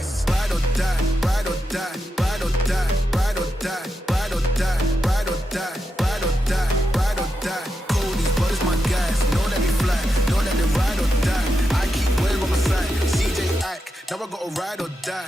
ice. Ride or die, ride or die, ride or die, ride or die, ride or die, ride or die, ride or die, ride or die. Cody's brothers, my guys, know that they fly, know that they ride or die. I keep well by my side, CJ Ike, now I gotta ride or die.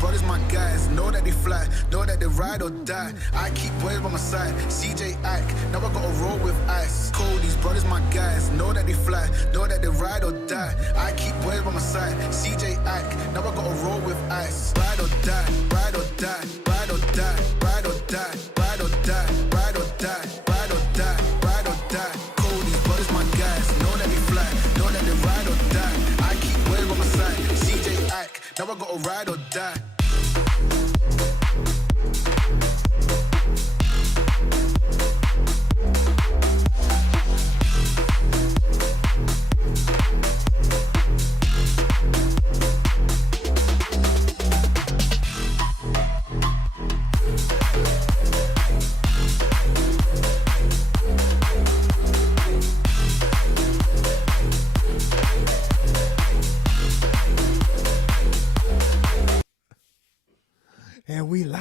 Brothers, my guys, know that they fly, know that they ride or die. I keep waves by my side, CJ Ike, now I gotta roll with ice. Cody's brothers, my guys, know that they fly, know that they ride or die. I keep waves by my side, CJ Ike, now I gotta roll with ice. Ride or die, ride or die, ride or die, ride or die, ride or die, ride or die, ride or die, ride or die. Cody's brothers, my guys, know that they fly, know that they ride or die. I keep waves by my side, CJ Ike, now I gotta ride or die. And we live.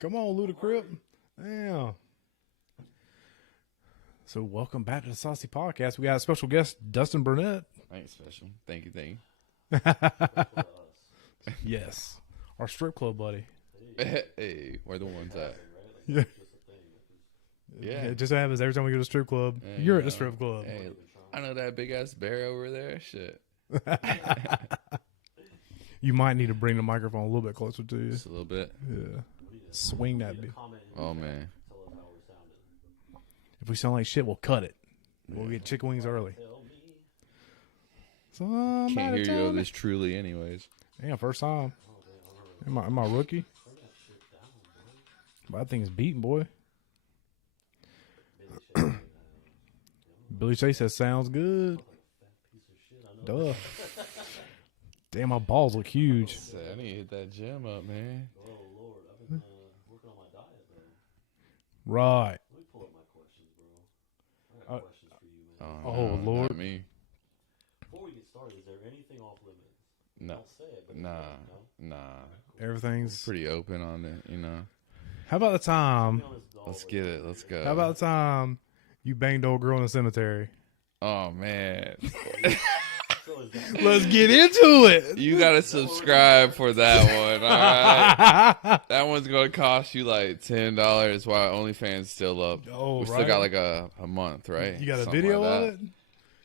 Come on, Ludacris. Damn. So welcome back to the Saucey Podcast. We got a special guest, Dustin Burnett. Thanks, special. Thank you. Yes. Our strip club buddy. Hey, where the ones at? Yeah. Yeah. It just happens every time we go to a strip club. Hey, You're at the strip club. Hey, I know that big ass bear over there. Shit. You might need to bring the microphone a little bit closer to you. Just a little bit. Yeah. Swing that bit. Oh, man. If we sound like shit, we'll cut it. We'll get chicken wings early. Can't hear you over this truly anyways. Yeah, first time. Am I rookie? But that thing's beating, boy. Billy Chase says, sounds good. Duh. Damn, my balls look huge. I need to hit that gym up, man. Oh, Lord. I've been working on my diet, man. Right. Let me pull up my questions, bro. I got questions for you, man. Oh, Lord. Not me. Before we get started, is there anything off limits? No, Don't say it, but nah, no. nah. Everything's. Pretty open on it, you know. How about the time? Be honest, dog, Let's like, get it. Let's go. How about the time you banged old girl in the cemetery? Oh man, so is that, Let's get into it. you gotta subscribe for that one. All right, that one's gonna cost you like $10 while OnlyFans still up. Oh, We still right. got like a month, right? You got a Something video like of that.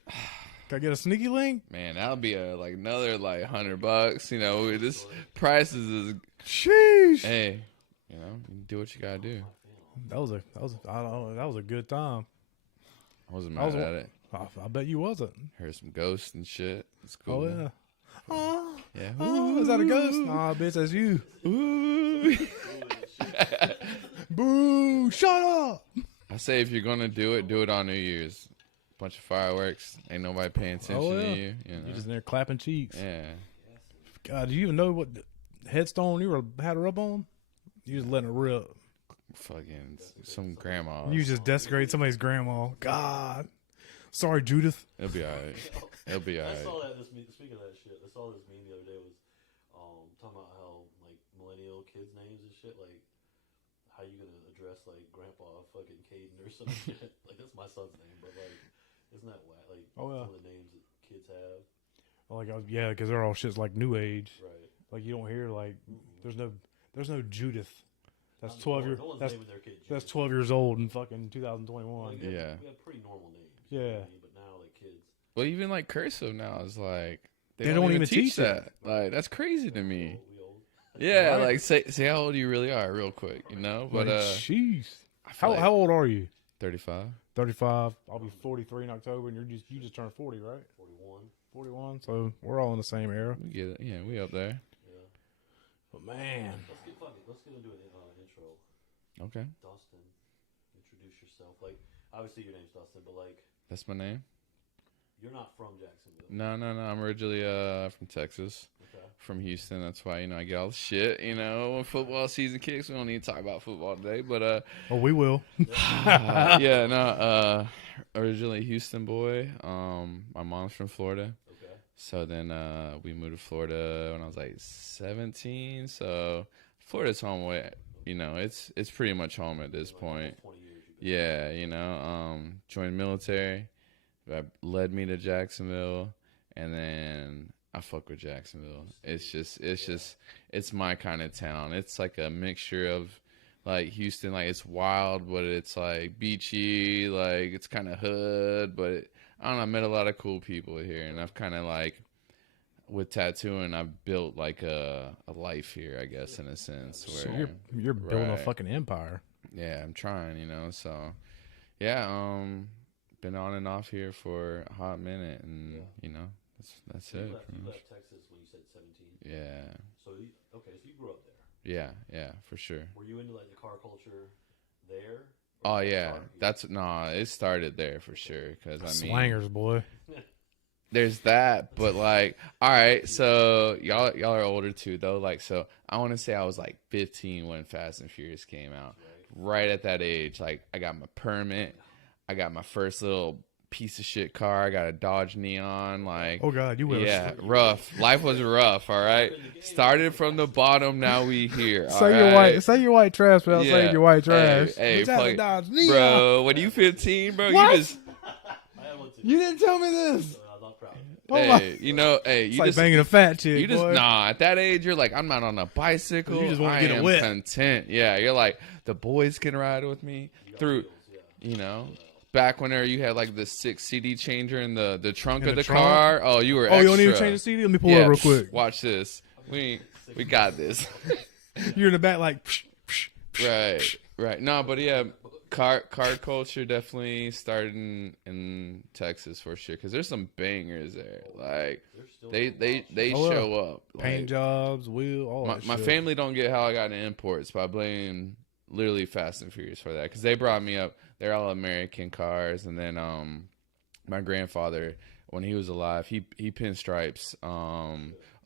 it? Can I get a sneaky link? Man, that'll be like another like $100. You know, this prices is. Sheesh. Hey, you know, you do what you gotta do. I don't know, that was a good time. I wasn't I was- mad at it. I bet you wasn't. Heard some ghosts and shit. It's cool. Oh yeah. Oh, Yeah. oh, is that a ghost? Nah, bitch, that's you. Ooh. Boo! Shut up. I say if you're gonna do it on New Year's. Bunch of fireworks. Ain't nobody paying attention Oh, yeah. to you. You know? You just in there clapping cheeks. Yeah. God, do you even know what headstone you had her up on? You just letting it rip. Fucking some grandma. You just desecrate somebody's grandma. God. Sorry, Judith. It'll be alright. It'll be I alright. saw that. Speaking of that shit, I saw this meme the other day. Was talking about how like millennial kids' names and shit. Like, how you gonna address like Grandpa fucking Caden or some shit? Like that's my son's name, but like, isn't that whack? Like Oh, yeah. some of the names that kids have, Like, yeah, because they're all shit's like new age. right? Like you don't hear like there's no Judith. That's No 12 years. one's That's naming their kid that's Judith. 12 years old in fucking 2021. Like, Yeah. we have pretty normal names. You know Yeah. what I mean? But now like kids, Well, even like cursive now is like They don't even teach that. Like that's crazy to me. we old. Yeah, Right. like say how old you really are, real quick, you know. But Like, jeez. I feel How old are you? 35. 35. I'll be 43 in October, and you just turned 40, right? 41. 41. So we're all in the same era. We get it. Yeah, we up there. Yeah. But man, Let's get into an intro. Okay, Dustin, introduce yourself. Like, obviously your name's Dustin, but like, that's my name. you're not from Jacksonville. No. I'm originally from Texas. Okay. From Houston. That's why, you know, I get all the shit, you know, when football season kicks. We don't need to talk about football today, but oh, we will. yeah, no, originally Houston boy. My mom's from Florida. Okay. So then we moved to Florida when I was like 17. So Florida's home away, you know, it's pretty much home at this point. 20 years. You've been Yeah, you know, joined military. That led me to Jacksonville, and then I fuck with Jacksonville. It's my kind of town. It's like a mixture of like Houston, like it's wild, but it's like beachy, like it's kind of hood, but I don't know. I met a lot of cool people here, and I've kind of like with tattooing, I've built like a life here, I guess, in a sense. Where So you're building a Right. fucking empire. yeah, I'm trying, you know. So yeah, been on and off here for a hot minute, and you know, that's You it. left, pretty you much. left Texas when you said 17. Yeah, So so you grew up there. yeah, for sure. Were you into like the car culture there? Oh Or did it yeah, start here? that's it started there for sure. Because I mean, Slangers, boy. there's that, but like, all right, so y'all are older too, though. Like, so I want to say I was like 15 when Fast and Furious came out. Right at that age, like I got my permit, I got my first little piece of shit car. I got a Dodge Neon. Like, Oh God, you will. yeah, rough. Life was rough. All right, started from the bottom. Now we here. all Say your right? white. Say your white trash without Yeah. saying your white trash. Hey, Bitch, that's a fuck- Dodge Neon. bro. When you 15, bro, What? you just I had one too. You didn't tell me this. So I was not proud. Oh hey, my- you know, hey, It's you like just banging a fat chick. you just boy. nah. At that age, you're like, I'm not on a bicycle. You just wanna I get a am whip. content. Yeah, you're like the boys can ride with me through. You know, back whenever you had like the 6 CD changer in the trunk In of the the trunk? car. Oh, you were. Oh, you don't even extra. change the CD. Let me pull Yeah, up real quick. Watch this. We got this. You're in the back like. Right. No, but yeah, car culture definitely started in Texas for sure. Because there's some bangers there. Like they Oh, yeah. show up. Paint Like, jobs, wheel, all that my shit. family don't get how I got into imports, but I blame literally Fast and Furious for that. Because they brought me up. They're all American cars, and then my grandfather, when he was alive, he pinstripes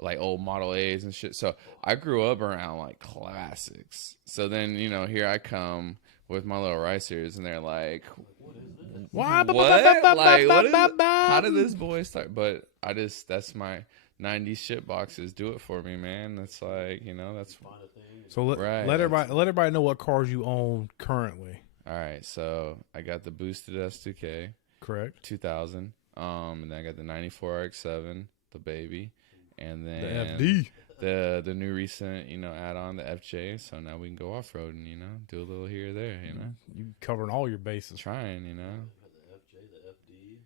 like old Model A's and shit. So I grew up around like classics. So then, you know, here I come with my little ricers, and they're like, What? what? Like, what is it? How did this boy start? But that's my 90s shit boxes do it for me, man. That's like, you know, that's Find a thing. And So Right. let everybody know what cars you own currently. all right. So I got the boosted S2K Correct. 2000, and then I got the 94 RX-7, the baby, and The then FD. the new recent, you know, add-on, the FJ. So now we can go off-roading, you know, do a little here or there, you know, You covering all your bases. trying, you know. had the FJ, the FD,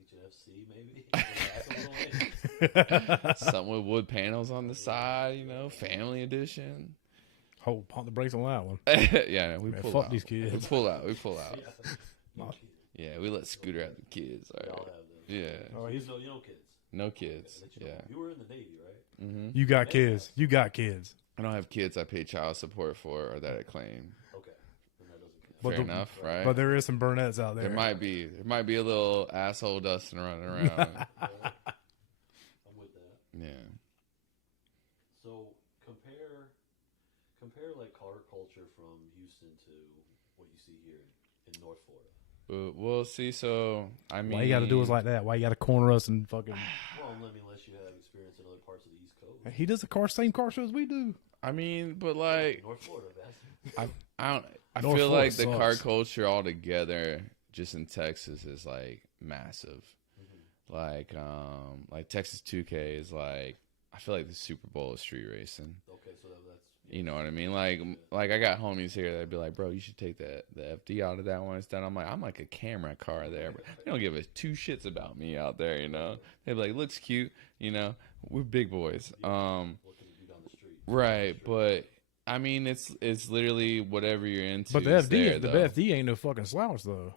each FC maybe. That's a little way. Something with wood panels on the side, you know, family edition. Hold, pump the brakes on that one. Yeah, we Man, pull fuck out. these kids. We pull out. We pull out. Yeah. Yeah, we let Scooter have the kids. All Y'all right. have them. Yeah, Oh, You know kids. no kids. Let you know. Yeah. You were in the Navy, right? Hmm. You got kids. You got kids. I don't have kids I pay child support for or that I claim. Okay. Then that doesn't count. But Fair the- enough, right? But there is some burnettes out there. There might be a little asshole Dustin running around. I'm with that. Yeah. So compare like car culture from Houston to what you see here in North Florida. We'll see. So I mean, Why you got to do us like that? Why you got to corner us and fucking? Well, I mean, unless you have experience in other parts of the East Coast. He does the same car show as we do. I mean, but like, North Florida, bastard. I don't. I North feel Florida like the car sucks. culture altogether, just in Texas, is like massive. Like Texas 2K is like. I feel like the Super Bowl is street racing. Okay, so that's You know what I mean? Like I got homies here that'd be like, bro, you should take the FD out of that one instead. I'm like a camera car there, but they don't give a two shits about me out there, you know. They'd be like, looks cute, you know. We're big boys. what can you do down the street? Right, but I mean, it's literally whatever you're into. But the is FD, there, the though. FD ain't no fucking slouch though.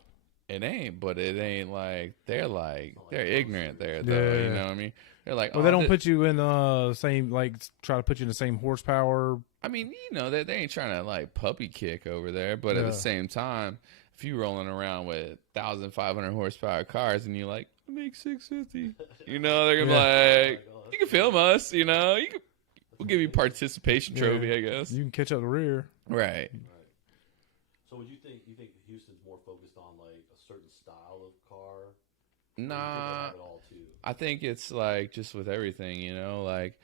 It ain't, but it ain't like they're ignorant there though. Yeah. You know what I mean? They're like, Well, they don't put you in same like try to put you in the same horsepower. I mean, you know, they ain't trying to like puppy kick over there, but at Yeah. the same time, if you rolling around with 1,500 horsepower cars and you like make 650, you know, they're gonna be like, you can film us, you know, we'll give you a participation trophy, I guess. You can catch up the rear. Right. Right. So would you think Houston's more focused on like a certain style of car? Or do you think they Nah, have it all too? I think it's like just with everything, you know, like,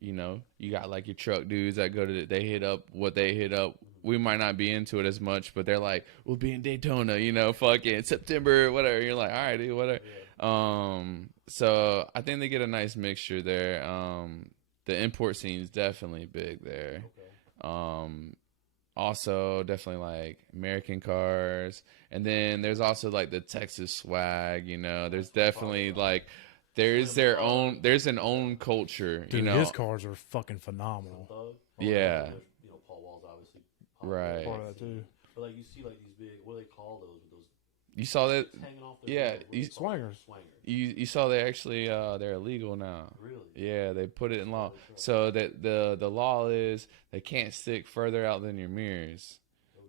you know, you got like your truck dudes that they hit up what they hit up. We might not be into it as much, but they're like, we'll be in Daytona, you know, fucking September, whatever. You're like, all right, dude, whatever. So I think they get a nice mixture there. The import scene is definitely big there. Okay. Also definitely like American cars, and then there's also like the Texas swag, you know. There's definitely like there's an own culture, Dude, you know. his cars are fucking phenomenal. Thug. Yeah. There's, you know, Paul Wall's obviously Right. Part of that too. But like you see like these big, what do they call those? You saw that? Hanging off their Yeah, hood, what do they call them? swangers. Swangers. You saw they actually they're illegal now. Really? Yeah, they put it in law. So that the law is they can't stick further out than your mirrors.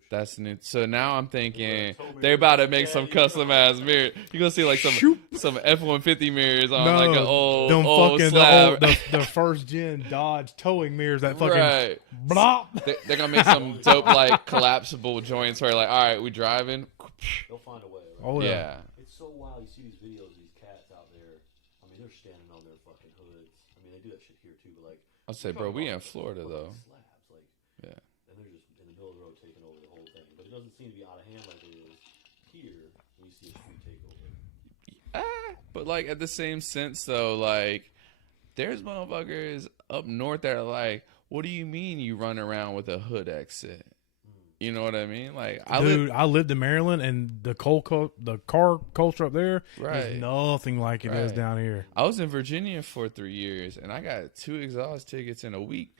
That's new. So now I'm thinking they're about to make some custom ass mirror. You're gonna see like some F-150 mirrors on like an old slab. The first gen Dodge towing mirrors that fucking Right. blop. They're gonna make some dope like collapsible joints where like, all right, we driving. They'll find a way. Right? Oh yeah. Yeah. It's so wild. You see these videos of these cats out there. I mean, they're standing on their fucking hoods. I mean, they do that shit here too. But like, I'll say, bro, we in Florida though. Slabs, like, Yeah. and they're just in the middle of the road taking over the whole thing. But it doesn't seem to be out of hand like it is here when you see a street takeover. But like at the same sense though, like there's motherfuckers up north that are like, what do you mean you run around with a hood exit? You know what I mean? Like I lived in Maryland, and the car culture up there Right. is nothing like it is Right. down here. I was in Virginia for 3 years, and I got 2 exhaust tickets in a week.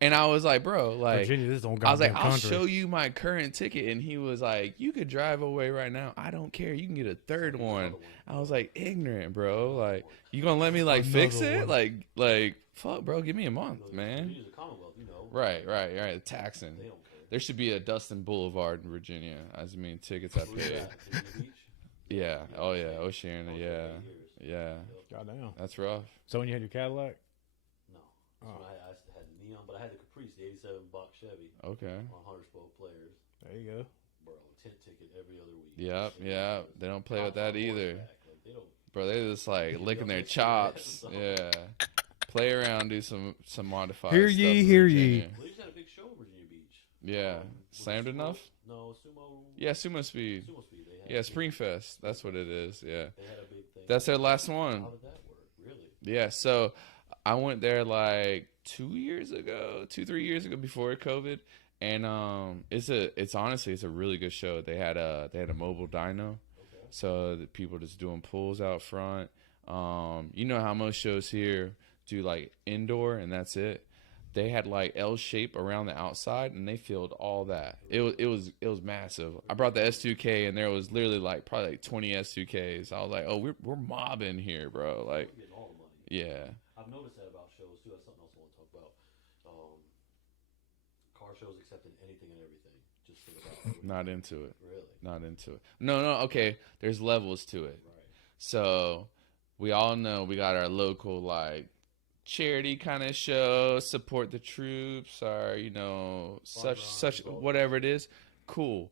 And I was like, bro, like, Virginia, this don't I was like, goddamn I'll country. show you my current ticket. And he was like, you could drive away right now. I don't care. You can get a third one. I was like, ignorant, bro. Like, you gonna let me like fix Another it? one. Like, fuck, bro. Give me a month, man. Virginia's a Commonwealth, you know. Right. Taxing. They don't care. There should be a Dustin Boulevard in Virginia. As I mean, tickets I Where's paid. that? Virginia Beach? Yeah. Oh yeah. Oceana. Yeah. Yeah. Goddamn. That's rough. So when you had your Cadillac, No. So when I had the Neon, but I had the Caprice, the 87 box Chevy Okay. on 100 spoke players. there you go. Bro, tent ticket every other week. Yep. Yeah. They don't play with that either. Like, they don't. bro. They just like licking their chops. Yeah. Play around, do some modified Hear stuff. ye, in hear Virginia. ye. Well, they just had a big show in Virginia Beach. Yeah. Was it Slammed Sumo? enough? No, Sumo. Yeah, Sumo Speed. Sumo Speed. They had Yeah, a big- Springfest. That's what it is. Yeah. They had a big thing. That's their last one. How did that work? Really? Yeah, so I went there like 3 years ago, before COVID, and it's honestly a really good show. They had a mobile dyno, Okay. so the people just doing pulls out front. You know how most shows here do like indoor and that's it. They had like L shape around the outside, and they filled all that. It was massive. I brought the S2K, and there was literally like probably like 20 S2Ks. I was like, oh, we're mobbing here, bro. Like, We're getting all the money. yeah. I've noticed that about shows too. That's something else I want to talk about. Car shows accepting anything and everything. Just think about it. Not into it. Really? Not into it. No. Okay, there's levels to it. Right. So we all know we got our local like charity kind of show, support the troops, or such whatever it is. Cool.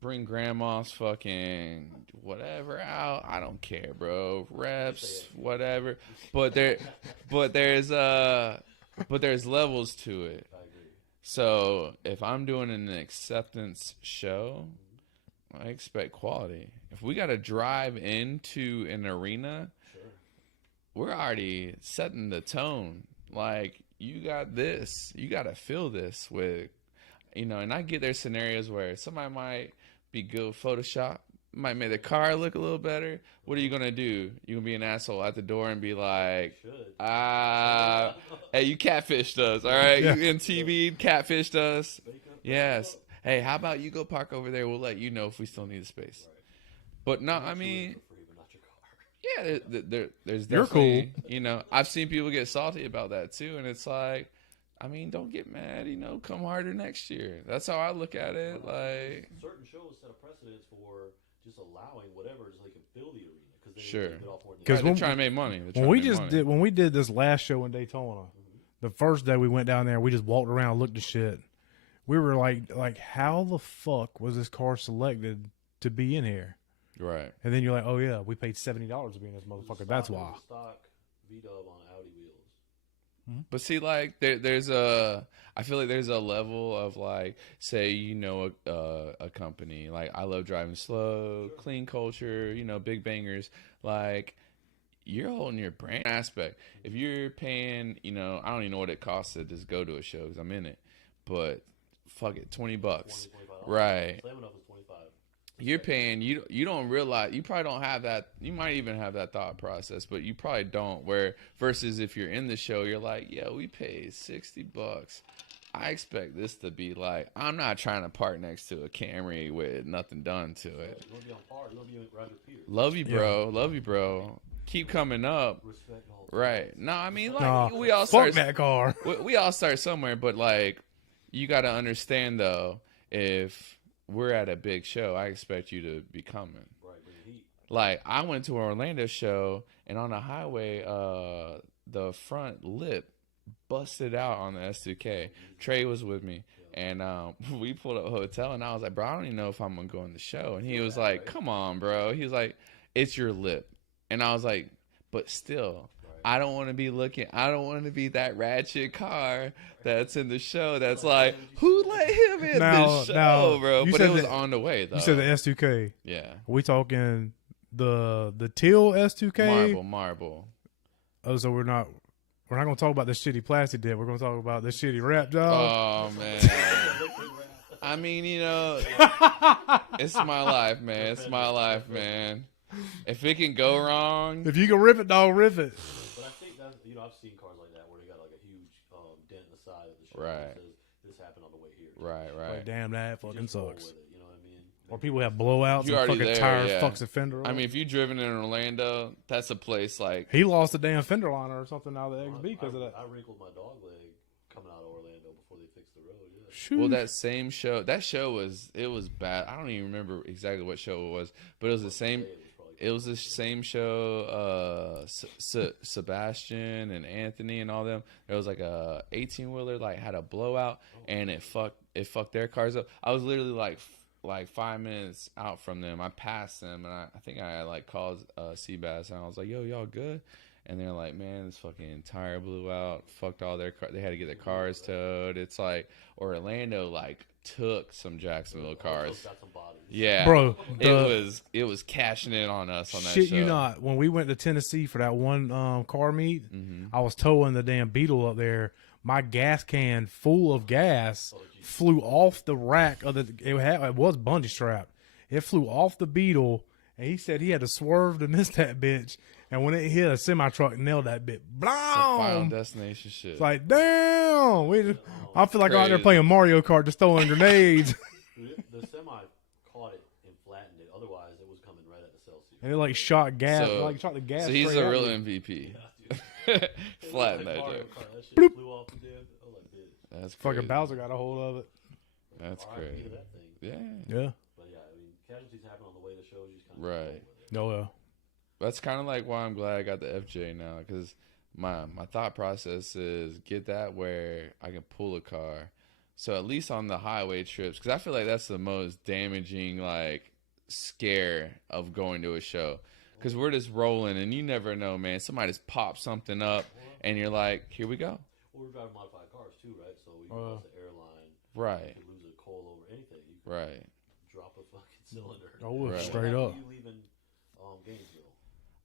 Bring grandma's fucking whatever out. I don't care, bro. Reps, whatever. But there's levels to it. I agree. So if I'm doing an acceptance show, I expect quality. If we got to drive into an arena, Sure. we're already setting the tone. Like, you got this. You got to fill this with, and I get there's scenarios where somebody might be good with Photoshop, might make the car look a little better. What are you going to do? You going to be an asshole at the door and be like, Should. hey, you catfished us, all right? Yeah. You MTV'd, catfished us. Fake up, Yes. Hey, how about you go park over there? We'll let you know if we still need the space. Right. But no, Make I sure mean, it's for free, but not your car. yeah, there's You're definitely, I've seen people get salty about that too, and it's like, I mean, don't get mad, come harder next year. That's how I look at it. Like, Certain shows set a precedence for just allowing whatever so they can fill the arena because they Sure. get off more than 'Cause right, when- they're trying to make money. When we did this last show in Daytona, the first day we went down there, we just walked around, looked at shit. We were like, how the fuck was this car selected to be in here? Right. And then you're like, oh yeah, we paid $70 to be in this motherfucker. That's why. Stock V-dub on Audi wheels. But see, like, I feel like there's a level of like, say, a company like I Love Driving Slow, Sure. Clean Culture, big bangers. Like, you're holding your brand aspect. If you're paying, I don't even know what it costs to just go to a show because I'm in it, but fuck it, $20, $25. right? Slam enough is 25. You're paying. You don't realize. You probably don't have that. You might even have that thought process, but you probably don't. Where versus if you're in the show, you're like, yeah, we paid $60. I expect this to be like. I'm not trying to park next to a Camry with nothing done to it. You want to be on par. You want to be around your peers. Love you, bro. Love you, bro. Keep coming up. Respect all. Right. No, I mean, like, Nah, we all fuck start. that car. We all start somewhere, but like, you got to understand though, if we're at a big show, I expect you to be coming. Right, bring the heat. Like, I went to an Orlando show, and on the highway, the front lip busted out on the S2K. Trey was with me, and we pulled up a hotel, and I was like, bro, I don't even know if I'm going to go in the show. And he was like, come on, bro. He was like, it's your lip. And I was like, but still, I don't want to be that ratchet car that's in the show that's like, who let him in this show, bro? you But said it was that- on the way, though. You said the S2K. Yeah. Are we talking the teal S2K? Marble. Oh, so we're not going to talk about the shitty plastic dip. We're going to talk about the shitty wrap job. Oh, man. I mean, it's my life, man. It's my life, man. If it can go wrong, If you can rip it, dog, rip it. But I think that I've seen cars like that where they got like a huge dent in the side of the show Right. that says this happened on the way here. right. Like, damn, that You fucking just roll sucks. with it, you know what I mean? Or people have blowouts You and already fucking there, tire yeah. fucks a fender. I mean, if you've driven in Orlando, that's a place like, he lost a damn fender liner or something out of the XB because of that. I wrinkled my dog leg coming out of Orlando before they fixed the road. Yeah. Shoot. well, that show was bad. I don't even remember exactly what show it was, but it was the same. It was the same show. Sebastian and Anthony and all them. There was like a 18-wheeler like had a blowout and it fucked their cars up. I was literally like like 5 minutes out from them. I passed them, and I think I like called Seabass, and I was like, "Yo, y'all good?" And they're like, "Man, this fucking tire blew out. Fucked all their car. They had to get their cars towed." It's like Orlando like took some Jacksonville cars. Got some bodies. Yeah, Bro, it was cashing in on us on that shit show. you not. When we went to Tennessee for that one car meet, Mm-hmm. I was towing the damn Beetle up there. My gas can full of gas flew off the rack of the. It was bungee strapped. It flew off the Beetle, and he said he had to swerve to miss that bitch. And when it hit a semi truck, nailed that bitch. Some Final Blam! Destination shit. It's like damn. I feel like I'm out there Crazy. playing Mario Kart, just throwing grenades. Dude, the semi caught it and flattened it. Otherwise, it was coming right at the Saucey. And it like shot gas, So- like shot the gas. So he's straight a at real me. MVP. Yeah, dude. Flatten Like that Mario joke. Kart, that shit flew off the damn. I was like, bitch. That's Fucking crazy. Bowser got a hold of it. That's RIP crazy. to that thing. Yeah. Yeah. But yeah, I mean, casualties happen on the way to shows. You just kind of Right. No. That's kind of like why I'm glad I got the FJ now, because my thought process is get that where I can pull a car. So at least on the highway trips, because I feel like that's the most damaging like scare of going to a show, because we're just rolling and you never know, man. Somebody just pops something up and you're like, here we go. Well, we're driving modified cars too, right? So we lost the airline. Right. You could lose a coil over anything. You could Right. drop a fucking cylinder. Oh, Right. straight up. You leaving Gainesville?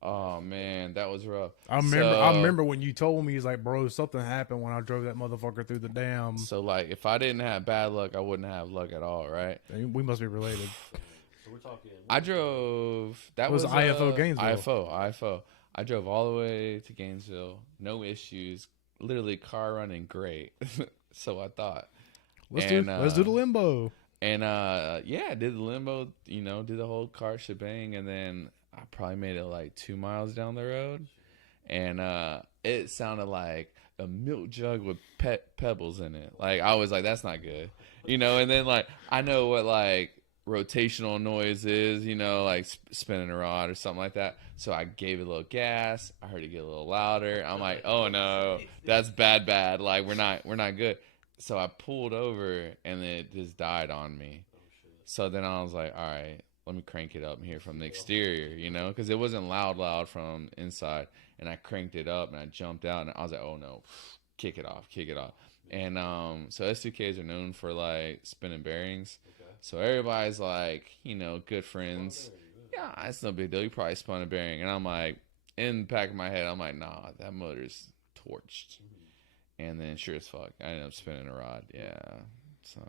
Oh man, that was rough. I remember when you told me, he's like, bro, something happened when I drove that motherfucker through the dam. So like, if I didn't have bad luck, I wouldn't have luck at all, right? We must be related. So we're talking. I drove. That It was IFO Gainesville. IFO. I drove all the way to Gainesville, no issues. Literally, car running great. So I thought. Let's do the limbo. And yeah, I did the limbo. You know, did the whole car shebang, and then I probably made it like 2 miles down the road, and it sounded like a milk jug with pebbles in it. Like I was like, that's not good, you know. And then like I know what like rotational noise is, you know, like spinning a rod or something like that. So I gave it a little gas. I heard it get a little louder. I'm like, oh no, that's bad. Like we're not good. So I pulled over and it just died on me. So then I was like, all right, let me crank it up here from the exterior, you know, because it wasn't loud from inside. And I cranked it up and I jumped out and I was like, oh no, kick it off. And so S2Ks are known for like spinning bearings. So everybody's like, you know, good friends. Yeah, it's no big deal. You probably spun a bearing. And I'm like, in the back of my head, I'm like, nah, that motor's torched. And then sure as fuck, I ended up spinning a rod. Yeah. So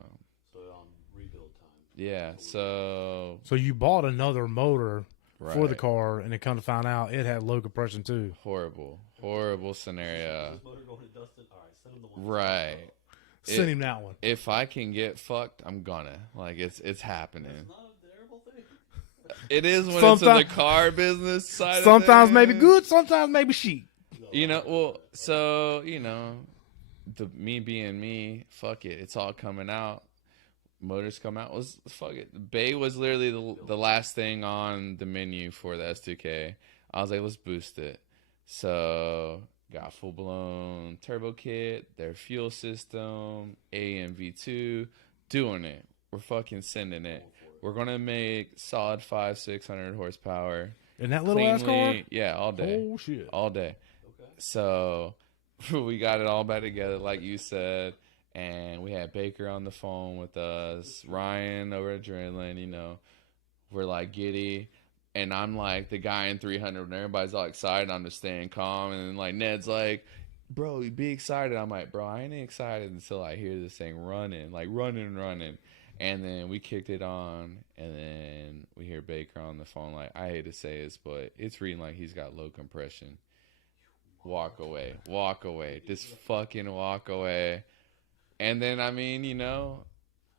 Rebuild time. yeah. So You bought another motor for the right. car, and it come to find out it had low compression too. horrible scenario. This motor going to Dustin. All right, send him the one. Right. Send him that one. If I can get fucked, I'm gonna. Like it's happening. It's not a terrible thing. It is when it's in the Sometimes- car business side. Sometimes of maybe things. good, sometimes maybe shit. You know, well, so you know, me being me, fuck it, it's all coming out. Motors come out, was fuck it. Bay was literally the last thing on the menu for the S2K. I was like, let's boost it. So got full blown turbo kit, their fuel system, AMV2, doing it. We're fucking sending it. We're gonna make solid 500-600 horsepower. In that little ass car? Cleanly, yeah, all day. Oh shit. All day. Okay. So we got it all back together, like you said, and we had Baker on the phone with us, Ryan over at Adrenaline, you know. We're like giddy, and I'm like the guy in 300, and everybody's all excited. I'm just staying calm, and then like Ned's like, bro, you be excited. I'm like, bro, I ain't excited until I hear this thing running. And then we kicked it on, and then we hear Baker on the phone. Like, I hate to say this, but it's reading like he's got low compression. Walk away. Just fucking walk away. And then, I mean, you know,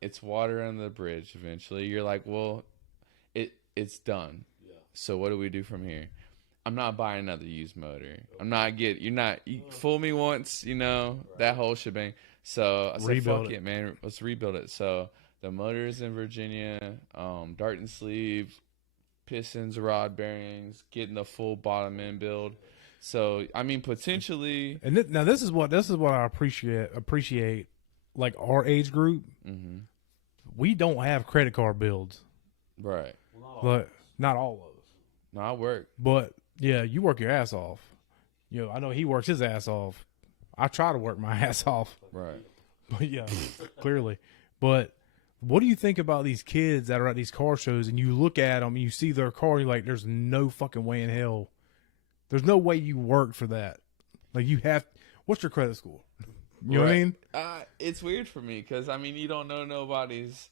it's water under the bridge eventually. You're like, well, it's done. Yeah. So what do we do from here? I'm not buying another used motor. You fool me once, you know, that whole shebang. So I said, Rebuild fuck it. it, man. Let's rebuild it. So the motor's in Virginia, dart and sleeve, pistons, rod bearings, getting the full bottom end build. So I mean, potentially, And now this is what I appreciate. Like our age group, mm-hmm. we don't have credit card builds. Right. Well, But not all of us. No, I work. But yeah, you work your ass off. You know, I know he works his ass off. I try to work my ass off. Right. But yeah, clearly. But what do you think about these kids that are at these car shows and you look at them and you see their car and you're like, there's no fucking way in hell. There's no way you worked for that. Like you have, what's your credit score? You know what I mean? It's weird for me because, I mean, you don't know nobody's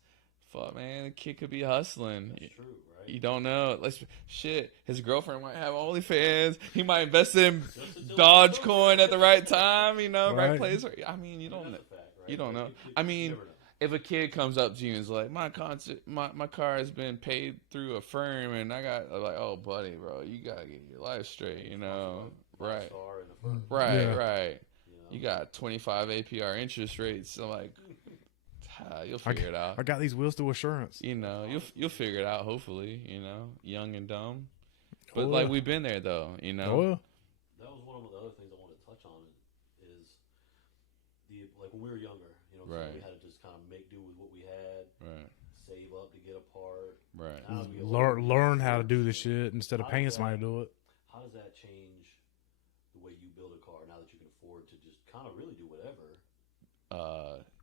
fuck, man. The kid could be hustling. That's true, right? You don't know. Shit, his girlfriend might have OnlyFans. He might invest in Dogecoin at the right time, you know, right place. I mean, you don't know. That's a fact, right? You don't know. You I never mean, know. if a kid comes up to you and is like, my car has been paid through a firm, and I got like, oh, buddy, bro, you gotta get your life straight, you know, right, Star in the front. right, Yeah. right. You know? You got 25 APR interest rates, so like, you'll figure it out. I got these wheels to assurance. You know, you'll figure it out. Hopefully, you know, young and dumb. But Oh, like yeah. we've been there though, you know. Oh, yeah. That was one of the other things I wanted to touch on is like when we were younger, you know, Right. we had to just kind of make do with what we had, Right, save up to get a part. right. Now as we get older, Learn how to do the shit instead of How paying does somebody to that- do it. How does that change the way you build a car now that you can afford to just kind of really do whatever?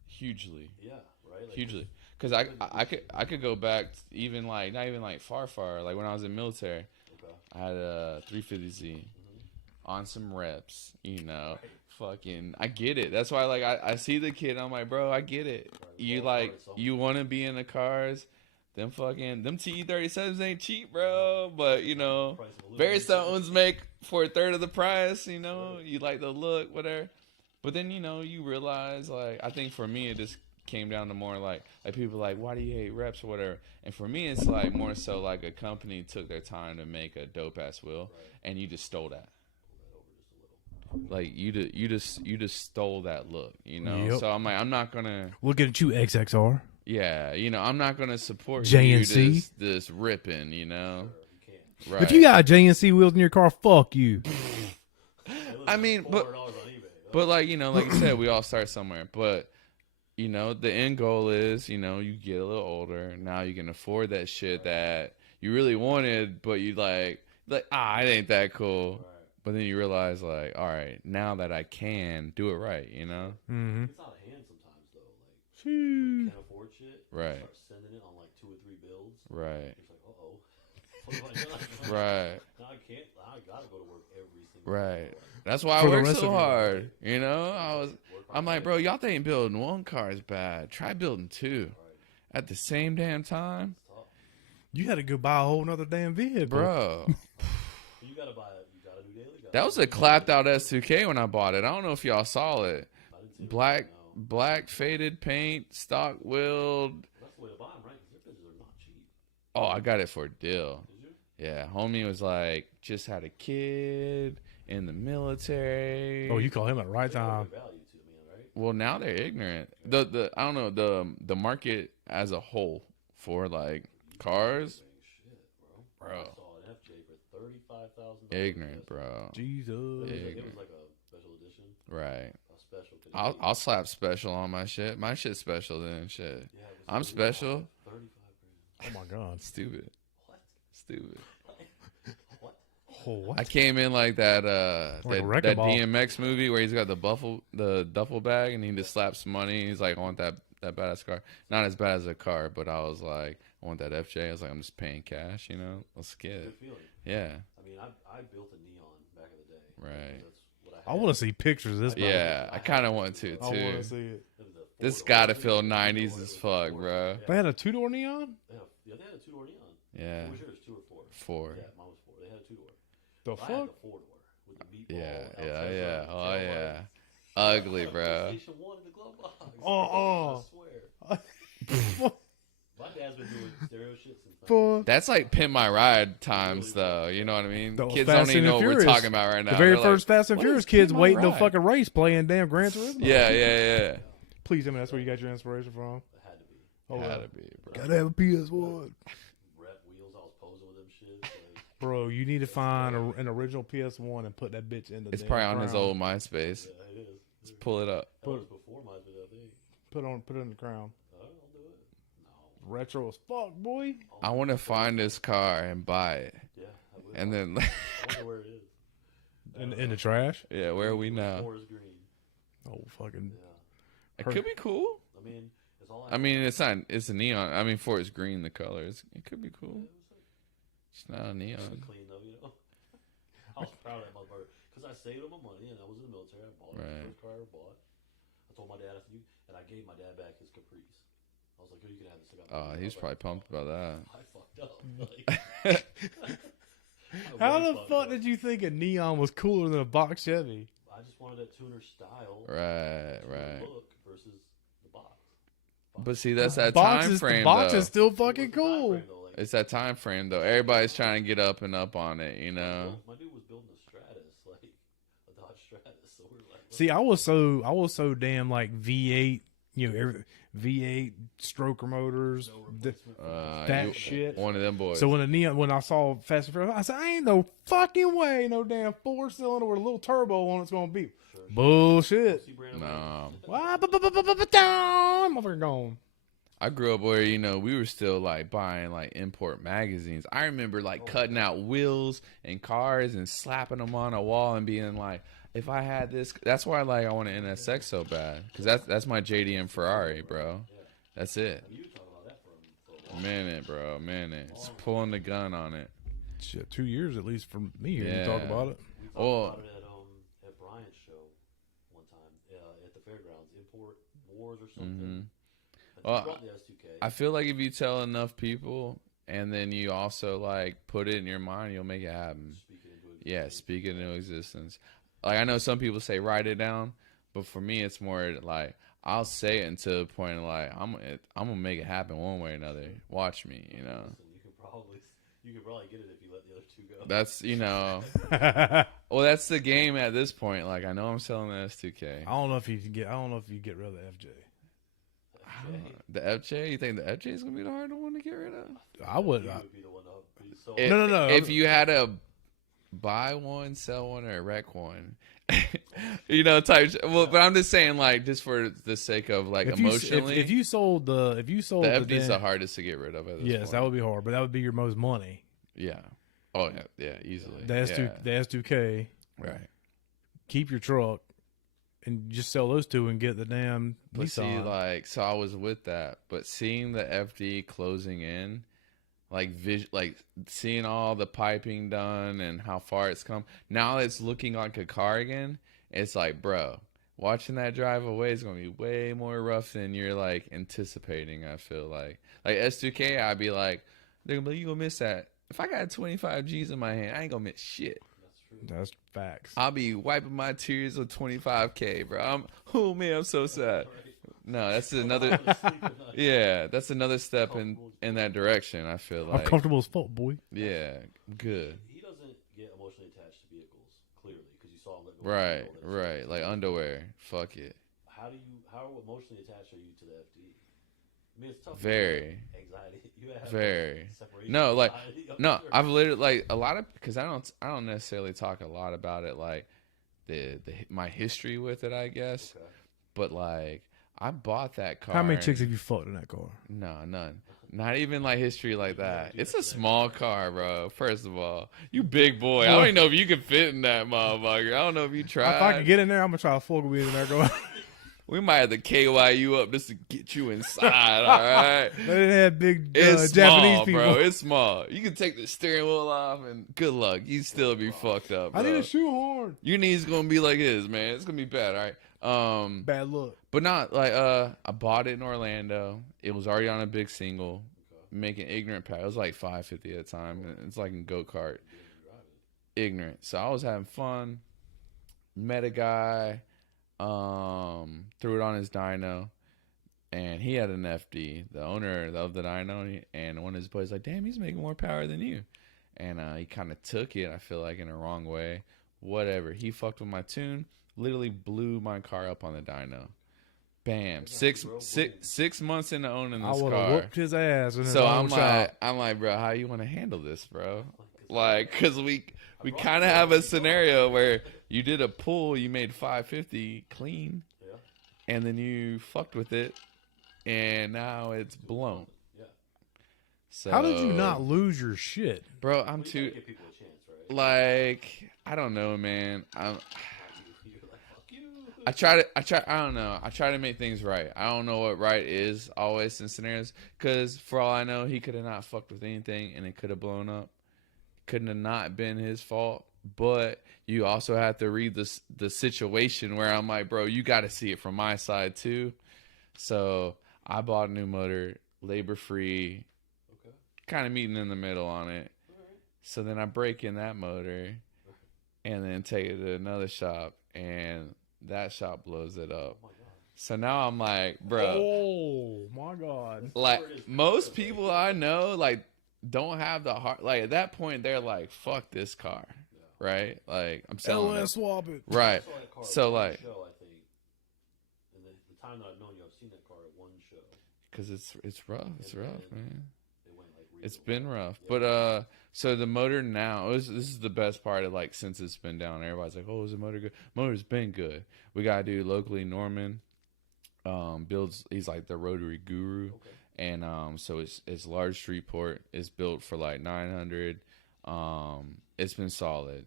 Hugely, Yeah, right. Like, hugely. Because I could go back even like not even like far like when I was in military. Okay. I had a 350Z on some reps, you know. Fucking, I get it. That's why, like, I see the kid. I'm like, bro, I get it. You like, you want to be in the cars. Them TE37s ain't cheap, bro. But you know, Price of a little very bit. stones make for a third of the price. You know, you like the look, whatever. But then you know, you realize, like, I think for me, it just came down to more like people like, why do you hate reps or whatever. And for me, it's like more so like a company took their time to make a dope ass wheel, and you just stole that. Like you just stole that look, you know. Yep. So I'm like, I'm not gonna, Looking at you, XXR. yeah, you know, I'm not gonna support JNC. you this ripping, you know. You can't. Right. If you got JNC wheels in your car, fuck you. I mean, but $400 on eBay. but like you know, like you said, we all start somewhere. But you know, the end goal is, you know, you get a little older. Now you can afford that shit that you really wanted, but you like it ain't that cool. Right. But then you realize, like, all right, now that I can do it right, you know? Mm-hmm. It's out of hand sometimes though. Like when you can't afford shit, Right. you start sending it on like 2 or 3 builds. Right. It's like, oh, what have I done? Right. Now I can't. Now I gotta go to work every single Right. day. That's why I For the work rest so of your hard, you know? Work I'm like, hard. bro, y'all think building one car is bad. Try building 2 at the same damn time. It's tough. You had to go buy a whole nother damn vehicle. Bro. You gotta buy it. You gotta do daily. That was a clapped out S2K when I bought it. I don't know if y'all saw it. I didn't see it. Black No. black faded paint, stock wheeled. That's the way to buy them, right? Because their pictures are not cheap. Oh, I got it for a deal. Did you? Yeah, homie was like, just had a kid in the military. Oh, you call him at the right They got time. good value to the man, right? Well, now they're ignorant. The I don't know the market as a whole for like cars, Shit, bro. bro. I saw an FJ for $35,000. Ignorant, bro. Jesus. It was Ignorant. like a special edition. Right. A special. I'll slap special on my shit. My shit's special then shit. Yeah, it was I'm special. 35 grand. Oh my God. Stupid. What? Stupid. What? Oh, what? I came in like that Like a that wrecking ball. DMX movie where he's got the duffel bag and he just slaps some money. He's like, I want that badass car. Not as bad as a car, but I was like, I want that FJ. I was like, I'm just paying cash, you know. Let's get Good it. feeling. Yeah. I mean, I built a neon back in the day. Right. That's what I I had. want to see pictures of this. bike. Yeah. I kind of want to I want too. to see it. It was a This four-door. gotta It was feel a 90s four-door. as It was a fuck, four-door. bro. They had a 2-door neon? They had a 2-door neon. Yeah. What was yours, 2 or 4? 4. Yeah, mine was 4. They had a 2-door. The I had fuck? the 4-door with the meatball. Yeah. outside Yeah. zone, Oh tail yeah. lights. Ugly, I had a bro. PlayStation 1 in the glove box. Uh-uh. I swear. My dad's been doing stereo shit since. Fuck. That's like pimp my ride times, though. You know what I mean? The Kids Fast don't even and know what we're Furious. talking about right now. The very They're like, first Fast and "What Furious is kids Pimp My waiting to Ride?" fucking race playing damn Gran Turismo. Yeah. Please tell me that's where you got your inspiration from. It had to be. Oh, Had wow. to be, bro. Gotta have a PS1. Rep wheels. I was posing with them shit. Like, Bro, you need to find an original PS1 and put that bitch in the It's damn probably on his crown. old MySpace. yeah, it is. Let's pull it up. That was before my video, I think. Put it in the crown. I'll do it. No. retro as fuck, boy. I want to find this car and buy it, Yeah, I will. and then I wonder where it is. In the trash. yeah, where are we now? Forest Green. Oh fucking. Yeah. It could be cool. I mean, it's all. I mean, it's not. It's a neon. I mean, forest green, the colors. It could be cool. It's not a It's neon. clean though, you know. I was proud of that motherfucker because I saved up my money and I was in the military. I bought Right. the first car I ever bought. I told my dad, I said, and I gave my dad back his Caprice. I was like, "Here, you can have this." I got Oh, I he's was probably like, pumped about that. I fucked up. Like, How I way the fucked fuck up. did you think a neon was cooler than a box Chevy? I just wanted that tuner style. Right, tuner right. Look versus the box. But see, that's that box time is, frame the box though. is still What's fucking the time cool. frame, though? Like, It's that time frame though. Everybody's trying to get up and up on it, you know. my dude was building a Stratus, like a Dodge Stratus. So we're like, See, I was so damn like V8, you know, V8 stroker motors. no the- replacement for that You- shit. One of them boys. So when I saw Fast and Furious, I said, I ain't no fucking way no damn 4-cylinder with a little turbo on it's gonna be. Bullshit. See Brandon Nah. Wow, motherfucker gone. I grew up where, you know, we were still like buying like import magazines. I remember like cutting out wheels and cars and slapping them on a wall and being like, if I had this, that's why like I want an NSX so bad, because that's my JDM Ferrari, bro. That's it. You talk about that for a long Minute, bro, minute. Just pulling the gun on it. Shit, 2 years at least for me here to talk Yeah. about it. We talked Oh. about it at Brian's show one time at the fairgrounds, Import Wars or something. Mhm. I Well, brought the S2K. I feel like if you tell enough people and then you also like put it in your mind, you'll make it happen. Speaking into it. Yeah, speak it into existence. Like I know some people say write it down, but for me it's more like I'll say it until the point of like I'm gonna make it happen one way or another. Watch me, you know. Listen, you could probably get it if you let the other two go. That's well, that's the game at this point. Like I know I'm selling the S2K. I don't know if you get rid of the FJ. The FJ, you think the FJ is gonna be the hard one to get rid of? I would. You would be the one to be so. No. If you had to buy one, sell one, or wreck one, you know, Well, but I'm just saying, like, just for the sake of like emotionally, if you sold the the FD's the hardest to get rid of. At this yes, point. that would be hard, but that would be your most money. Yeah. Oh yeah, easily. The S2K. Right. Keep your truck and just sell those two and get the damn But see, Nissan. like, so I was with that, but seeing the FD closing in, like, seeing all the piping done and how far it's come, now it's looking like a car again. It's like, bro, watching that drive away is gonna be way more rough than you're like anticipating. I feel like S2K, I'd be like, they're gonna be, you gonna miss that. If I got 25 G's in my hand, I ain't gonna miss shit. That's facts. I'll be wiping my tears with 25K, bro. I'm so sad. No, that's another. Yeah, that's another step in that direction. I feel I'm like. comfortable as fuck, boy. Yeah, good. He doesn't get emotionally attached to vehicles, clearly, because you saw him let go. of Right, the wheel. right. Like underwear. Fuck it. How emotionally attached are you to the FD? I mean, it's tough. Very. Anxiety. You have Very. separation No, like anxiety, I'm no. sure. I've literally like a lot of because I don't necessarily talk a lot about it like my history with it, I guess. Okay. But like I bought that car. How many chicks have you fucked in that car? No, none. Not even like history like that. It's a small car, bro. First of all, you big boy. I don't even know if you can fit in that motherfucker. I don't know if you tried. If I can get in there, I'm gonna try to fuck with you in there. Go. We might have to KY you up just to get you inside. All right. They didn't have big It's Japanese small, people. bro. It's small. You can take the steering wheel off, and good luck. You still be fucked up, bro. I need a shoehorn. Your knees gonna be like his, man. It's gonna be bad, all right. Bad look. But not like I bought it in Orlando. It was already on a big single, making ignorant pass. It was like $550 at the time. It's like a go-kart. Ignorant. So I was having fun. Met a guy. Threw it on his dyno, and he had an FD, the owner of the dyno, and one of his boys like, damn, he's making more power than you. And he kind of took it, I feel like, in a wrong way. Whatever. He fucked with my tune, literally blew my car up on the dyno. Bam. Six months into owning I this would have car. whooped his ass. In his So own shop. I'm like, bro, how you want to handle this, bro? Like, cause we kind of have a scenario where you did a pull, you made 550 clean, Yeah. and then you fucked with it, and now it's blown. Yeah. So How did you not lose your shit? bro? Well, I'm you too gotta give people a chance, right? like I don't know, man. You're like, fuck you. I don't know. I try to make things right. I don't know what right is always in scenarios. Because for all I know, he could have not fucked with anything and it could have blown up. Couldn't have not been his fault. But you also have to read the situation where I'm like, bro, you got to see it from my side too. So I bought a new motor, labor free, Okay. kind of meeting in the middle on it. All right. So then I break in that motor and then take it to another shop, and that shop blows it up. Oh my god. So now I'm like, bro, Oh my god! like most people I know, like don't have the heart. Like at that point, they're like, fuck this car, right? Like I'm selling LS it, swap it. right? I saw that car So at one like, show, I think. And the time that I've known you, I've seen that car at one show. because it's rough, And man. It went like It's real been rough, Yeah. but so the motor now this is the best part of like since it's been down. Everybody's like, "Oh, is the motor good?" Motor's been good. We gotta do locally. Norman builds. He's like the rotary guru, Okay. and so it's large street port. It's built for like 900. It's been solid.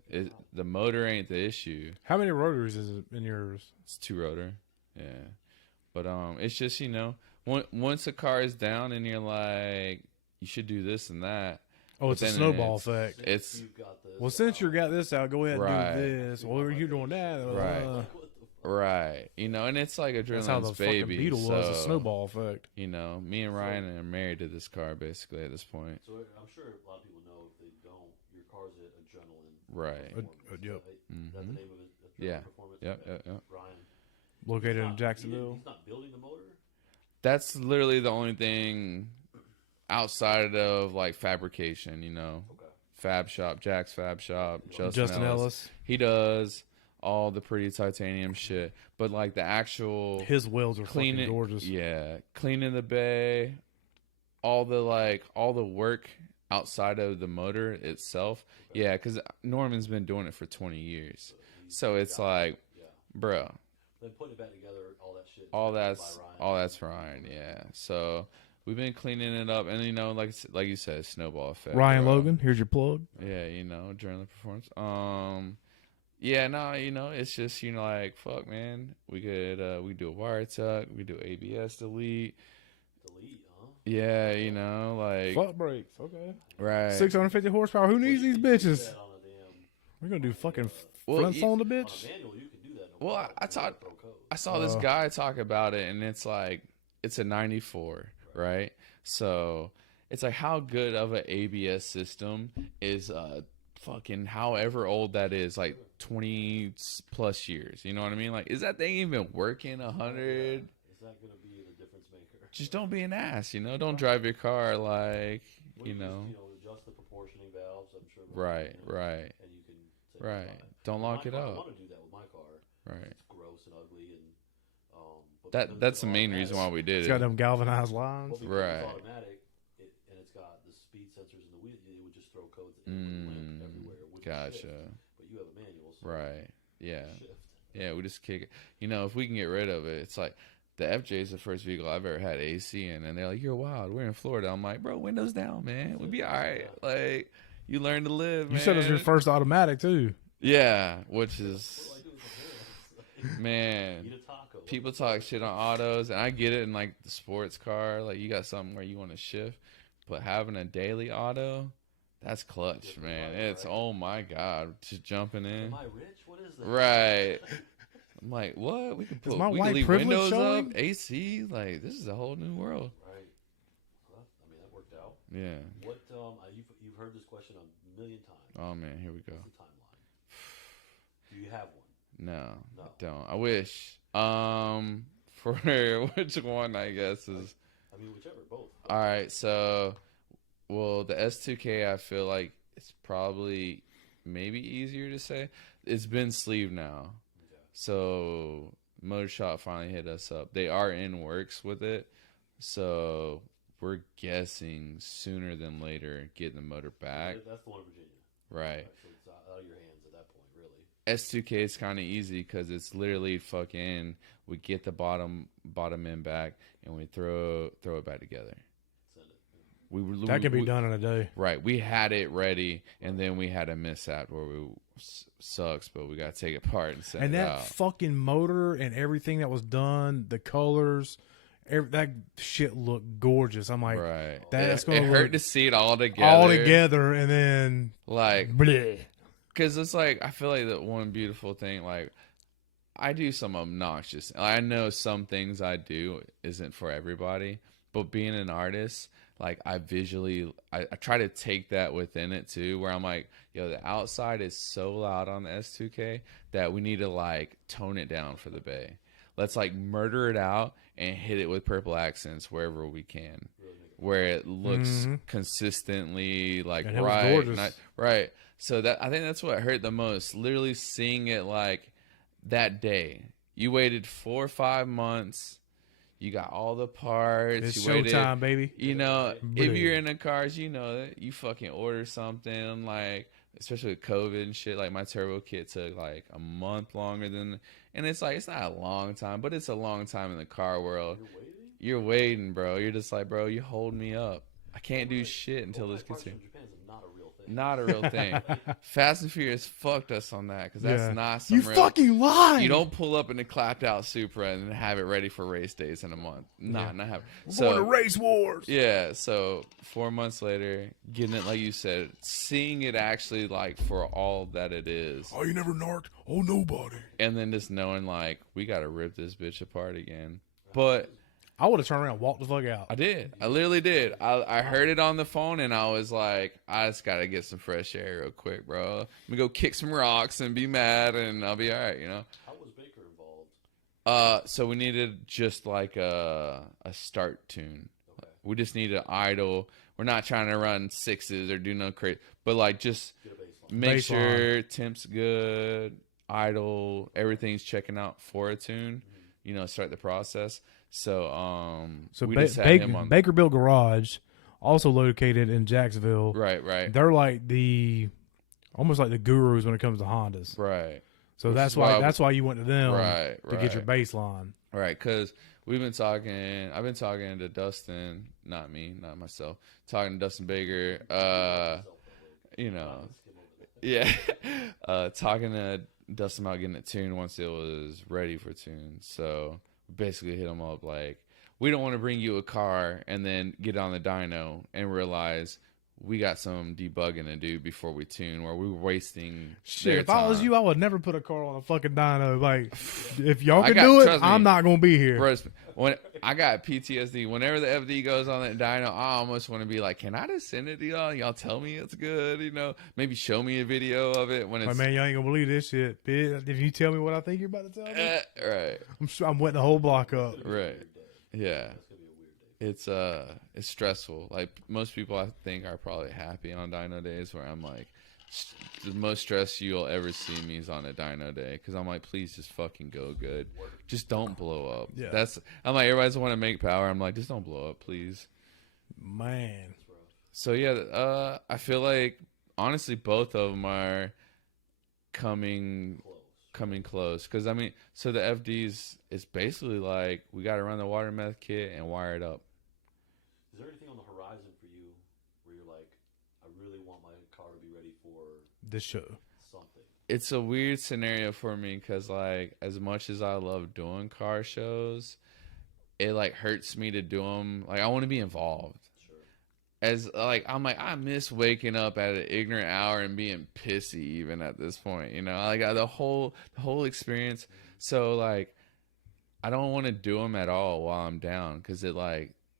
The motor ain't the issue. How many rotors is it in yours? It's 2-rotor, yeah. But it's just once a car is down and you're like, you should do this and that. Oh, it's a Then snowball it's- effect. It's You've got this. Well, since you got this out, go ahead and Right. do this. Well, you're doing that. Right. What the fuck? right, and it's like That's how the adrenaline's fucking baby. Beetle so, was, a snowball effect. Me and Ryan are married to this car basically at this point. So I'm sure a lot of people know if they don't, your car's at Adrenaline. Right. Performance, Yep. right? That's the Mhm. name of it. Adrenaline Yeah. Performance. Yep, Okay. yep, yep. Ryan. Located He's in not- Jacksonville. He's not building the motor. That's literally the only thing outside of like fabrication. Okay. Fab Shop, Jack's Fab Shop, Justin Ellis. He does all the pretty titanium shit, but like the actual His wheels are fucking cleaning, gorgeous. yeah, cleaning the bay, all the work outside of the motor itself, yeah, because Norman's been doing it for 20 years, so it's like, Yeah. bro, Then putting it back together, all that shit. all by that's Ryan. all that's Ryan, yeah. So we've been cleaning it up, and like you said, snowball effect. Ryan bro. Logan, here's your plug. Yeah, adrenaline performance. Yeah, no, it's just like fuck, man. We could do a wire tuck, we do ABS delete. Delete, huh? Yeah, like Fuck brakes. Okay. right. 650 horsepower. Who needs these You can do bitches? that on a damn- We're gonna do fucking Well, fronts on the on bitch. a manual, you can do that. No Well, problem. I You taught- throw code. I saw this guy talk about it, and it's like it's a 94, right? So it's like how good of an ABS system is fucking however old that is, like 20 plus years. You know what I mean? Like, is that thing even working 100? Is that going to be the difference maker? Just don't be an ass, Don't drive your car like, Well, just, adjust the proportioning valves. I'm sure. Right, right, And you can say right. fine. Don't lock My it car, I up. want to do that with my car. Right. It's gross and ugly, and but because That's it's the main automatic- reason why we did It's got it. them galvanized lines. Well, because Right. it's automatic, and it's got the speed sensors in the wheel. It would just throw codes and it would limp everywhere. It wouldn't shift. Gotcha. But you have a manual, so Right. Yeah. shift. Yeah, we just kick it. If we can get rid of it, it's like the FJ is the first vehicle I've ever had AC in, and they're like, "You're wild. We're in Florida." I'm like, "Bro, windows down, man. We'll be all right." Like, you learn to live. You said it was your first automatic too. Yeah, which What do is I do with the hair? man. Eat a taco. People talk shit on autos, and I get it in like the sports car. Like you got something where you want to shift, but having a daily auto, that's clutch, Different man. life, It's right? oh my god, just jumping in. Am I rich? What is this? Right. I'm like, what? We could put my we white could leave privilege windows showing? up, AC. Like this is a whole new world. Right. Well, I mean, that worked out. Yeah. What? You've heard this question a million times. Oh man, here we go. What's the timeline? Do you have one? No, No. I don't. I wish. For which one? I guess is I mean, whichever, both. all right. So, well, the S2K, I feel like it's probably maybe easier to say. It's been sleeved now. Okay. So Motor Shop finally hit us up. They are in works with it. So we're guessing sooner than later getting the motor back. That's the one in Virginia. Right. So it's out of your hands at that point, really. S2K is kind of easy because it's literally fucking. We get the bottom end back and we throw it back together. Send it. That can be done in a day. Right. We had it ready, and then we had a mishap where we sucks, but we got to take it apart and send And it that out. fucking motor and everything that was done, the colors, that shit looked gorgeous. I'm like, Right. that's It going to hurt to see it all together. all together, and then Like, bleh. because it's like, I feel like that one beautiful thing, like, I do some obnoxious. I know some things I do isn't for everybody, but being an artist, like I try to take that within it too, where I'm like, yo, the outside is so loud on the S2K that we need to like tone it down for the Bay. Let's like murder it out and hit it with purple accents wherever we can, where it looks consistently like And it was right, gorgeous. right. So that I think that's what hurt the most. Literally seeing it like that day. You waited 4 or 5 months. You got all the parts. It's you waited, showtime, baby. You know, if Brilliant. you're in the cars, you know that you fucking order something like, especially with COVID and shit. Like my turbo kit took like a month longer than, and it's like it's not a long time, but it's a long time in the car world. You're waiting, bro. You're just like, bro, you hold me up. I can't do shit until this gets here. Not a real thing. Fast and Furious fucked us on that because that's not some you real. fucking lied. You don't pull up in a clapped out Supra and have it ready for race days in a month. Not have. We're going to race wars. Yeah, so 4 months later, getting it like you said, seeing it actually like for all that it is, Oh, you never narked? Oh, nobody. and then just knowing like we got to rip this bitch apart again. But I would have turned around and walked the fuck out. I did. I literally did. I heard it on the phone, and I was like, I just got to get some fresh air real quick, bro. Let me go kick some rocks and be mad, and I'll be all right, you know? How was Baker involved? So we needed just like a start tune. Okay. We just needed idle. We're not trying to run sixes or do no crazy, but like just Get a baseline. make Baseline. sure temp's good, idle, everything's checking out for a tune. You know, start the process. So So we just had him on. Baker Built Garage, also located in Jacksonville. Right. They're like almost like the gurus when it comes to Hondas. Right. So Which that's is why why you went to them Right, to get your right. baseline. Right, because I've been talking to Dustin, not me, not myself, talking to Dustin Baker, you know, yeah, talking to Dustin about getting it tuned once it was ready for tune. So basically hit him up like, we don't want to bring you a car and then get on the dyno and realize we got some debugging to do before we tune, or we were wasting Shit, their if I was time. you, I would never put a car on a fucking dyno. Like, if y'all I can got- do it, trust me. I'm not gonna be here. Bro, when I got PTSD, whenever the FD goes on that dyno, I almost want to be like, can I just send it to y'all? Y'all tell me it's good, you know? Maybe show me a video of it when it's Like, man, y'all ain't gonna believe this shit. Bitch. If you tell me what I think you're about to tell me, right, I'm wetting the whole block up. right, yeah. It's stressful. Like most people, I think are probably happy on dyno days. Where I'm like, the most stress you'll ever see me is on a dyno day because I'm like, please just fucking go good. Just don't blow up. Yeah. I'm like, everybody's want to make power. I'm like, just don't blow up, please. Man, So yeah, I feel like honestly both of them are coming close because I mean, so the FDs is basically like we got to run the water meth kit and wire it up. Is there anything on the horizon for you where you're like, I really want my car to be ready for this show. something? It's a weird scenario for me because like as much as I love doing car shows, it like hurts me to do them. Like I want to be involved. Sure. As like I'm like I miss waking up at an ignorant hour and being pissy even at this point, you know, like the whole experience. So like I don't want to do them at all while I'm down because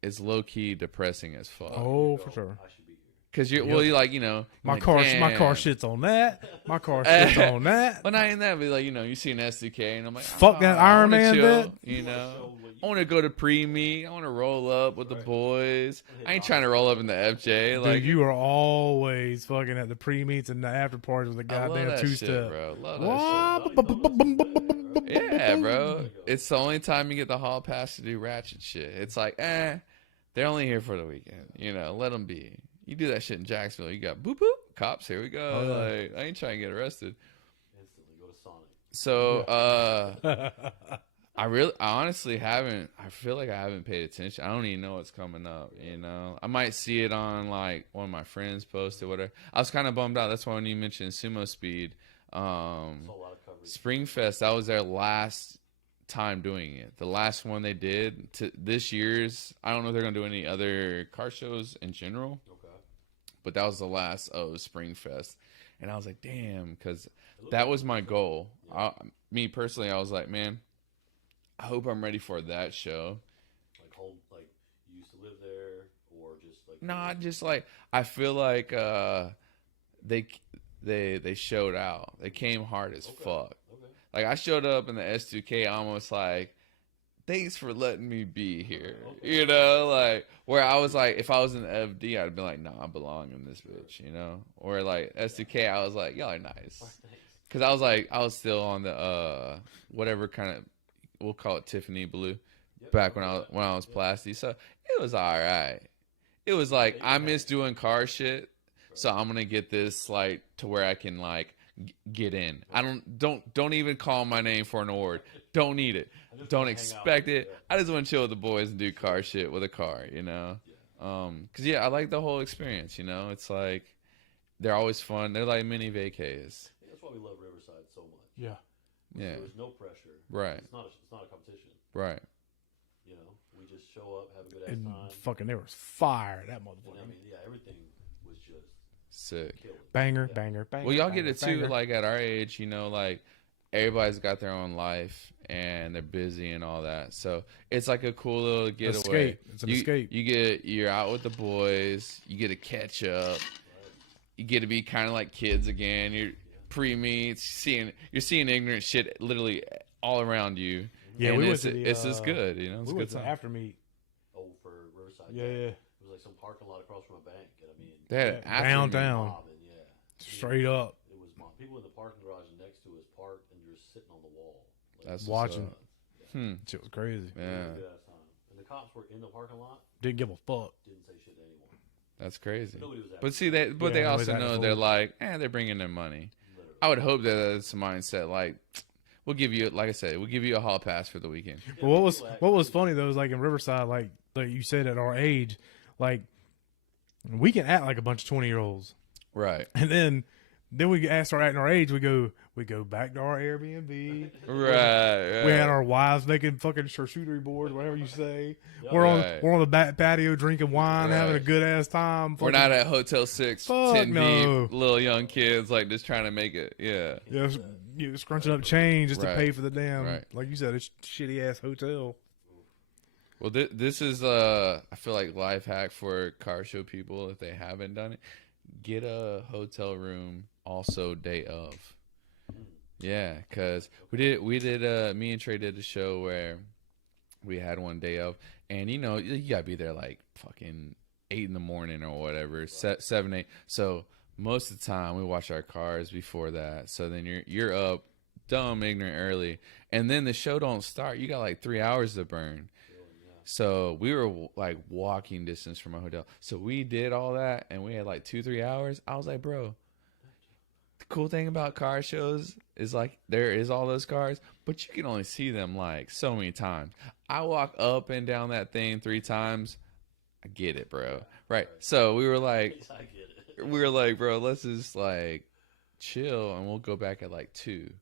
it's low key depressing as fuck. Oh, for sure. I should be here. Because you like you know My like, car damn. shits on that. My car shits on that. But not in that, but like you know, you see an SDK and I'm like, Fuck that I Iron wanna Man chill, bit. you know. I want to go to pre-meet. I want to roll up with the boys. I ain't trying to roll up in the FJ. Like Dude, you are always fucking at the pre-meets and the after parties with the I love goddamn that shit, two-step. bro. Love that shit. Yeah, bro. It's the only time you get the hall pass to do ratchet shit. It's like, they're only here for the weekend. You know, let them be. You do that shit in Jacksonville, you got boop boop cops. Here we go. Oh, yeah. Like I ain't trying to get arrested. Instantly go to Sonic. So I honestly haven't. I feel like I haven't paid attention. I don't even know what's coming up. You know, I might see it on like one of my friends posted, whatever. I was kind of bummed out. That's why when you mentioned Sumo Speed, Saw a lot of coverage. Springfest, that was their last time doing it. The last one they did to this year's. I don't know if they're gonna do any other car shows in general, Okay. but that was the last of Springfest, and I was like, damn, because that was my goal. Me personally, I was like, man, I hope I'm ready for that show. Like you used to live there, or just like Nah, just like I feel like they showed out. They came hard as fuck. Okay. Like I showed up in the S2K almost like, thanks for letting me be here. You know, like where I was like, if I was in the FD, I'd be like, nah, I belong in this bitch. You know, or like S2K, I was like, y'all are nice. Because I was still on the whatever kind of, we'll call it Tiffany blue, back when I was plasty. So it was all right. It was like I miss doing car shit, so I'm gonna get this like to where I can like get in. I don't even call my name for an award. Don't need it. Don't expect it. I just want to chill with the boys and do car shit with a car. You know, because I like the whole experience. You know, it's like they're always fun. They're like mini vacays. That's why we love Riverside so much. Yeah. Yeah. There's no pressure. Right. It's not a competition. Right. You know, we just show up, have a good ass And time. fucking, there was fire, that motherfucker. And I mean, yeah, everything was just Sick. killing. Banger, banger, banger. Well, y'all banger, get it banger. too. Like at our age, you know, like everybody's got their own life and they're busy and all that. So it's like a cool little getaway. Escape. It's an escape. You're out with the boys. You get to catch up. You get to be kind of like kids again. You're pre-meets. You're seeing ignorant shit literally all around you. Yeah, and we went it's, to the, it's just good, you know. It's we a went good to time. after meet. Oh, for Riverside. Yeah. It was like some parking lot across from a bank. And I mean, They had an Yeah, after downtown. mobbing, yeah. Straight up. It was mob. People in the parking garage next to us parked and just sitting on the wall. Like, That's Watching. what's up. Shit was crazy. Yeah, It was a good ass time. And the cops were in the parking lot, Didn't give a fuck. didn't say shit to anyone. that's crazy. Nobody was But see, they Yeah, they also nobody's know acting they're fool. like, they're bringing their money. literally. I would hope that that's a mindset. Like, we'll give you, like I said, we'll give you a hall pass for the weekend. But what was funny though is like in Riverside, like you said at our age, like we can act like a bunch of 20-year-olds, Right. and then we start acting our age. We go back to our Airbnb. Right. We had our wives making fucking charcuterie boards, whatever you say. Yep. We're Right. on the back patio drinking wine, having a Right. good ass time. We're not at Hotel 6, Fuck 10 no. deep, little young kids, like just trying to make it. Yeah. Scrunching up change just Right. to pay for the damn, Right. like you said, a shitty ass hotel. Well, this is, I feel like, life hack for car show people if they haven't done it. Get a hotel room also day of. Yeah, because we did, me and Trey did a show where we had one day of, and you know, you gotta be there like fucking 8 in the morning or whatever, 7, 8. So most of the time we watch our cars before that. So then you're up, dumb, ignorant early, and then the show don't start. You got like 3 hours to burn. So we were like walking distance from a hotel. So we did all that, and we had like 2-3 hours. I was like, bro, the cool thing about car shows is like there is all those cars, but you can only see them like so many times. I walk up and down that thing 3 times. I get it, bro. Right. So we were like, I get it. bro, let's just like chill, and we'll go back at like 2.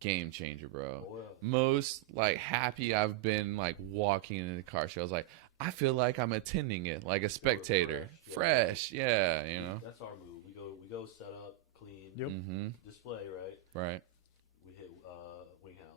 Game changer, bro. Oh, yeah. Most like happy I've been like walking in the car show. I was like, I feel like I'm attending it, like a spectator. Fresh, yeah, you know. That's our move. We go set up, clean, Yep. Mm-hmm. display, right? Right. We hit Wing House.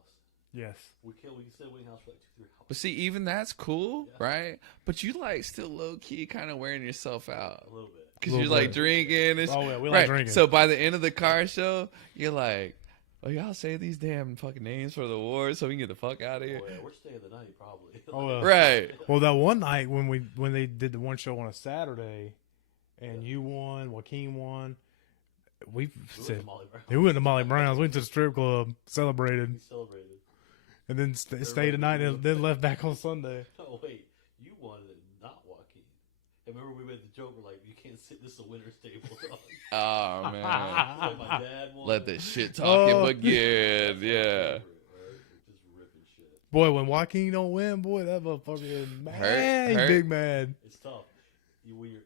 Yes. We can sit at Wing House for like 2-3 hours. But see, even that's cool, Yeah. right? But you like still low key kind of wearing yourself out A little bit. because Little you're like bit. drinking. And Oh, yeah, we right. like drinking. So by the end of the car show, you're like, oh, y'all say these damn fucking names for the award so we can get the fuck out of here. Oh, yeah, we're staying the night probably. Oh, Right. Well, that one night when they did the one show on a Saturday, and you won, Joaquin won, we said we went to Molly Brown's, went to the strip club, celebrated, We celebrated. and then stayed the night, and then left back on Sunday. Oh wait, you wanted it, not Joaquin. And remember we made the joke, we're like, you can't sit. This is a winner's table. Dog. Oh man. Like my dad won. Let the shit talking Oh. begin. Yeah. Right? We're just ripping shit. Boy, when Joaquin don't win, boy, that motherfucker is mad. Hurt. Big mad. It's tough. When you're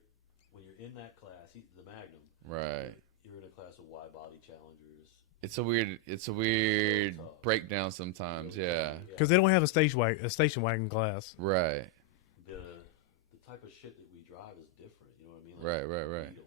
in that class, the Magnum. Right. You're in a class of wide body challengers. It's a weird breakdown sometimes. Yeah. Because they don't have a station wagon class. Right. The type of shit that we drive is different. You know what I mean? Like Right. Beetle,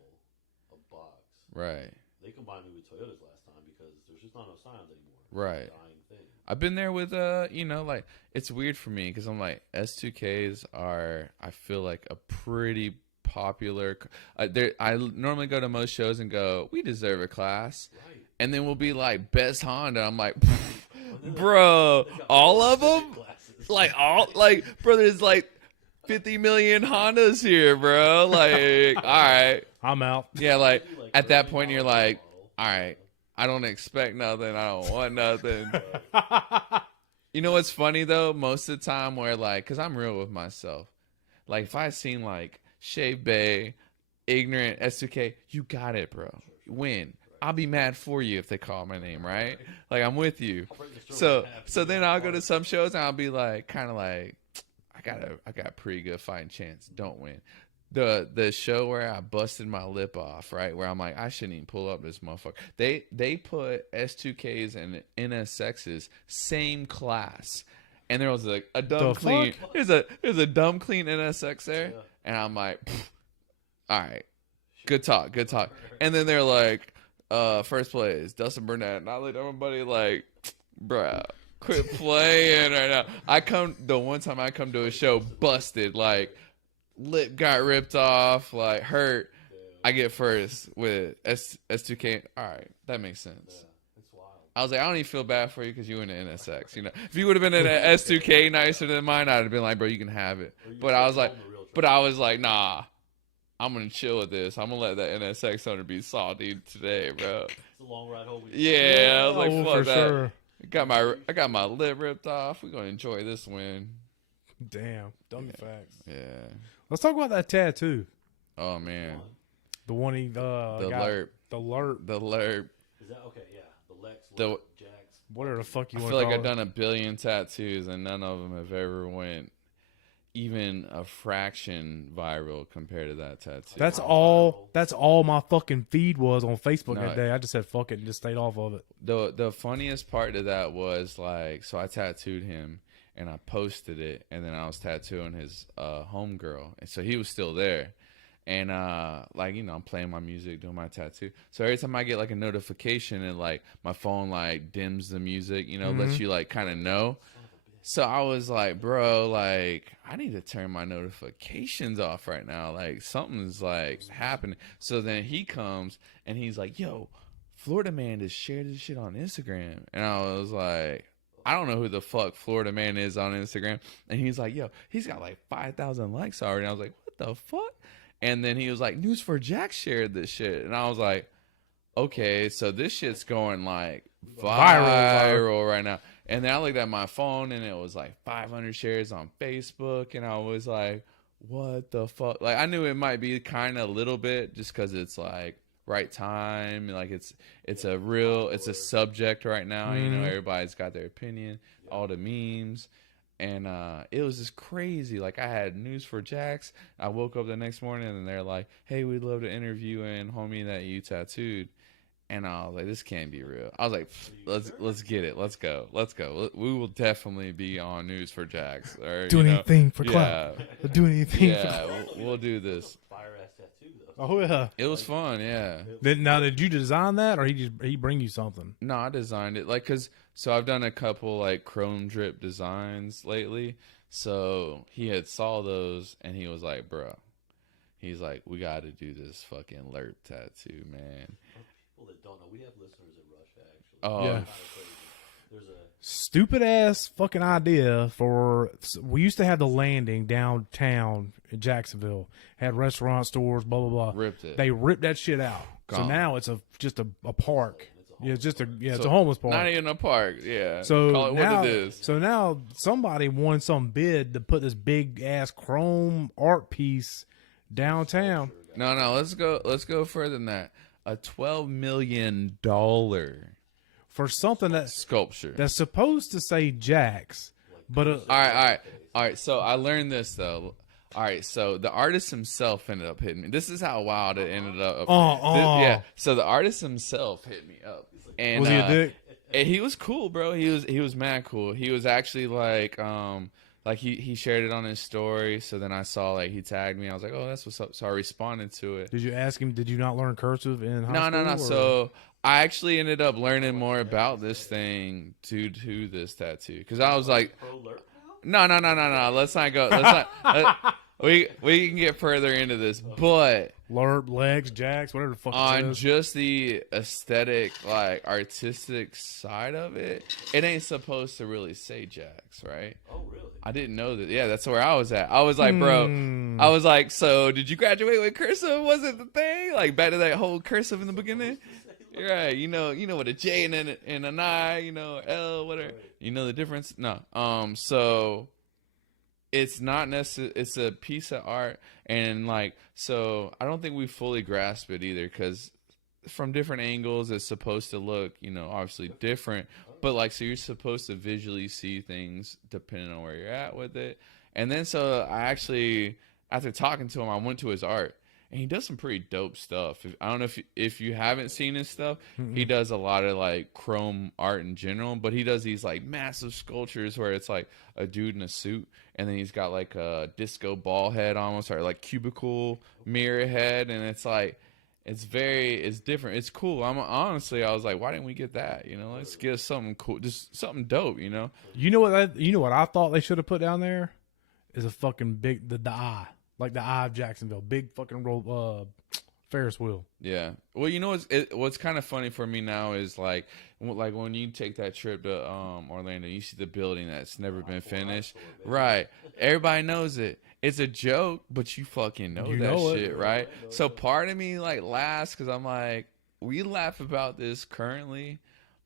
a box. Right. They combined me with Toyotas last time because there's just not enough signs anymore. Right. It's a dying thing. I've been there with like it's weird for me because I'm like S2Ks are I feel like a pretty popular. I normally go to most shows and go, we deserve a class, Right. and then we'll be like best Honda. I'm like, bro, all of them, bro, there's like 50 million Hondas here, bro. Like, all right, I'm out. yeah, like at that point you're like, all right, I don't expect nothing. I don't want nothing. You know what's funny though? Most of the time, where like, cause I'm real with myself. Like if I seen like Shave Bay, Ignorant, S2K, you got it, bro. Win. I'll be mad for you if they call my name, right? Like I'm with you. So then I'll go to some shows and I'll be like, kind of like, I got a pretty good fighting chance. Don't win. The show where I busted my lip off, right? Where I'm like, I shouldn't even pull up this motherfucker. They put S2Ks and NSXs same class, and there was like a dumb clean. There's a dumb clean NSX there, and I'm like, all right, good talk. And then they're like, first place, Dustin Burnett, and I looked at everybody like, bruh, quit playing right now. The one time I come to a show busted, like. Lip got ripped off, like hurt. I get first with S2K. All right, that makes sense. Yeah, it's wild. I was like, I don't even feel bad for you because you were in an NSX. You know, if you would have been in an S2K nicer than mine, I'd have been like, bro, you can have it. But I was like, nah, I'm gonna chill with this. I'm gonna let that NSX owner be salty today, bro. It's a long ride home. Yeah, I was like, fuck for that. sure. I got my lip ripped off. We're gonna enjoy this win. Damn, dummy facts. Yeah. Let's talk about that tattoo. Oh man. The one he The got, lerp. The lerp. The lerp. Is that okay? Yeah, the Lex, The- Jax. Whatever the fuck you I want feel to like call I've done a billion tattoos and none of them have ever went even a fraction viral compared to that tattoo. That's all my fucking feed was on Facebook No, that day. I just said fuck it and just stayed off of it. the funniest part of that was like, so I tattooed him and I posted it, and then I was tattooing his homegirl, and so he was still there. And like, you know, I'm playing my music, doing my tattoo. So every time I get like a notification and like my phone like dims the music, you know, lets you like kind of know. So I was like, bro, like I need to turn my notifications off right now. Like something's like happening. So then he comes and he's like, yo, Florida Man just shared this shit on Instagram. And I was like, I don't know who the fuck Florida Man is on Instagram. And he's like, yo, he's got like 5,000 likes already. And I was like, what the fuck? And then he was like, News4Jax shared this shit. And I was like, okay, so this shit's going like viral right now. And then I looked at my phone and it was like 500 shares on Facebook. And I was like, what the fuck? Like, I knew it might be kind of a little bit just because it's like right time. Like it's a subject right now. You know, everybody's got their opinion, all the memes. And it was just crazy. Like I had News4Jax. I woke up the next morning and they're like, hey, we'd love to interview and homie that you tattooed. And I was like, this can't be real. I was like, let's get it. Let's go. We will definitely be on News4Jax. Or, Do anything for clout. Yeah, Do anything. yeah, we'll do this. Fire ass tattoo though. Oh yeah. It was fun. Yeah. Now, did you design that, or he bring you something? No, I designed it. Like, so I've done a couple like chrome drip designs lately. So he had saw those and he was like, bro, he's like, we got to do this fucking lerp tattoo, man. People that don't know, we have listeners at Rush actually. Oh, Yeah. There's a Stupid ass fucking idea for. We used to have the landing downtown in Jacksonville. Had restaurant stores, blah blah blah. ripped it. They ripped that shit out. So Gone. now it's just a park. It's a So, homeless park. Not even a park. Yeah. So call it now, what it is. so now somebody won some bid to put this big ass chrome art piece downtown. No. Let's go further than that. A $12 million For something sculpture. that's supposed to say Jax, But All right. So I learned this though. All right, so the artist himself ended up hitting me. This is how wild it ended up. Yeah. So the artist himself hit me up, and was he a dick? and he was cool, bro. He was mad cool. He was actually like he shared it on his story. So then I saw like he tagged me. I was like, oh, that's what's up. So I responded to it. Did you ask him? Did you not learn cursive in high school? No. So I actually ended up learning more about this thing due to this tattoo because I was like, no. Let's not go. Let's not. We can get further into this, but Lerp, legs, jacks, whatever the fuck. On just the aesthetic, like artistic side of it, it ain't supposed to really say jacks, right? Oh, really? I didn't know that. Yeah, that's where I was at. I was like, bro, I was like, so did you graduate with cursive? Was it the thing? Like back to that whole cursive in the beginning? You're right. You know what a J and an I, L, whatever. You know the difference? No. So it's not necessary. It's a piece of art, and like, so I don't think we fully grasp it either, because from different angles, it's supposed to look, obviously different. But like, so you're supposed to visually see things depending on where you're at with it. And then so I actually, after talking to him, I went to his art. And he does some pretty dope stuff. I don't know if you haven't seen his stuff. Mm-hmm. He does a lot of like chrome art in general, but he does these like massive sculptures where it's like a dude in a suit, and then he's got like a disco ball head almost, or like cubicle mirror head, and it's like it's different. It's cool. I was like, why didn't we get that? Let's get something cool, just something dope. You know what I thought they should have put down there is a fucking big the eye. Like the Eye of Jacksonville, big fucking Ferris wheel. Yeah. Well, what's kind of funny for me now is like when you take that trip to Orlando, you see the building that's never been finished. Right. Everybody knows it. It's a joke, but you fucking know that shit, right? So part of me like laughs because I'm like, we laugh about this currently,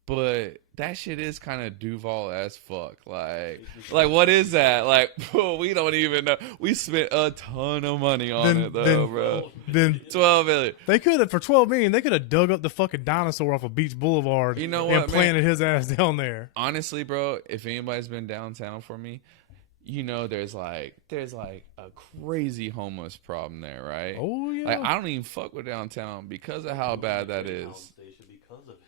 but that shit is kind of Duval as fuck. Like what is that? Like, bro, we don't even know. We spent a ton of money on it, though, bro. Then $12 million. They could have, for $12 million, they could have dug up the fucking dinosaur off of Beach Boulevard. You know what, and planted his ass down there. Honestly, bro, if anybody's been downtown for me, there's like a crazy homeless problem there, right? Oh yeah. Like I don't even fuck with downtown because of how bad that is.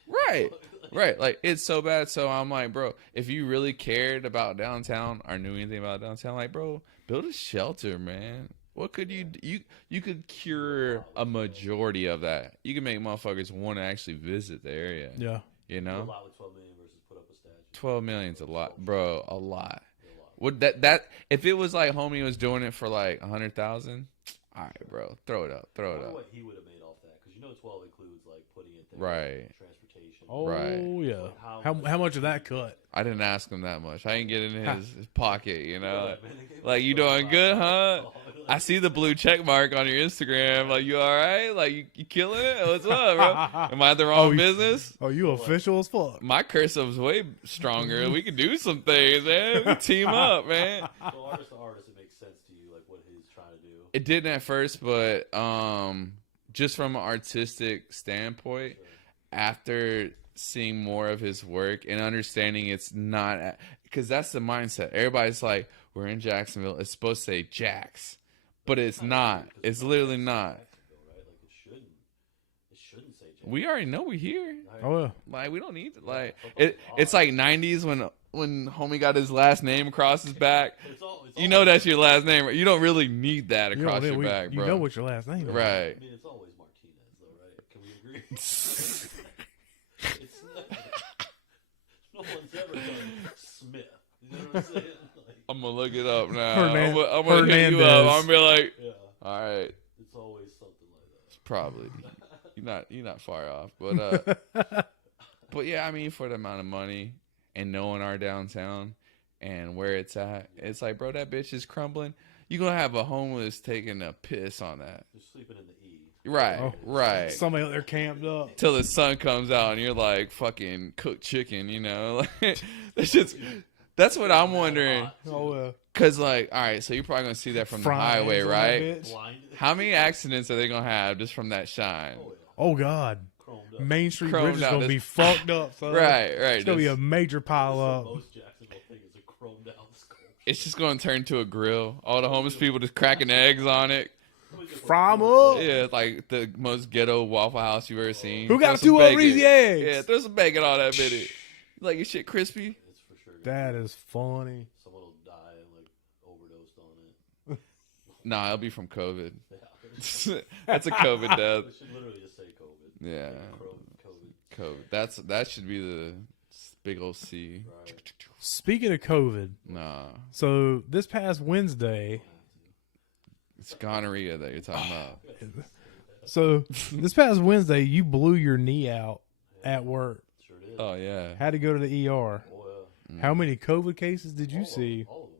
Right. Right, like it's so bad. So I'm like, bro, if you really cared about downtown or knew anything about downtown, like, bro, build a shelter, man. What could you could cure a majority of that. You can make motherfuckers want to actually visit the area. Yeah, A lot with 12 million versus put up a statue. 12 million's a lot, bro. A lot. Would that if it was like homie was doing it for like 100,000? All right, bro, throw it up. I wonder what he would have made off that, because 12 includes like putting it there, right? Transportation. Oh right. Yeah. Like how much of that cut? I didn't ask him that much. I didn't get in his pocket, Like, you doing good, huh? I see the blue check mark on your Instagram. Like, you all right? Like, you killing it? What's up, bro? Am I the wrong business? Oh, you official as fuck. My cursive's way stronger. We can do some things, man. We can team up, man. So artist to artist, it makes sense to you, like what he's trying to do. It didn't at first, but just from an artistic standpoint, after seeing more of his work and understanding it's not, because that's the mindset. Everybody's like, we're in Jacksonville. It's supposed to say Jax, but it's not. It's literally not. It shouldn't say Jax. We already know we're here. Oh yeah. Like, we don't need to. Like, it's like 90s when homie got his last name across his back. You know that's your last name. You don't really need that across your back, bro. You know what your last name is. Right. I mean, it's always Martinez, though, right? Can we agree? It's no one's ever done Smith. You know what I'm saying? I'm gonna look it up now. I'm gonna Hernandez. hit you up. I'm gonna be like, yeah. All right. It's always something like that. It's probably you're not far off, but yeah, I mean, for the amount of money and knowing our downtown and where it's at, it's like, bro, that bitch is crumbling. You're gonna have a homeless taking a piss on that. They're sleeping in the E. Right, right. Somebody out there camped up till the sun comes out and you're like fucking cooked chicken, Like, that's what I'm wondering. Oh, Cause like, all right, so you're probably gonna see that from the highway, right? How many accidents are they gonna have just from that shine? Oh God, Main Street Bridge is gonna be fucked up. Son. Right. It's gonna be a major pile up. Most Jacksonville thing is a chromed out It's just going to turn to a grill. All the homeless people just cracking eggs on it. Fry 'em up. Yeah, it's like the most ghetto Waffle House you've ever seen. Who got Throw some 2 bacon. Reezy eggs? Yeah, throw some bacon on that bitty. Like your shit crispy? It's for sure. That is funny. Someone will die and like overdosed on it. Nah, it'll be from COVID. Yeah. That's a COVID death. It should literally just say COVID. Yeah, COVID. COVID. That should be the big old C. Right. Speaking of COVID, Nah, so this past Wednesday, it's gonorrhea that you're talking about. you blew your knee out at work. Sure did. Oh yeah. Had to go to the ER. Oh, yeah. How many COVID cases did you see? All of them.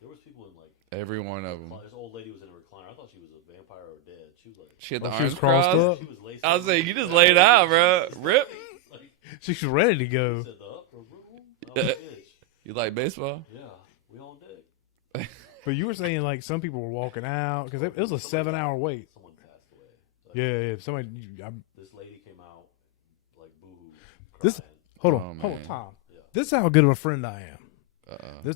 There was people in like. Every one of them. This old lady was in a recliner. I thought she was a vampire or dead. She was like. She had the She was arms crossed crossed. up. She was laced I was up. like, you just laid out, bro. Rip. Like, She's ready to go. said the upper room. I was like, bitch. You like baseball? Yeah, we on deck. But you were saying like some people were walking out because it was a 7-hour wait. Someone passed away. Like, Yeah, somebody. This lady came out like boo-hoo. This- crying. Hold Oh, on, man. Tom. Yeah. This is how good of a friend I am. Uh-uh.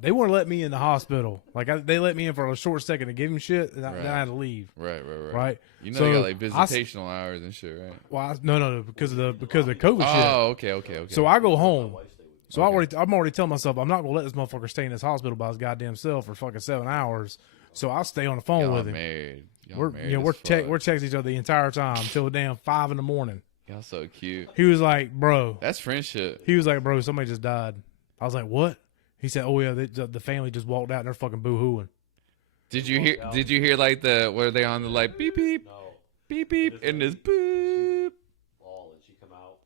They wouldn't let me in the hospital. Like they let me in for a short second to give him shit, and then I had to leave. Right. Right. You know So, they got like I- visitational hours and shit, right? Well, no, because of the COVID shit. Oh, okay. So I go home. My wife stayed with me. So I'm already telling myself I'm not gonna let this motherfucker stay in this hospital by his goddamn self for fucking 7 hours. So I'll stay on the phone Y'all with him. married. Y'all We're married as we're fuck. we're texting each other the entire time till damn 5 in the morning. Y'all so cute. He was like, bro. That's friendship. He was like, bro, somebody just died. I was like, what? He said, oh yeah, the family just walked out and they're fucking boo-hooing. Did you hear like where they on the like beep beep No. beep beep and this boop? All and she come out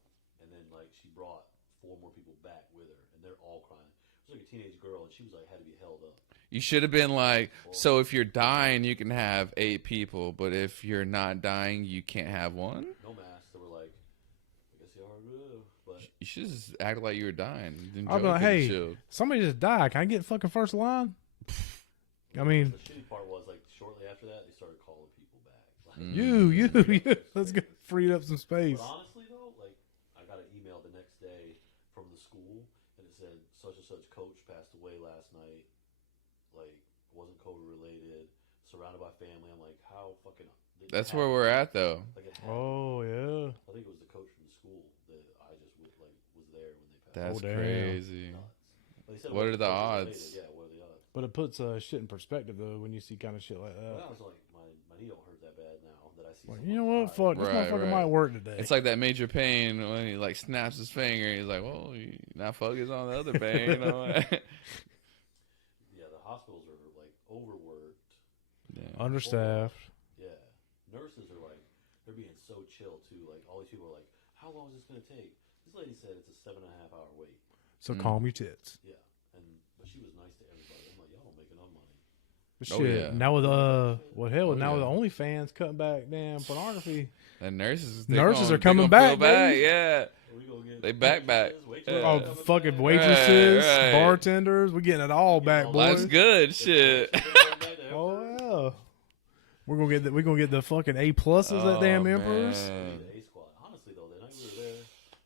and then like she brought 4 more people back with her and they're all crying. It was like a teenage girl and she was like had to be held up. You should have been like, so if you're dying, you can have 8 people, but if you're not dying, you can't have 1. No mask. They were like, I guess you are good, but You should just act like you were dying. Then I'll be joke like, and hey, chill. somebody just died. Can I get fucking first line? I mean, the shitty part was like shortly after that they started calling people back. Like, you. Let's get freed up some space. But honestly though, like I got an email the next day from the school and it said such and such coach passed away last night. Like wasn't COVID related, surrounded by family. I'm like, how fucking. That's where we're at, though. Like it happened. Oh yeah. I think it was the coach from the school that I just was there when they passed. That's damn. crazy. But they said it What wasn't are the COVID odds? related. Yeah, what are the odds? But it puts shit in perspective though when you see kind of shit like Well, that. I was like, my knee don't hurt that bad now that I see. Like, someone you know what? die. Fuck, this Right, motherfucker right. might work today. It's like that Major Pain when he like snaps his finger. He's like, "Well, you not focus on the other pain." You know? Yeah, the hospitals are like overworked. Yeah. understaffed. Yeah, nurses are like they're being so chill too. Like all these people are like, how long is this gonna take? This lady said it's a 7.5 hour wait. So calm your tits. Yeah, but she was nice to everybody. I'm like, y'all don't make enough money. But Oh, shit. yeah. Now with Oh, now yeah. with OnlyFans cutting back damn pornography. And nurses Are coming back, baby. Yeah. Are we gonna get They back. waitresses Yeah. Oh, coming fucking back? waitresses, right. bartenders. We're getting it all back, all boys. Life's good. Shit. Oh yeah. We're gonna get the fucking A pluses at damn Emperors. man. The A squad. Honestly though, the night we were there,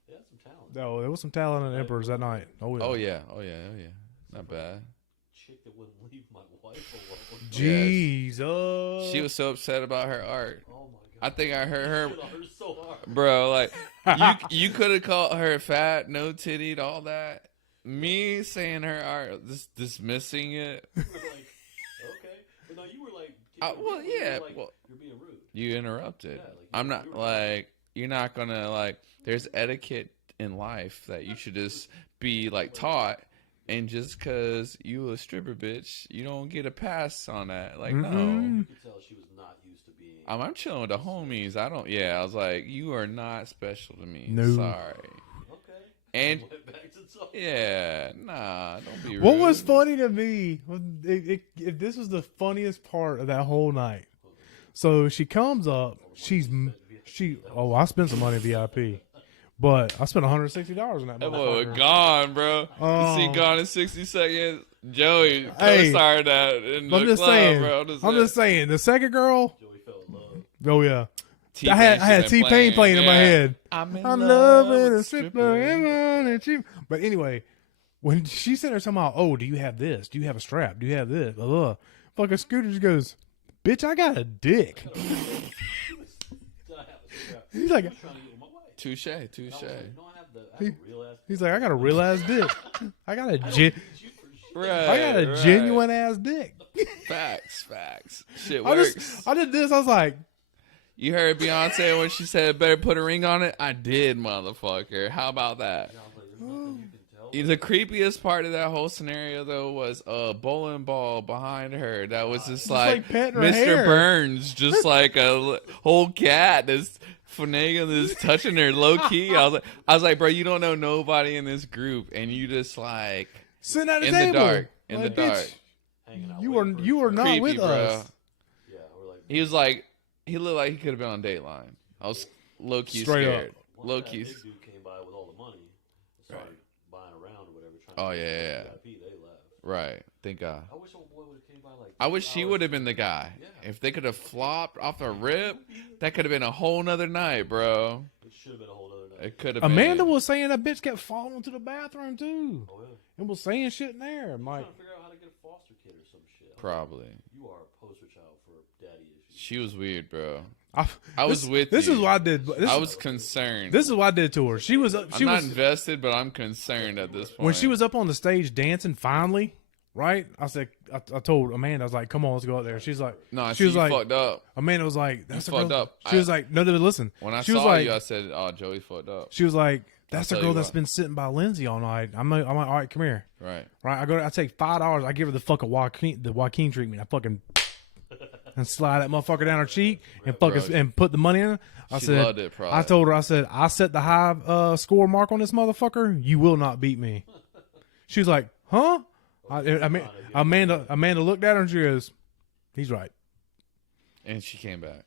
they had some talent. No, there was some talent in Emperors that night. Oh yeah. Oh yeah. Not bad. Chick that wouldn't leave my wife alone. Jesus. She was so upset about her art. Oh my god. I think I heard her, Shit on her so hard. bro. Like you could have called her fat, no tittied, all that. Me saying her art, just dismissing it. You were like, okay, but no, you were like, Well, you were yeah, like, well- you're being rude. You interrupted. Yeah, like, I'm you not were- like you're not gonna like. There's etiquette in life that you should just be like taught, and just because you a stripper bitch, you don't get a pass on that. Like no, You could tell she was not used to being. I'm chilling with the homies. I don't. Yeah, I was like, you are not special to me. No. Sorry. Okay. And Went back to talking. yeah, nah, don't be rude. What was funny to me, if this was the funniest part of that whole night. So she comes up, I spent some money VIP, but I spent $160 on that That boy motherfucker. was gone, bro. Oh. You see, gone in 60 seconds. Joey, Hey, co-starred that in the I'm just club, saying, bro. I'm just saying, the second girl, Joey fell in love. oh yeah. T-Pain I had should've been T-Pain playing in my yeah. head. I'm in I'm love loving with a stripper. And cheap. But anyway, when she said her somehow, oh, do you have this? Do you have a strap? Do you have this? Blah, blah. Fucking Scooter just goes, bitch, I got a dick. He's like, Touche. No, I have a real ass. he's like, I got a real ass dick. I got a Right. genuine ass dick. Facts. Shit I works. did this. I was like, You heard Beyonce when she said better put a ring on it? I did, motherfucker. How about that? Yeah, I was like, there's nothing you can tell. The creepiest part of that whole scenario, though, was a bowling ball behind her. That was just like petting her Mr. hair. Burns, just like a whole cat that's finagling, this touching her low key. I was like, bro, you don't know nobody in this group, and you just like sitting at the in table. the dark, in Like, the bitch, dark. Hanging out You waiting are for you a are not Creepy, with bro. us. Yeah, we're like. He was like, he looked like he could have been on Dateline. I was low key Straight up. scared. Once Low that key. big dude came by with all the money, started buying around or whatever. Trying Oh, to yeah. VIP, they left. Right. Thank God. I wish old boy would have came by like. I wish 2 she hours would have been the guy. Yeah. If they could have flopped off the rip, that could have been a whole nother night, bro. It should have been a whole other night. It could have Amanda been. was saying that bitch kept falling into the bathroom too, Oh yeah. and was saying shit in there. I'm like, Trying to figure out how to get a foster kid or some shit. I'm like, Probably. You are a poster child for daddy issues. She was weird, bro. I was with This you. is what I did. I was concerned. This is what I did to her. She was. I'm She not was invested, but I'm concerned at this point. when she was up on the stage dancing. Finally, right? I said, I told Amanda, I was like, "Come on, let's go out there." She's like, No, she was you like, fucked up. Amanda was like, "That's You a girl." fucked up. She was like, "No, no, listen." When I she was saw like, you, I said, "Oh, Joey fucked up." she was like, "That's the tell girl you that's what. been sitting by Lindsay all night." I'm like, all right, come here. Right. Right, I take $5. I give her the fucking Joaquin treatment. I fucking and slide that motherfucker down her cheek and fucking Bro, and put the money in. I she said, loved it, probably. I told her, I said, I set the high score mark on this motherfucker. You will not beat me. She was like, huh? I mean, Amanda looked at her and she goes, he's right. And she came back.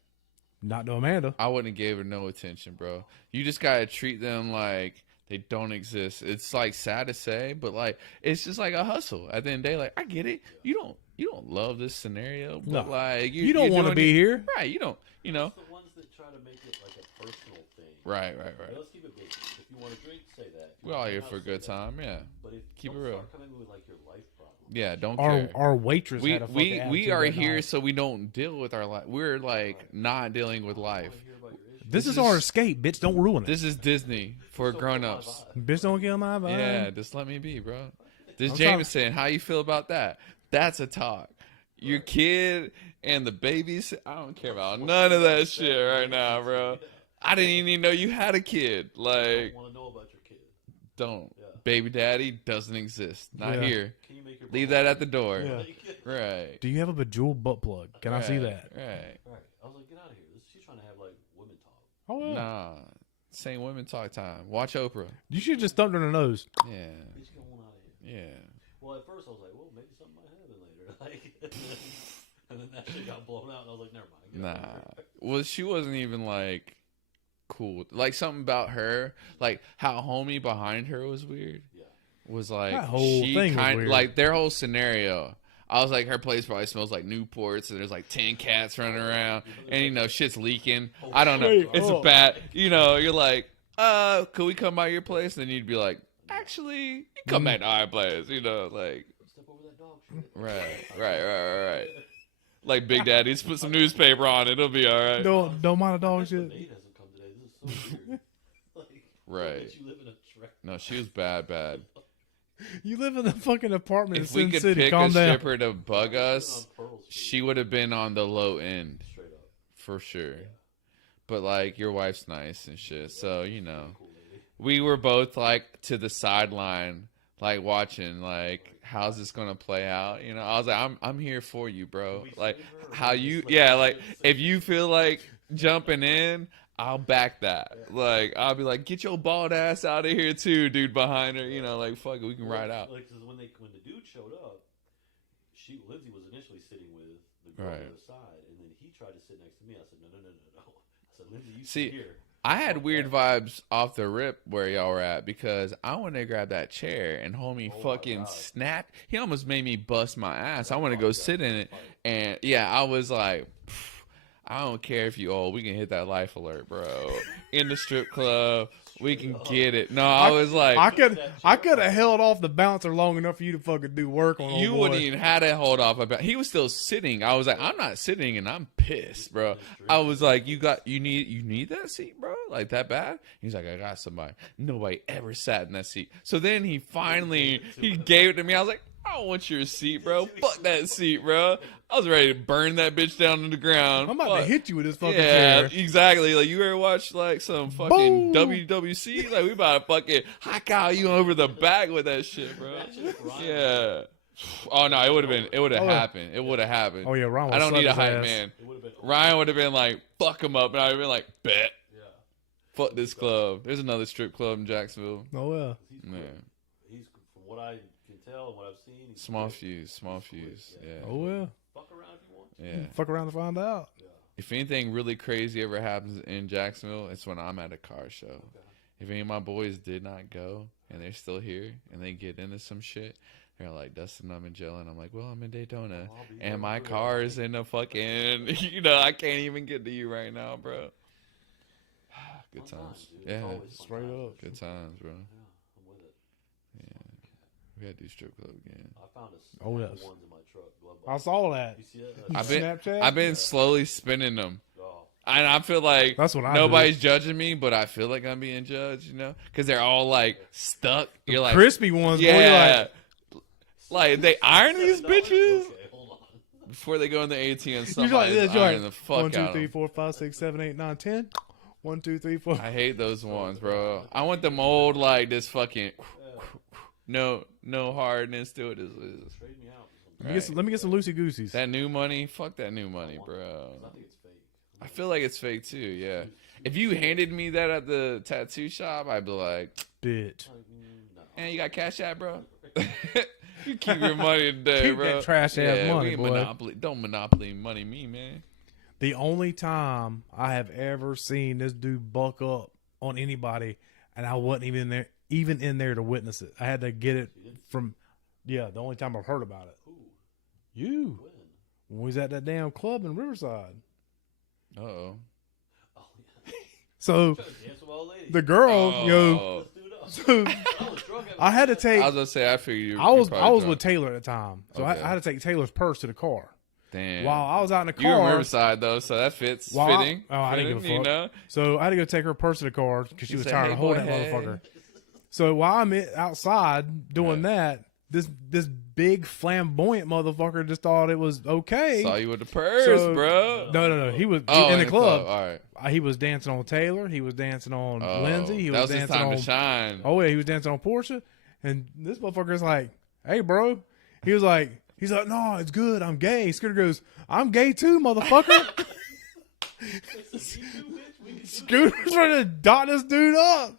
Not to Amanda. I wouldn't have gave her no attention, bro. You just gotta treat them like they don't exist. It's like sad to say, but like it's just like a hustle. At the end of the day, like I get it. You don't love this scenario, but No. like You don't want to be here. right? You don't. You know. It's the ones that try to make it like a personal thing. Right. Like, let's keep it basic. If you want to drink, say that. If you We're all wanna here hang for a out, good say that. time. Yeah. But if Keep don't it real. start coming with like your life problems. Yeah. Don't Our care. our waitress We had a fucking we attitude are that here night. so we don't deal with our life. We're like not dealing with I life. want to hear about your issues. This is our escape, bitch. Don't ruin it. This is Disney for grown-ups. Bitch, don't kill my vibe. Yeah, just let me be, bro. This I'm Jameson, how you feel about that? That's a talk. Your kid and the babies, I don't care about none of that shit right now, bro. I didn't even know you had a kid. I Like, want to know about your kid. don't. Yeah. Baby daddy doesn't exist. Not Yeah. here. Can you make your Leave brother- that at the door. Yeah. Right. Do you have a bejeweled butt plug? Can I see Right, that? Right. Right. I was like, get out of here. She's trying to have like women talk. Oh, yeah. Nah. Same women talk time. Watch Oprah. You should just thumped her in the nose. Yeah. Bitch, get on out of here. Yeah. Well, at first I was like, well, maybe something might happen later. Like, and then that shit got blown out, and I was like, never mind. Get out Nah. of here. Well, she wasn't even like cool. Like something about her, like how homie behind her was weird. Yeah. Was like That whole she thing was kind weird. like their whole scenario. I was like, her place probably smells like Newports, and there's like 10 cats running around, and you know shit's leaking. I don't know. Wait, It's oh. a bad. You know, you're like, could we come by your place? And then you'd be like, actually, you come back to our place. You know, like Step over that dog shit. right. Like Big Daddy's put some newspaper on it. It'll be all right. Don't mind a dog The shit. maid hasn't come today. This is so weird. Like, Right. bitch, you live in a track. No, she was bad. You live in a fucking apartment If in we Sin could City. pick Calm a down. stripper to bug us, On Pearl Street, she would have been on the low end straight up. for sure. But like your wife's nice and shit, so you know. Cool lady. We were both like to the sideline, like watching, like how's this gonna play out? You know, I was like, I'm here for you, bro. Like how you, yeah, like if you feel like jumping in, I'll back that. Like I'll be like, get your bald ass out of here too, dude, behind her. You know, like fuck it, we can ride out. Like, 'cause when the dude showed up, Lindsay was initially sitting with the girl Right. on the other side, and then he tried to sit next to me. I said, no. I said, Lindsay, you See, sit here. I had weird vibes off the rip where y'all were at because I wanted to grab that chair and homie Oh my fucking God. snapped. He almost made me bust my ass. I want to go sit in it. And yeah, I was like, I don't care if you old. We can hit that life alert, bro. In the strip club, We can get it. No, I was like, I could have held off the bouncer long enough for you to fucking do work on. you wouldn't even had to hold off about. He was still sitting. I was like, I'm not sitting, and I'm pissed, bro. I was like, you need that seat, bro, like that bad? He's like, I got somebody. Nobody ever sat in that seat. So then he gave it to me. I was like, I don't want your seat, bro. Fuck that seat, bro. I was ready to burn that bitch down to the ground. I'm about to hit you with this fucking Yeah, chair. exactly. Like, you ever watch like some fucking WWC? Like, we about to fucking hot cow you over the back with that shit, bro. Yeah. Oh no, it would have happened. It would have happened. Oh yeah, Ryan. I don't need a hype ass. man. Ryan would have been like, fuck him up, and I'd have been like, bet. Yeah. Fuck this club. There's another strip club in Jacksonville. Oh yeah. Man. He's from what I can tell and what I've seen. He's Small fuse. Yeah. Oh yeah. Fuck around if you want. Yeah. Fuck around to find out. If anything really crazy ever happens in Jacksonville, it's when I'm at a car show. Okay. If any of my boys did not go and they're still here and they get into some shit, they're like, Dustin, I'm in jail. And I'm like, well, I'm in Daytona. And my car is in the fucking, I can't even get to you right now, bro. Good times. Yeah. Straight up. Good times, bro. Yeah, I'm with it. Yeah. We gotta do strip club again. I found a Oh, yes. ones in my truck. Glove I box. saw that. You see that? I've been Snapchat? slowly spinning them. Oh, And I feel like That's what I nobody's judging me, but I feel like I'm being judged, because they're all like stuck. You're like, Crispy ones. Boy, yeah, like they iron these $7. bitches Okay, hold on. before they go in the ATM. you're like Somebody's this. You're ironing like the fuck 1, 2, out 3, of 4, 5, 6, 7, 8, 9, 10. 1, 2, 3, 4. I hate those ones, bro. I want them old, like this fucking no hardness to it. Trade me out. Let me get some loosey gooseys. That new money, fuck that new money, bro. I think it's fake. I feel like it's fake too. Yeah. If you handed me that at the tattoo shop, I'd be like, Bitch. No. "Man, you got cash app, bro? You keep your money today, Keep bro. that trash ass money, we ain't boy. don't monopoly money me, man. The only time I have ever seen this dude buck up on anybody, and I wasn't even in there to witness it. I had to get it from. Yeah, the only time I've heard about it. Who? You. When? When we was at that damn club in Riverside. Uh-oh. Oh, yeah. So Dance with my old lady. the girl, Oh. Let's do it up. so I was drunk. I had to take. I was gonna say, I figured you. I was you're probably with drunk. Taylor at the time, so Okay. I had to take Taylor's purse to the car. Damn. While I was out in the You were in car, Riverside though, so that fits. While I- fitting. oh, I didn't give a Fitting, fuck. So I had to go take her purse to the car because she You was say, tired "Hey, of holding boy, that hey." motherfucker. So while I'm outside doing that, this big flamboyant motherfucker just thought it was okay. Saw you with the purse, So- bro. No. He was Oh, in the club. All right. He was dancing on Taylor. He was dancing on Oh, Lindsay. He that was was his dancing time on. to shine. Oh yeah, he was dancing on Portia. And this motherfucker's like, "Hey, bro." He's like, "No, it's good. I'm gay." Scooter goes, "I'm gay too, motherfucker." Scooter's trying to dot this dude up.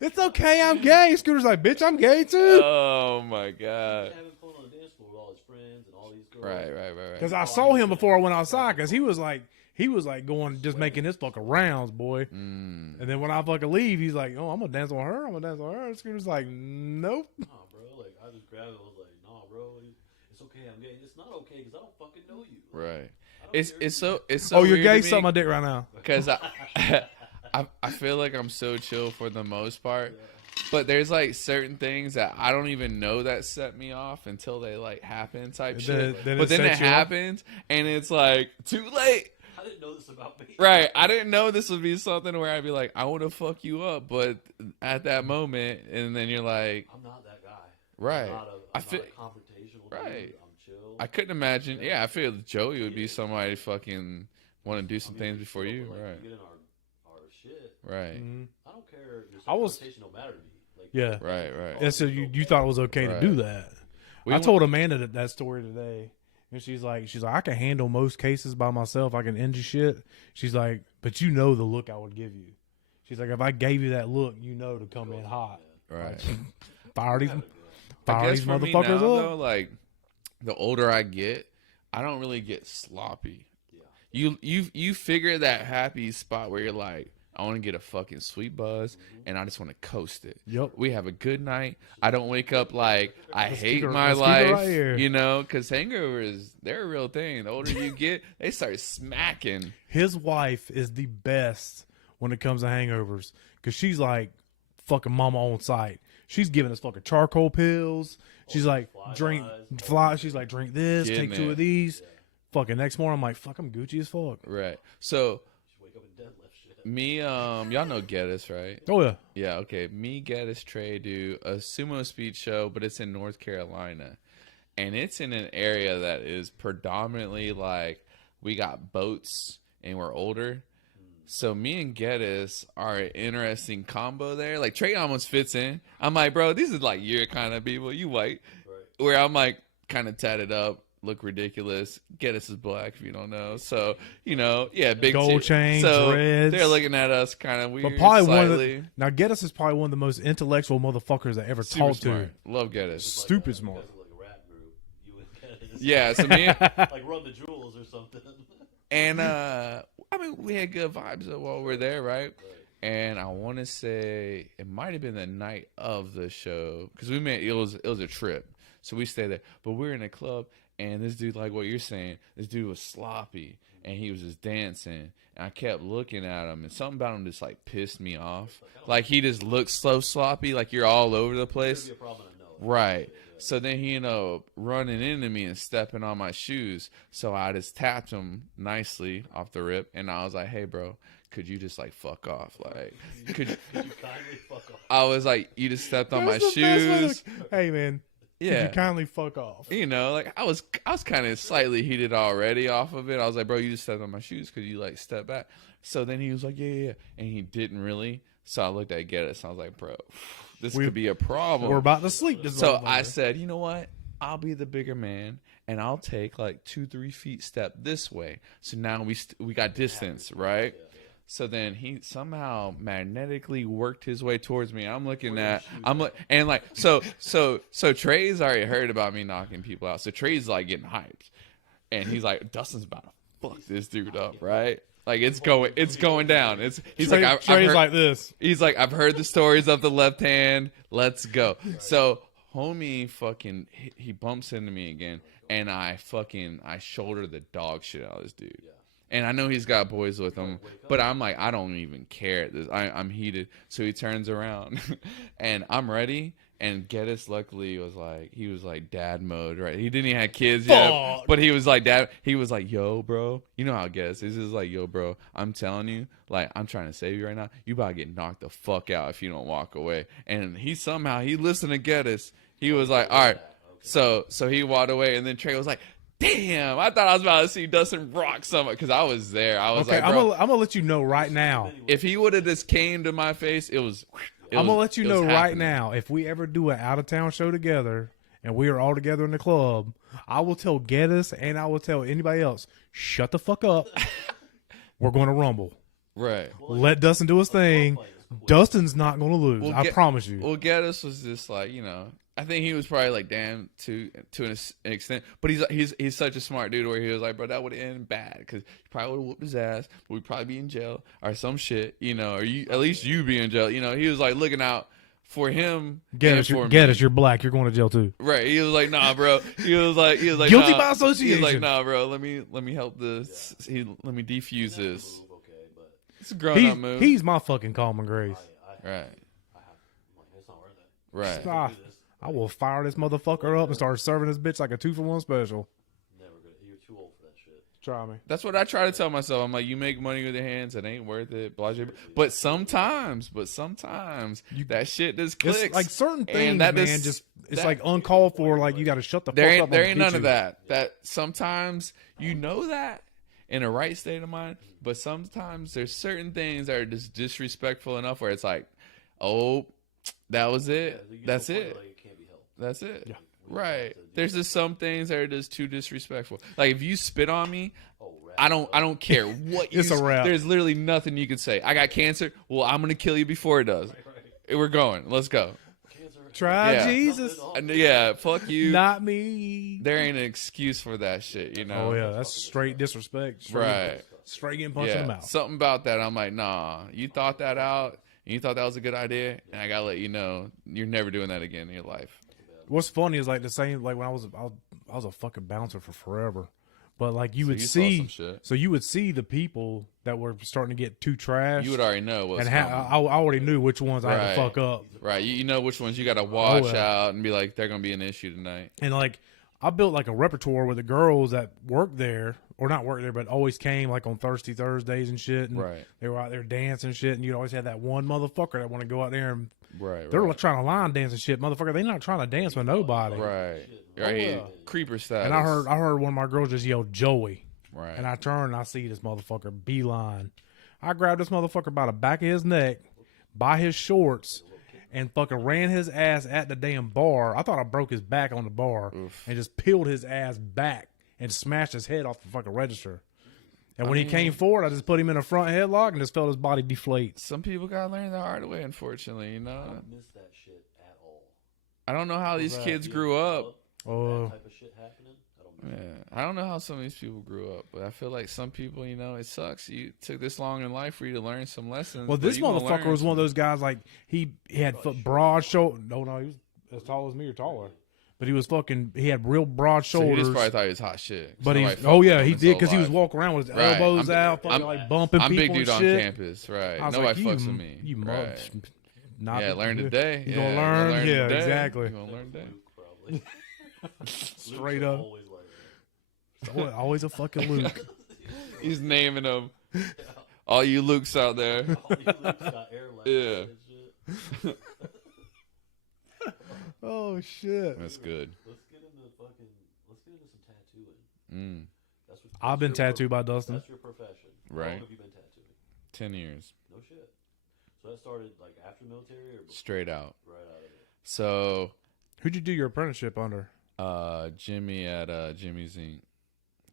It's okay, I'm gay. Scooter's like, "Bitch, I'm gay too." Oh my god. Having fun on the dance floor with all his friends and all these girls. Right. Because I saw him before I went outside. Because he was like going just making his fucking rounds, boy. And then when I fucking leave, he's like, "Oh, I'm gonna dance on her. I'm gonna dance on her." And Scooter's like, "Nope." Nah, bro. Like, I just grabbed it. I was like, nah, bro. It's okay. I'm gay. It's not okay because I don't fucking know you. Right. I don't care. It's so Oh, you're weird gay? to me Suck my dick right now. because I feel like I'm so chill for the most part, but there's like certain things that I don't even know that set me off until they like happen type shit. Then But it then it sets you off? happens and it's like too late. I didn't know this about me. Right. I didn't know this would be something where I'd be like, I want to fuck you up, but at that moment, and then you're like, I'm not that guy. right. I'm not I a feel confrontational right. dude. I'm chill. I couldn't imagine. Yeah, I feel Joey would be somebody fucking want to do some things before you. Like, Right. You get in our shit. Right. I don't care. Your I was- conversation don't matter to me. Like, Yeah. Right. Yeah, so you thought it was okay to do that. We I went- told Amanda that story today, and she's like, I can handle most cases by myself. I can end your shit. She's like, but you know the look I would give you. She's like, if I gave you that look, you know to come in hot. Right. Fire these, I fire guess these for me motherfuckers now, up. though, like the older I get, I don't really get sloppy. Yeah. You figure that happy spot where you're like, I want to get a fucking sweet buzz, and I just want to coast it. Yep. We have a good night. I don't wake up like I hate keep it- my let's keep it life, right here. because hangovers, they're a real thing. The older you get, they start smacking. His wife is the best when it comes to hangovers because she's like, fucking mama on site. She's giving us fucking charcoal pills. She's like, drink fly. She's like, drink this, Getting take 2 it. of these. Fucking next morning, I'm like, fuck, I'm Gucci as fuck. Right. So Just wake up and deadlift shit. me, y'all know Geddes, right? Oh yeah. Yeah. Okay. Me, Geddes, Trey do a sumo speed show, but it's in North Carolina, and it's in an area that is predominantly like we got boats and we're older. So me and Geddes are an interesting combo there. Like Trey almost fits in. I'm like, bro, these is like your kind of people. You white. Right. Where I'm like kind of tatted up, look ridiculous. Geddes is black if you don't know. So, yeah, big Gold chain, so dreads. they're looking at us kind of weird. But probably slightly. now Geddes is probably one of the most intellectual motherfuckers I ever Super talked smart. to. Love Geddes. Stupid You smart. guys look like a rap group. You and Geddes. Yeah, so me Like Run the Jewels or something. and I mean we had good vibes while we were there, right? And I want to say it might have been the night of the show because we met. It was a trip, so we stayed there. But we were in a club, and this dude, like what you're saying, this dude was sloppy, and he was just dancing. And I kept looking at him, and something about him just like pissed me off. Like he just looked so sloppy, like you're all over the place. Be a problem to know. Right. So then he ended up running into me and stepping on my shoes. So I just tapped him nicely off the rip, and I was like, "Hey, bro, could you just like fuck off? Like, could you?" Could you kindly fuck off? I was like, "You just stepped on my That's the best way shoes." to- Hey man, could Yeah. you kindly fuck off? Like I was kind of slightly heated already off of it. I was like, "Bro, you just stepped on my shoes. Could you like step back?" So then he was like, "Yeah," and he didn't really. So I looked at Geddes, and I was like, "Bro, this could be a problem." We're about to sleep. This So motherfucker. I said, "You know what? I'll be the bigger man, and I'll take like 2-3 feet step this way." So now we got distance, right? So then he somehow magnetically worked his way towards me. I'm looking at, and like, so Trey's already heard about me knocking people out. So Trey's like getting hyped, and he's like, Dustin's about to fuck this dude up, right? Like it's going down. He's Trey, like, I've Trey's heard, like this. he's like, I've heard the stories of the left hand. Let's go. So homie fucking, he bumps into me again, and I shoulder the dog shit out of this dude. And I know he's got boys with him, but I'm like, I don't even care at this. I'm heated. So he turns around, and I'm ready. And Geddes luckily was like dad mode, right? He didn't even have kids yet, Fuck. but he was like dad. He was like, "Yo, bro, you know how Geddes is. He's like, yo, bro, I'm telling you, like, I'm trying to save you right now. You about to get knocked the fuck out if you don't walk away." And he listened to Geddes. He was like, "All right." So he walked away, and then Trey was like, "Damn, I thought I was about to see Dustin rock someone," because I was there. I was Okay, like, bro, I'm gonna let you know right now. if he would have just came to my face, I'm gonna let you know right happening. now. If we ever do an out of town show together and we are all together in the club, I will tell Geddes and I will tell anybody else, shut the fuck up. We're going to rumble. Right. Let Dustin do his thing. Dustin's not going to lose. Well, I promise you. Well, Geddes was just like, I think he was probably like, damn, to an extent. But he's such a smart dude where he was like, bro, that would end bad because he probably would have whooped his ass. But we'd probably be in jail or some shit, or at least you be in jail. He was like looking out for him. Geddes, you're black. You're going to jail too. Right. He was like, nah, bro. He was like, Guilty nah. by association. He was like, nah, bro. Let me help this. Let me defuse this. Okay, but It's a grown up move. He's my fucking common grace. Right. it's not worth it. Right. I will fire this motherfucker up and start serving this bitch like a 2-for-1 special. Never good. You're too old for that shit. Try me. That's what I try to tell myself. I'm like, you make money with your hands, it ain't worth it. Blah, blah, blah. But sometimes that shit just clicks. It's like certain things, And that man, just it's like uncalled for. Like you got to shut the fuck up. there and ain't get none you. of that. That sometimes you know that in a right state of mind, but sometimes there's certain things that are just disrespectful enough where it's like, oh, that was it. You get That's to a point it. where, like, it can't be helped. That's it. Yeah. Right. There's just some things that are just too disrespectful. Like if you spit on me, Oh, rap. I don't care what you It's a wrap. There's literally nothing you could say. I got cancer. Well, I'm gonna kill you before it does. We're going. Let's go. Cancer. Try Yeah. Jesus, And yeah, fuck you. not me. There ain't an excuse for that shit, Oh yeah, that's straight disrespect. Straight, Right. Straight getting punched in Yeah. the mouth. Something about that. I'm like, nah. You thought that out, and you thought that was a good idea, and I gotta let you know you're never doing that again in your life. What's funny is like the same. Like when I was a fucking bouncer for forever, But like you So would you saw see, some shit. so you would see the people that were starting to get too trash. You would already know what's and coming. I already knew which ones I had to Right. fuck up. Right. You know which ones you got to watch yeah. out and be like, they're going to be an issue tonight. And like I built like a repertoire with the girls that worked there, or not worked there, but always came like on Thirsty Thursdays and shit. And Right. they were out there dancing and shit. And you'd always have that one motherfucker that want to go out there and Right. they're trying to line dance and shit. Motherfucker, they not trying to dance with nobody. Right. Oh, Right. yeah. Creeper status. And I heard one of my girls just yell Joey. Right. And I turn and I see this motherfucker beeline. I grabbed this motherfucker by the back of his neck, by his shorts, and fucking ran his ass at the damn bar. I thought I broke his back on the bar. Oof. And just peeled his ass back and smashed his head off the fucking register. And when he came forward, I just put him in a front headlock and just felt his body deflate. Some people got to learn the hard way, unfortunately, you I know? don't miss that shit at all. I don't know how these Right. kids grew up. Oh. That type of shit happening. I don't miss Yeah, I don't know how some of these people grew up, but I feel like some people, you know, it sucks. You took this long in life for you to learn some lessons. Well, but this you gonna motherfucker learn was one of some- those guys like he had broad shoulder. No, he was as tall as me or taller. But he was fucking. He had real broad So he shoulders. just probably thought he was hot shit. But Nobody he's fucked oh with yeah, him he his did whole because he was life. walking around with his Right. elbows I'm- out, fucking like bumping I'm people big dude and on shit. campus, right? I was Nobody like, fucks with me. You right. not Yeah, learn today. You yeah, gonna learn? Yeah, today. exactly. You gonna learn today. Luke, probably. Straight Luke's up. always like that. Always a fucking Luke. He's naming them. All you Lukes out there. All these Luke's got airlines Yeah. and shit. Oh shit! That's good. Let's get into some tattooing. Mm, That's what, I've been that's your tattooed by Dustin. That's your profession. How Right. long have you been tattooing? 10 years. No shit. So that started like after the military or before? Straight out. Right out of it. So, Who'd you do your apprenticeship under? Jimmy at Jimmy's Inc.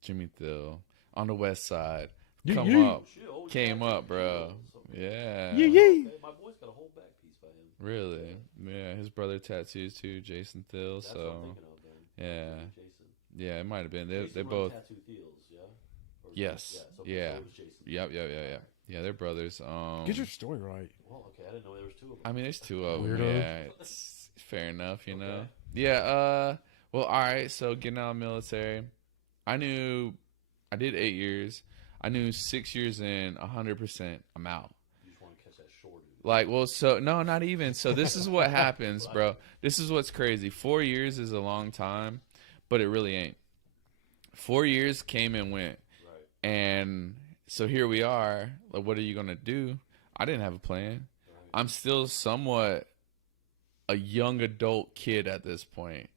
Jimmy Thill on the west side. Yeah, Come yeah. up. Shit, always Came tattooed up, bro. something. Yeah. Yeah, yeah. Okay, my boy's got a whole back piece by him. Really? Yeah, his brother tattoos too, Jason Thill. That's what I'm So, thinking of then. yeah. Jason. yeah, it might have been. They Jason run both. Tattoo Fields, yeah? Or Yes. So Yeah. so was Jason. Yep. Yeah, they're brothers. Get your story right. Well, okay, I didn't know there was two of them. I mean, there's two of them. Weirdo. Yeah, it's fair enough, you know. Okay. Yeah. Well, all right. So getting out of the military, I did 8 years. I knew 6 years in, 100%, I'm out. You just want to catch that short. Like, well, so no, not even. So this is what happens, bro. This is what's crazy. 4 years is a long time, but it really ain't. 4 years came and went, Right. and so here we are. Like, what are you gonna do? I didn't have a plan. Right. I'm still somewhat a young adult kid at this point.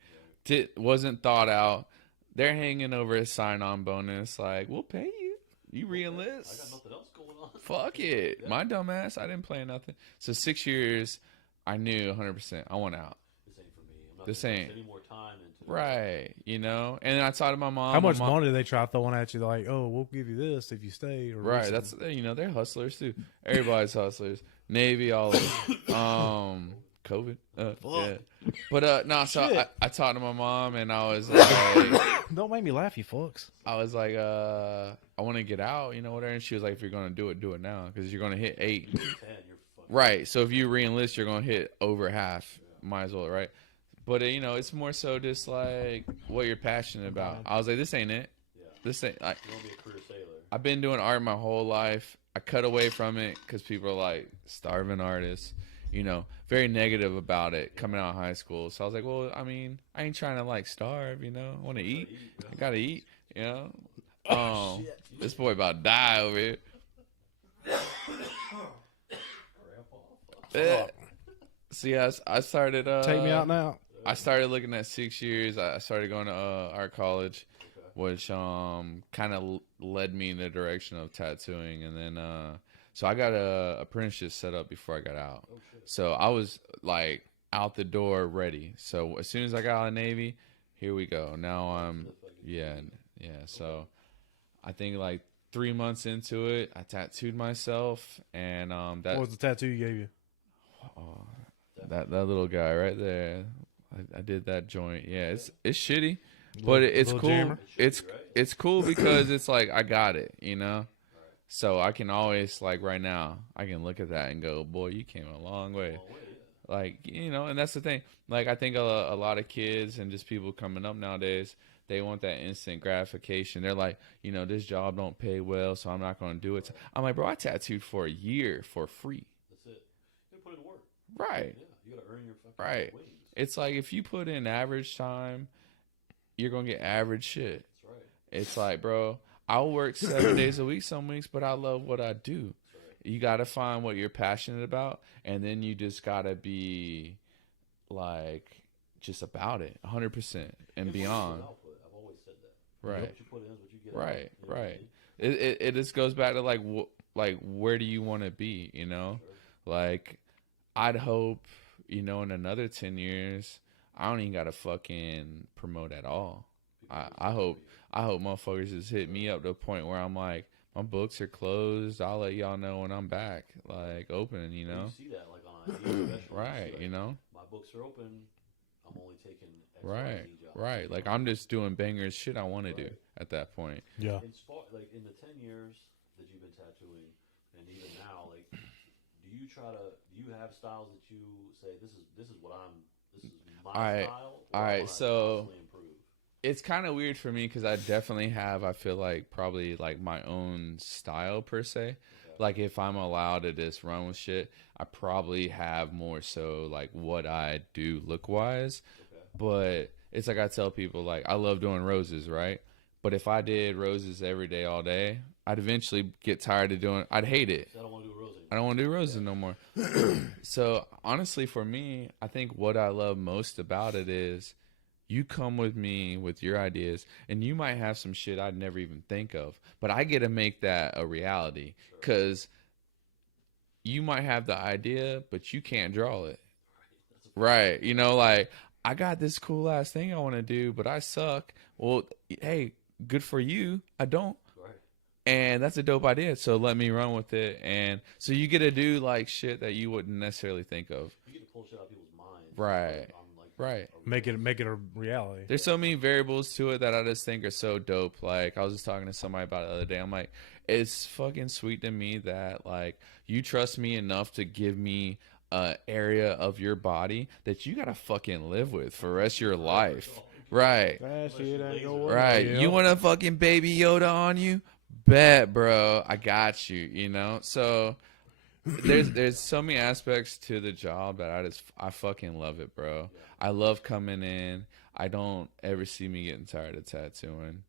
Wasn't thought out. They're hanging over a sign-on bonus. Like, we'll pay you. You I re-enlist. got nothing else going on. Fuck it. Yeah. My dumb ass, I didn't play nothing. So 6 years, I knew 100%. I want out. This ain't for me. I'm not This gonna ain't. invest any more time into it. Right. You know? And then I talked to my mom. How My much mom- money did they try throwing at you? Like, oh, we'll give you this if you stay. Or Right. this. That's, you know, they're hustlers too. Everybody's hustlers. Navy, all of them. COVID. Yeah. But no, so I talked to my mom and I was like, Don't make me laugh, you fucks. I want to get out, you know, whatever. And she was like, if you're going to do it now. Because you're going to hit 8. 10, you're fucking. Right. So if you re-enlist, you're going to hit over half. Might as well, right? But, you know, it's more so just like what you're passionate about. I was like, this ain't it. Yeah. This ain't, like, You want to be a career sailor. I've been doing art my whole life. I cut away from it because people are like, starving artists, you know, very negative about it coming out of high school. So I was like, well, I mean, I ain't trying to like starve, you know. I want to eat. I got to eat, you know. This boy about to die over here. So yeah, I started. Take me out now. I started looking at 6 years. I started going to art college, which kind of led me in the direction of tattooing. And then so I got a apprenticeship set up before I got out. So I was like out the door ready. So as soon as I got out of the Navy, here we go. Now I'm yeah. So I think like 3 months into it, I tattooed myself, and that What was the tattoo you gave you? that little guy right there. I did that joint. Yeah, it's shitty, but it's little cool. jammer? It's cool because it's like I got it, you know. So I can always like right now I can look at that and go, boy, you came a long way. Like, you know, and that's the thing. Like I think a lot of kids and just people coming up nowadays, They want that instant gratification. They're like, you know, this job don't pay well, so I'm not going to do it. I'm like, bro, I tattooed for a year for free. That's it. You put in work. Right. Yeah, you gotta earn your fucking Right. wings. It's like if you put in average time, you're going to get average shit. That's right. It's like, bro, I'll work 7 days a week some weeks, but I love what I do. That's right. You got to find what you're passionate about, and then you just got to be like just about it 100% and beyond. Output. I've always said that. Right. What you put in is what you get. Right, out. You know what I right. mean? It just goes back to like where do you want to be, you know? Sure. Like I'd hope, you know, in another 10 years, I don't even got to fucking promote at all. I hope motherfuckers just hit me up to a point where I'm like, my books are closed. I'll let y'all know when I'm back, like open, you know? You see that like on a special. Right, like, you know? my books are open. I'm only taking X, Right, Y, Z jobs. right. Like I'm just doing bangers shit I want to do at that point. Yeah. Like in the 10 years that you've been tattooing, and even now, like, do you have styles that you say this is my style? All right, so constantly improve? it's kind of weird for me because I definitely have, I feel like probably like my own style per se. Okay. Like if I'm allowed to just run with shit, I probably have more so like what I do look wise. Okay. But it's like I tell people, like I love doing roses, right? But if I did roses every day, all day, I'd eventually get tired of doing. I'd hate it. I don't want to do a rose anymore. I don't want to do roses no more. So honestly, for me, I think what I love most about it is you come with me with your ideas, and you might have some shit I'd never even think of, but I get to make that a reality because you might have the idea, but you can't draw it. Right. You know, like I got this cool ass thing I want to do, but I suck. Well, hey, good for you. I don't. Right. And that's a dope idea. So let me run with it. And so you get to do like shit that you wouldn't necessarily think of. You get to pull shit out of people's minds. Right. Right. Make it a reality. There's so many variables to it that I just think are so dope. Like I was just talking to somebody about it the other day. I'm like, it's fucking sweet to me that like you trust me enough to give me a area of your body that you gotta fucking live with for the rest of your life. Right. That shit ain't gonna work. Right. Yeah. You want a fucking baby Yoda on you? Bet, bro. I got you, you know? So there's so many aspects to the job that I fucking love it, bro. I love coming in. I don't ever see me getting tired of tattooing.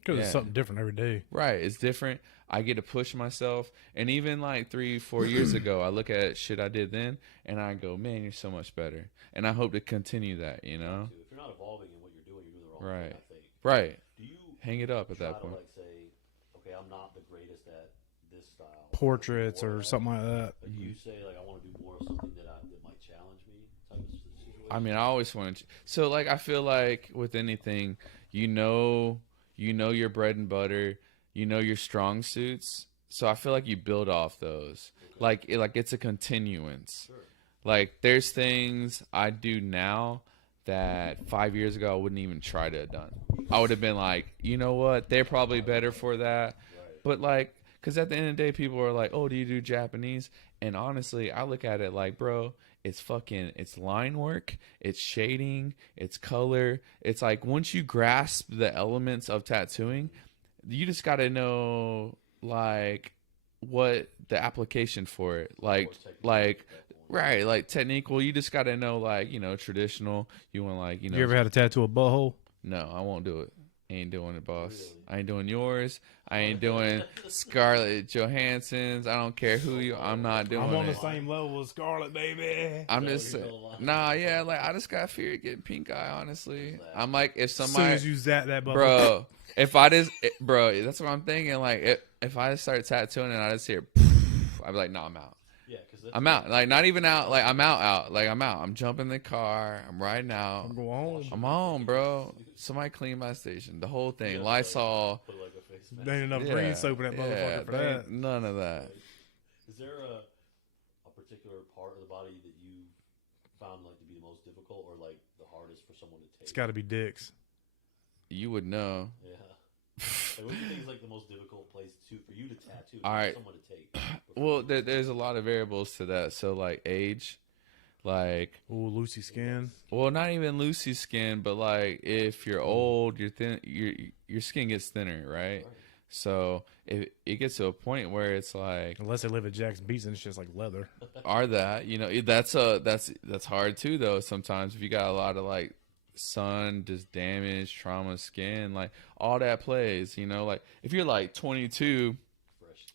Because Yeah. it's something different every day. Right. It's different. I get to push myself. And even like 3-4 years ago, I look at shit I did then and I go, man, you're so much better. And I hope to continue that, you know? If you're not evolving in what you're doing the wrong Right. thing, I think. Right. Do you Hang it up at try that to point. like say, okay, I'm not the greatest at this style. Portraits or something like that. Like, do you say like I want to do more of something that might challenge me type of situation? I mean, I always want to. So, like, I feel like with anything, you know your bread and butter, you know your strong suits. So I feel like you build off those. Like it's a continuance. Sure. Like there's things I do now that 5 years ago I wouldn't even try to have done. I would have been like, you know what? They're probably better for that. But like, because at the end of the day, people are like, oh, do you do Japanese? And honestly, I look at it like, bro, it's line work, it's shading, it's color. It's like once you grasp the elements of tattooing, you just got to know like what the application for it. Like right, like technical, you just got to know like, you know, traditional. You want like, you know. You ever had a tattoo a butthole? No, I won't do it. Ain't doing it, boss. I ain't doing yours. I ain't doing Scarlett Johansson's. I don't care who you. I'm not doing I'm on it. the same level as Scarlett, baby. I'm just nah, yeah. Like I just got fear of getting pink eye. Honestly, I'm like if As soon somebody, as you zap that butthole. bro. If I just, bro, that's what I'm thinking. Like if I just start tattooing and I just hear, I'd be like, no, I'm out. Yeah, because I'm out. Like not even out. Like I'm out. Like I'm out. I'm jumping in the car. I'm riding out. I'm going home. I'm home, bro. Somebody clean my station. The whole thing. Lysol. put like a face mask. There ain't enough green soap in that motherfucker for there that. ain't none of that. Is there a particular part of the body that you found like to be the most difficult or like the hardest for someone to take? It's got to be dicks. You would know. Yeah. Like, what do you think is like the most difficult place for you to tattoo? All right. For someone to take. Well, there's a lot of variables to that. So like age, Like, Ooh, Lucy Skin. well, not even loosey skin, but like if you're old, you're thin, your skin gets thinner, right? So it gets to a point where it's like, Unless they live at Jackson Beach, and it's just like leather. are that, you know, that's hard too though. Sometimes if you got a lot of like sun, just damage, trauma, skin, like all that plays, you know, like if you're like 22,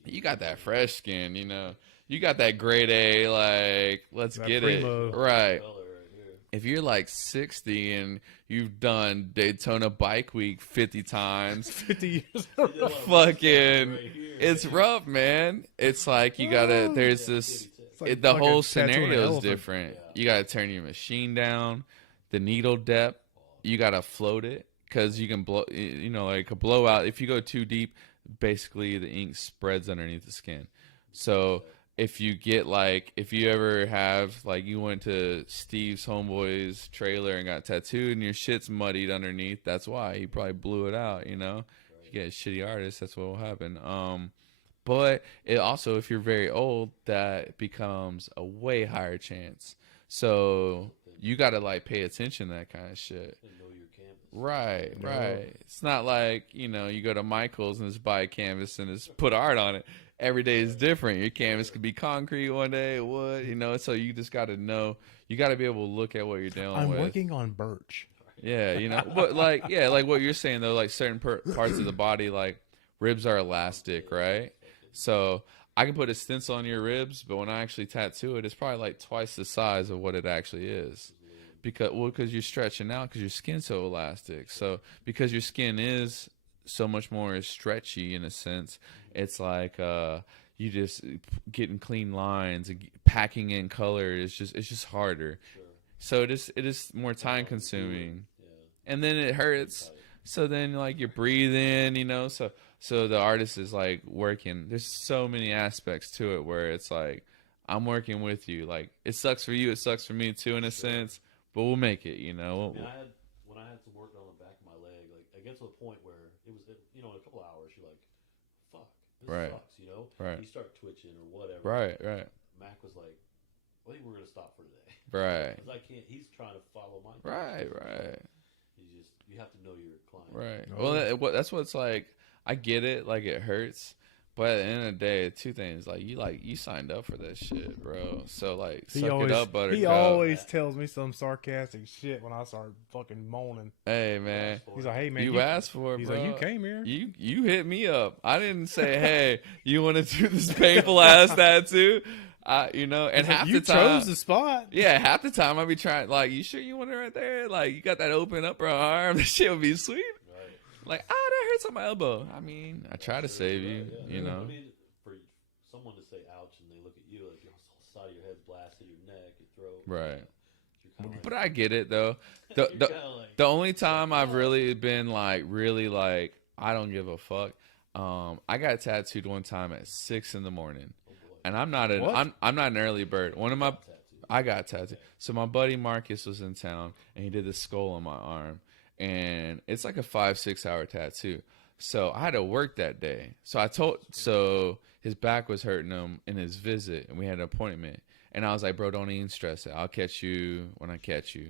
you got that fresh skin, you know, you got that grade A, like let's That get primo. it right. Color right here. If you're like 60 and you've done Daytona Bike Week 50 times, 50 years. You did a lot of fucking, right here. it's rough, man. It's like you gotta, there's this, It's like the fucking whole tattooing an scenario is elephant. different. You gotta turn your machine down, the needle depth, you gotta float it, because you can blow, you know, like a blowout. If you go too deep, basically the ink spreads underneath the skin. So if you get like, if you ever have like, you went to Steve's homeboy's trailer and got tattooed and your shit's muddied underneath, that's why he probably blew it out, you know. If you get a shitty artist, that's what will happen. But it also, if you're very old, that becomes a way higher chance. So you got to like pay attention to that kind of shit. And know your canvas. Right, right. It's not like, you know, you go to Michael's and just buy a canvas and just put art on it. Every day is different. Your canvas could be concrete one day, wood, you know. So you just got to know. You got to be able to look at what you're dealing I'm with. working on birch. Yeah, you know. But like, yeah, like what you're saying though, like certain parts of the body, like ribs are elastic, right? So I can put a stencil on your ribs, but when I actually tattoo it, it's probably like twice the size of what it actually is. Because you're stretching out, because your skin's so elastic. So because your skin is so much more stretchy in a sense, it's like you just getting clean lines and packing in color is just harder. So it is more time consuming, and then it hurts. So then like you're breathing, you know. So the artist is like working. There's so many aspects to it where it's like I'm working with you. Like it sucks for you, it sucks for me too in a sense. But we'll make it, you know. I mean, when I had some work on the back of my leg, like I get to a point where it was, you know, in a couple hours, you're like, "Fuck, this Right. sucks," you know. Right. You start twitching or whatever. Right, right, Mac was like, "I think we're gonna stop for today." right, 'Cause I can't. He's trying to follow my. right, right, You have to know your client. right. Oh. Well, that's what it's like. I get it, like it hurts. But at the end of the day, two things, like you signed up for that shit, bro. So like, suck it up, buttercup. He always tells me some sarcastic shit when I start fucking moaning. Hey man, He's like, "Hey man, you asked for it, He's bro. like, "You came here." You hit me up. I didn't say, hey, you want to do this painful ass tattoo? You know, and He's like, half you the time, chose the spot. yeah, half the time I be trying, like, you sure you want it right there? Like, you got that open upper arm? That shit would be sweet. Right. Like, that hurts on my elbow. I mean, I try to save you, you know. I mean, for someone to say "ouch" and they look at you like your whole side of your head's blasted, your neck, your throat. Right. You're kinda like, But I get it though. you're kinda like, The only time I've really been like really like I don't give a fuck. I got tattooed one time at 6 a.m, and I'm not an early bird. I got tattooed. So my buddy Marcus was in town and he did the skull on my arm, and it's like a 5-6 hour tattoo. So I had to work that day. So his back was hurting him in his visit, and we had an appointment. And I was like, bro, don't even stress it. I'll catch you when I catch you.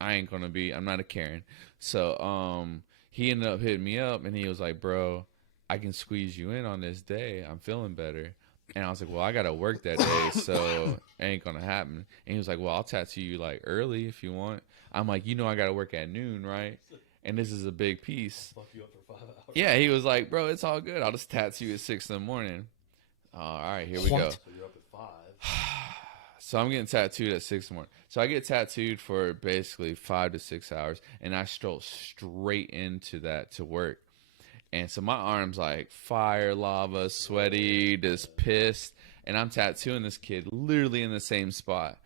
I'm not a Karen. So he ended up hitting me up, and he was like, bro, I can squeeze you in on this day. I'm feeling better. And I was like, well, I got to work that day, so it ain't going to happen. And he was like, well, I'll tattoo you like early if you want. I'm like, you know I got to work at noon, right? And this is a big piece. fuck you up for 5 hours. Yeah, he was like, bro, it's all good. I'll just tattoo you at 6 a.m. All right, here we go. So you're up at 5. So I'm getting tattooed at 6 a.m. So I get tattooed for basically 5 to 6 hours, and I stroll straight into that to work. And so my arm's like fire, lava, sweaty, just pissed. And I'm tattooing this kid literally in the same spot.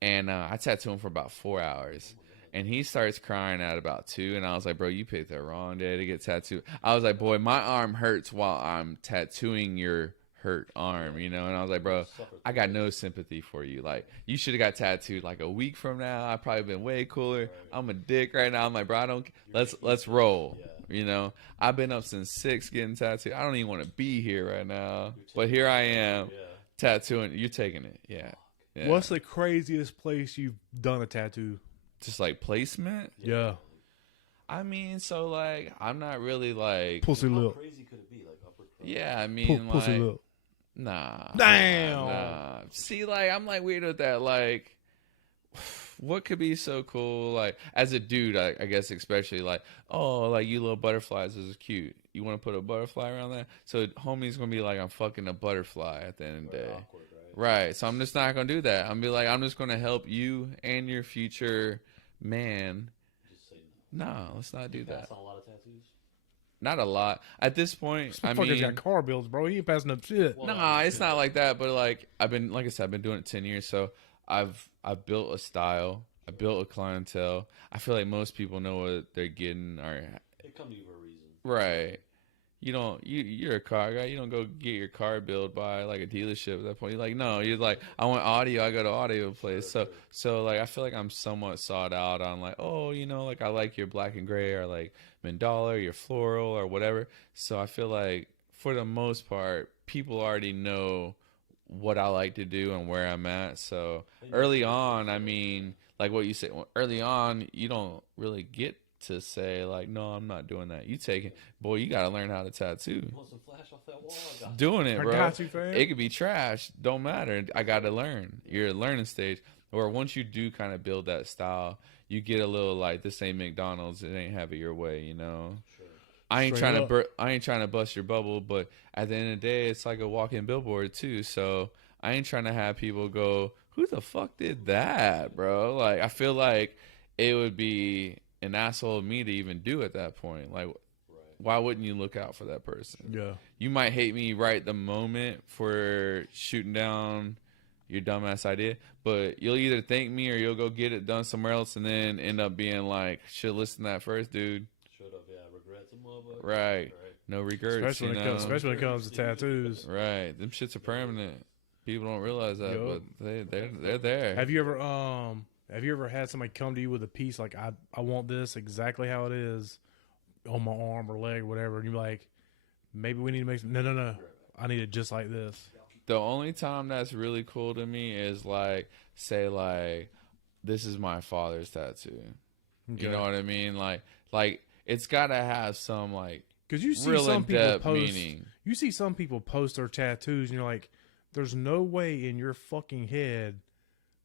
And I tattoo him for about 4 hours. And he starts crying at about 2. And I was like, bro, you picked the wrong day to get tattooed. I was like, boy, my arm hurts while I'm tattooing your hurt arm, you know? And I was like, bro, I got no sympathy for you. Like, you should have got tattooed like a week from now. I've probably been way cooler. I'm a dick right now. I'm like, bro, let's roll. You know, I've been up since 6 getting tattooed. I don't even want to be here right now. But here I am tattooing. You're taking it. Yeah. Yeah. What's the craziest place you've done a tattoo? Just like placement? Yeah. I mean, so like I'm not really like Pussy How lip. crazy could it be? Like upper crust? yeah, I mean Pussy like lip. nah. Damn. Nah. See, like I'm like weird with that. Like what could be so cool? Like as a dude, I guess especially like, oh, like you little butterflies, this is cute. You want to put a butterfly around that? So homie's gonna be like, I'm fucking a butterfly at the end of the day. Awkward, right? Right. So I'm just not gonna do that. I'm be like, I'm just gonna help you and your future man. Just say No, no. let's not do that. Pass on a lot of tattoos. Not a lot. At this point, This I motherfucker's mean, got car bills, bro. He ain't passing up shit. Well, nah, it's not like that. But like I've been, like I said, I've been doing it 10 years. So I've built a style. I built a clientele. I feel like most people know what they're getting. Or They come to you for a reason. right. You don't. You're a car guy. You don't go get your car built by like a dealership at that point. You're like, no. You're like, I want audio. I go to audio place. So like, I feel like I'm somewhat sought out on like, oh, you know, like I like your black and gray or like mandala, or your floral or whatever. So I feel like for the most part, people already know what I like to do and where I'm at. So early on, I mean, like what you said, early on, you don't really get to say like, no, I'm not doing that. You take it, boy. You gotta learn how to tattoo. You want some flash off that wall? I got you. Doing it, I bro. got you, fam. It could be trash. Don't matter. I gotta learn. You're a learning stage. Or once you do kind of build that style, you get a little like, this ain't McDonald's. It ain't have it your way, you know. Sure. I ain't Straight trying to up. I ain't trying to bust your bubble, but at the end of the day, it's like a walking billboard too. So I ain't trying to have people go, who the fuck did that, bro? Like I feel like it would be an asshole of me to even do at that point. Like, why wouldn't you look out for that person? Yeah. You might hate me right the moment for shooting down your dumbass idea, but you'll either thank me or you'll go get it done somewhere else and then end up being like, should listen to that first, dude. Showed up, yeah. Regrets a motherfucker. Right. No regrets, Especially you when know. it comes to tattoos. Right. Them shits are permanent. People don't realize that, Yup. but they're there. Have you ever had somebody come to you with a piece like, I want this exactly how it is on my arm or leg or whatever, and you're like, maybe we need to make some, no, I need it just like this. The only time that's really cool to me is like, say like, this is my father's tattoo. You know what I mean? Like it's gotta have some like, because you see real some people in-depth post, meaning. you see some people post their tattoos, and you're like, there's no way in your fucking head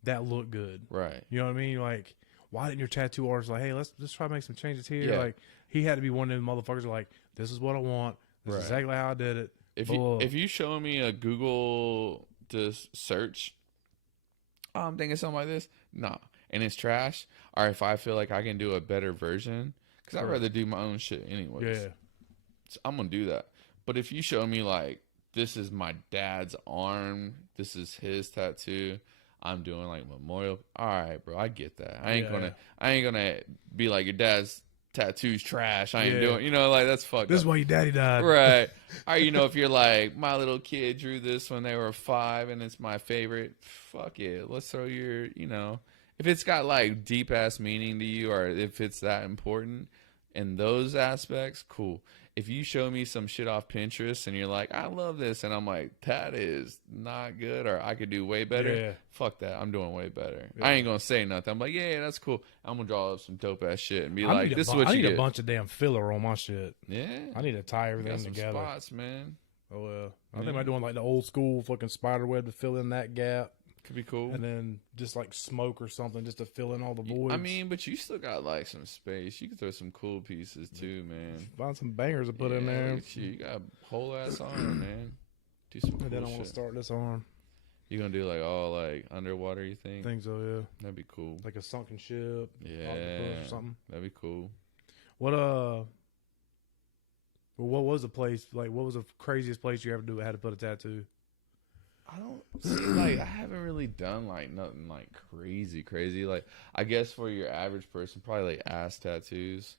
that look good. Right. You know what I mean? Like, why didn't your tattoo artist like, hey, let's try to make some changes here? Yeah. Like, he had to be one of them motherfuckers who like, this is what I want. This is Right. exactly how I did it. If you show me a Google just search, oh, I'm thinking something like this, nah, and it's trash, or if I feel like I can do a better version, because I'd Right. rather do my own shit anyways. Yeah. So I'm gonna do that. But if you show me like, this is my dad's arm, this is his tattoo, I'm doing like memorial. All right, bro, I get that. I ain't gonna be like, your dad's tattoo's trash. I ain't doing, you know, like that's fucked This up. is why your daddy died. Right. Or, you know, if you're like, my little kid drew this when they were 5 and it's my favorite, fuck it. Let's throw your, you know, if it's got like deep ass meaning to you or if it's that important in those aspects, cool. If you show me some shit off Pinterest and you're like, I love this, and I'm like, that is not good, or I could do way better, Yeah. fuck that. I'm doing way better. Yeah. I ain't gonna say nothing. I'm like, yeah, that's cool. I'm gonna draw up some dope ass shit and be I like, need, this a, is what I you need get. a bunch of damn filler on my shit. Yeah. I need to tie You everything got some together. spots, man. Oh, I think I'm doing like the old school fucking spider web to fill in that gap. Could be cool. And then just like smoke or something just to fill in all the voids. I mean, but you still got like some space. You can throw some cool pieces too, man. Find some bangers to put in Yeah, there. look at you got a whole ass arm, man. Do some cool And then I want shit. to start this arm. You gonna do like all like underwater? You think? Think so, yeah. That'd be cool. Like a sunken ship. Yeah, Octopus or something. that'd be cool. What what was the place like? What was the craziest place you ever had to put a tattoo? I don't see, like I haven't really done like nothing like crazy. Like I guess for your average person, probably like ass tattoos.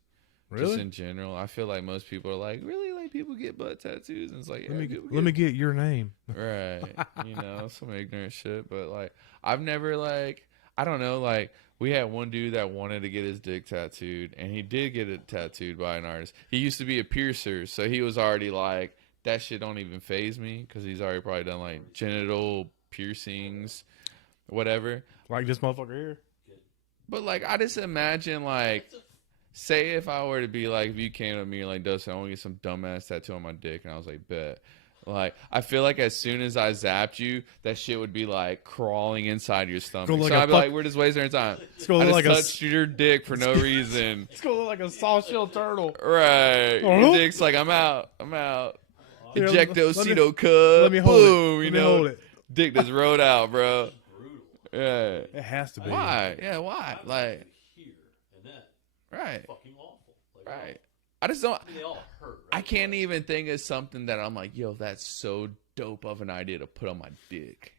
Really? Just in general, I feel like most people are like, really, like people get butt tattoos, and it's like, yeah, let me get your name. right, you know, some ignorant shit. But like, I've never like, I don't know, like we had one dude that wanted to get his dick tattooed, and he did get it tattooed by an artist. He used to be a piercer, so he was already like, that shit don't even faze me because he's already probably done like genital piercings. whatever. Like this motherfucker here. But like, I just imagine like, say if I were to be like, if you came to me and like, Dustin, I want to get some dumbass tattoo on my dick, and I was like, bet. Like, I feel like as soon as I zapped you, that shit would be like crawling inside your stomach. Go So like I'd a be like, we're just wasting our time. It's gonna I look just like touched your dick for no reason. It's gonna look like a sawshell turtle. Right. Uh-huh. Your dick's like, I'm out. Here, Ejectocito cub. let me hold it. Boom. Let You me know, hold it. dick just rode out, bro. Yeah. It has to be. Why? Yeah, why? Like, here and that. right. Fucking awful. Like, Right. I just don't. I mean, they all hurt. Right? I can't even think of something that I'm like, yo, that's so dope of an idea to put on my dick.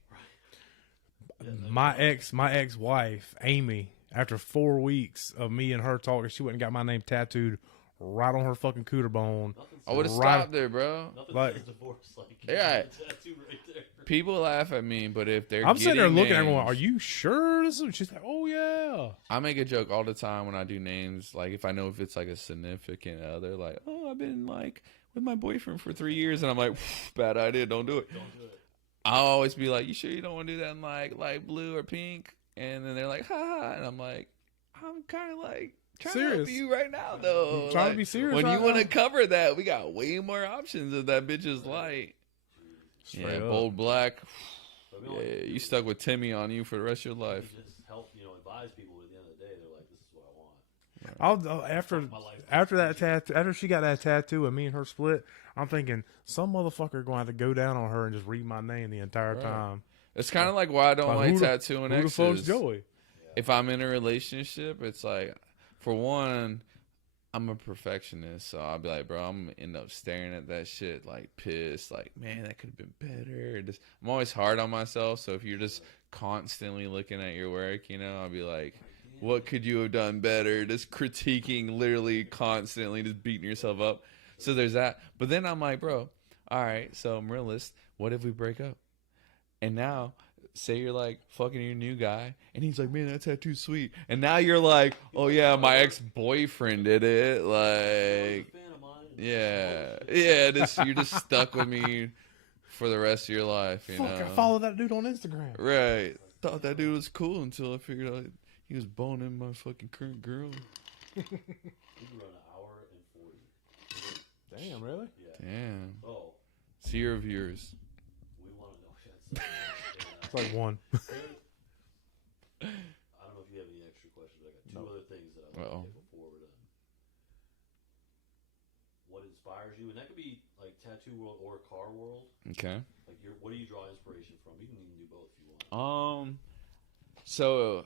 My ex-wife, Amy, after 4 weeks of me and her talking, she went and got my name tattooed right on her fucking cooter bone. I would have Right. stopped there, bro. Nothing like- says divorce like Yeah. tattoo right there. People laugh at me, but if they're I'm sitting there getting looking at her going, names- are you sure this is? She's like, oh yeah. I make a joke all the time when I do names. Like, if I know if it's like a significant other, like, oh, I've been like with my boyfriend for 3 years, and I'm like, bad idea, don't do it. Don't do it. I'll always be like, you sure you don't want to do that in like light blue or pink? And then they're like, ha ha, and I'm like, I'm kind of like trying to help Serious. you right now, though. I'm trying to Like, be serious when right you want to now. cover that, we got way more options if that bitch is light. Straight Yeah, up. bold black. But we Yeah, only- you stuck with Timmy on you for the rest of your we life. just help, advise people. At the end of the day, they're like, this is what I want. After that tattoo, after she got that tattoo and me and her split, I'm thinking some motherfucker going to have to go down on her and just read my name the entire Right. time. It's kind of like why I don't like who the- tattooing Who the fuck's exes. Joey? If I'm in a relationship, it's like, for one, I'm a perfectionist, so I'll be like, bro, I'm gonna end up staring at that shit like pissed, like, man, that could have been better. I'm always hard on myself, so if you're just constantly looking at your work, I'll be like, what could you have done better? Just critiquing, literally constantly, just beating yourself up. So there's that. But then I'm like, bro, all right, so I'm realist. What if we break up? And now, say you're like fucking your new guy, and he's like, man, that tattoo's sweet. And now you're like, oh yeah, my ex-boyfriend did it. Like, Fan of mine. yeah, you're just stuck with me for the rest of your life. Fuck, I follow that dude on Instagram. Right. Thought that dude was cool until I figured out he was boning my fucking current girl. We run an hour and 40. Damn, really? Yeah. Damn. Oh, See your viewers. we want to know. Yeah, It's like one. I don't know if you have any extra questions. I got two other things that I want Uh-oh. to get before we're done. What inspires you? And that could be like tattoo world or car world. Okay. Like, what do you draw inspiration from? You can even do both if you want. So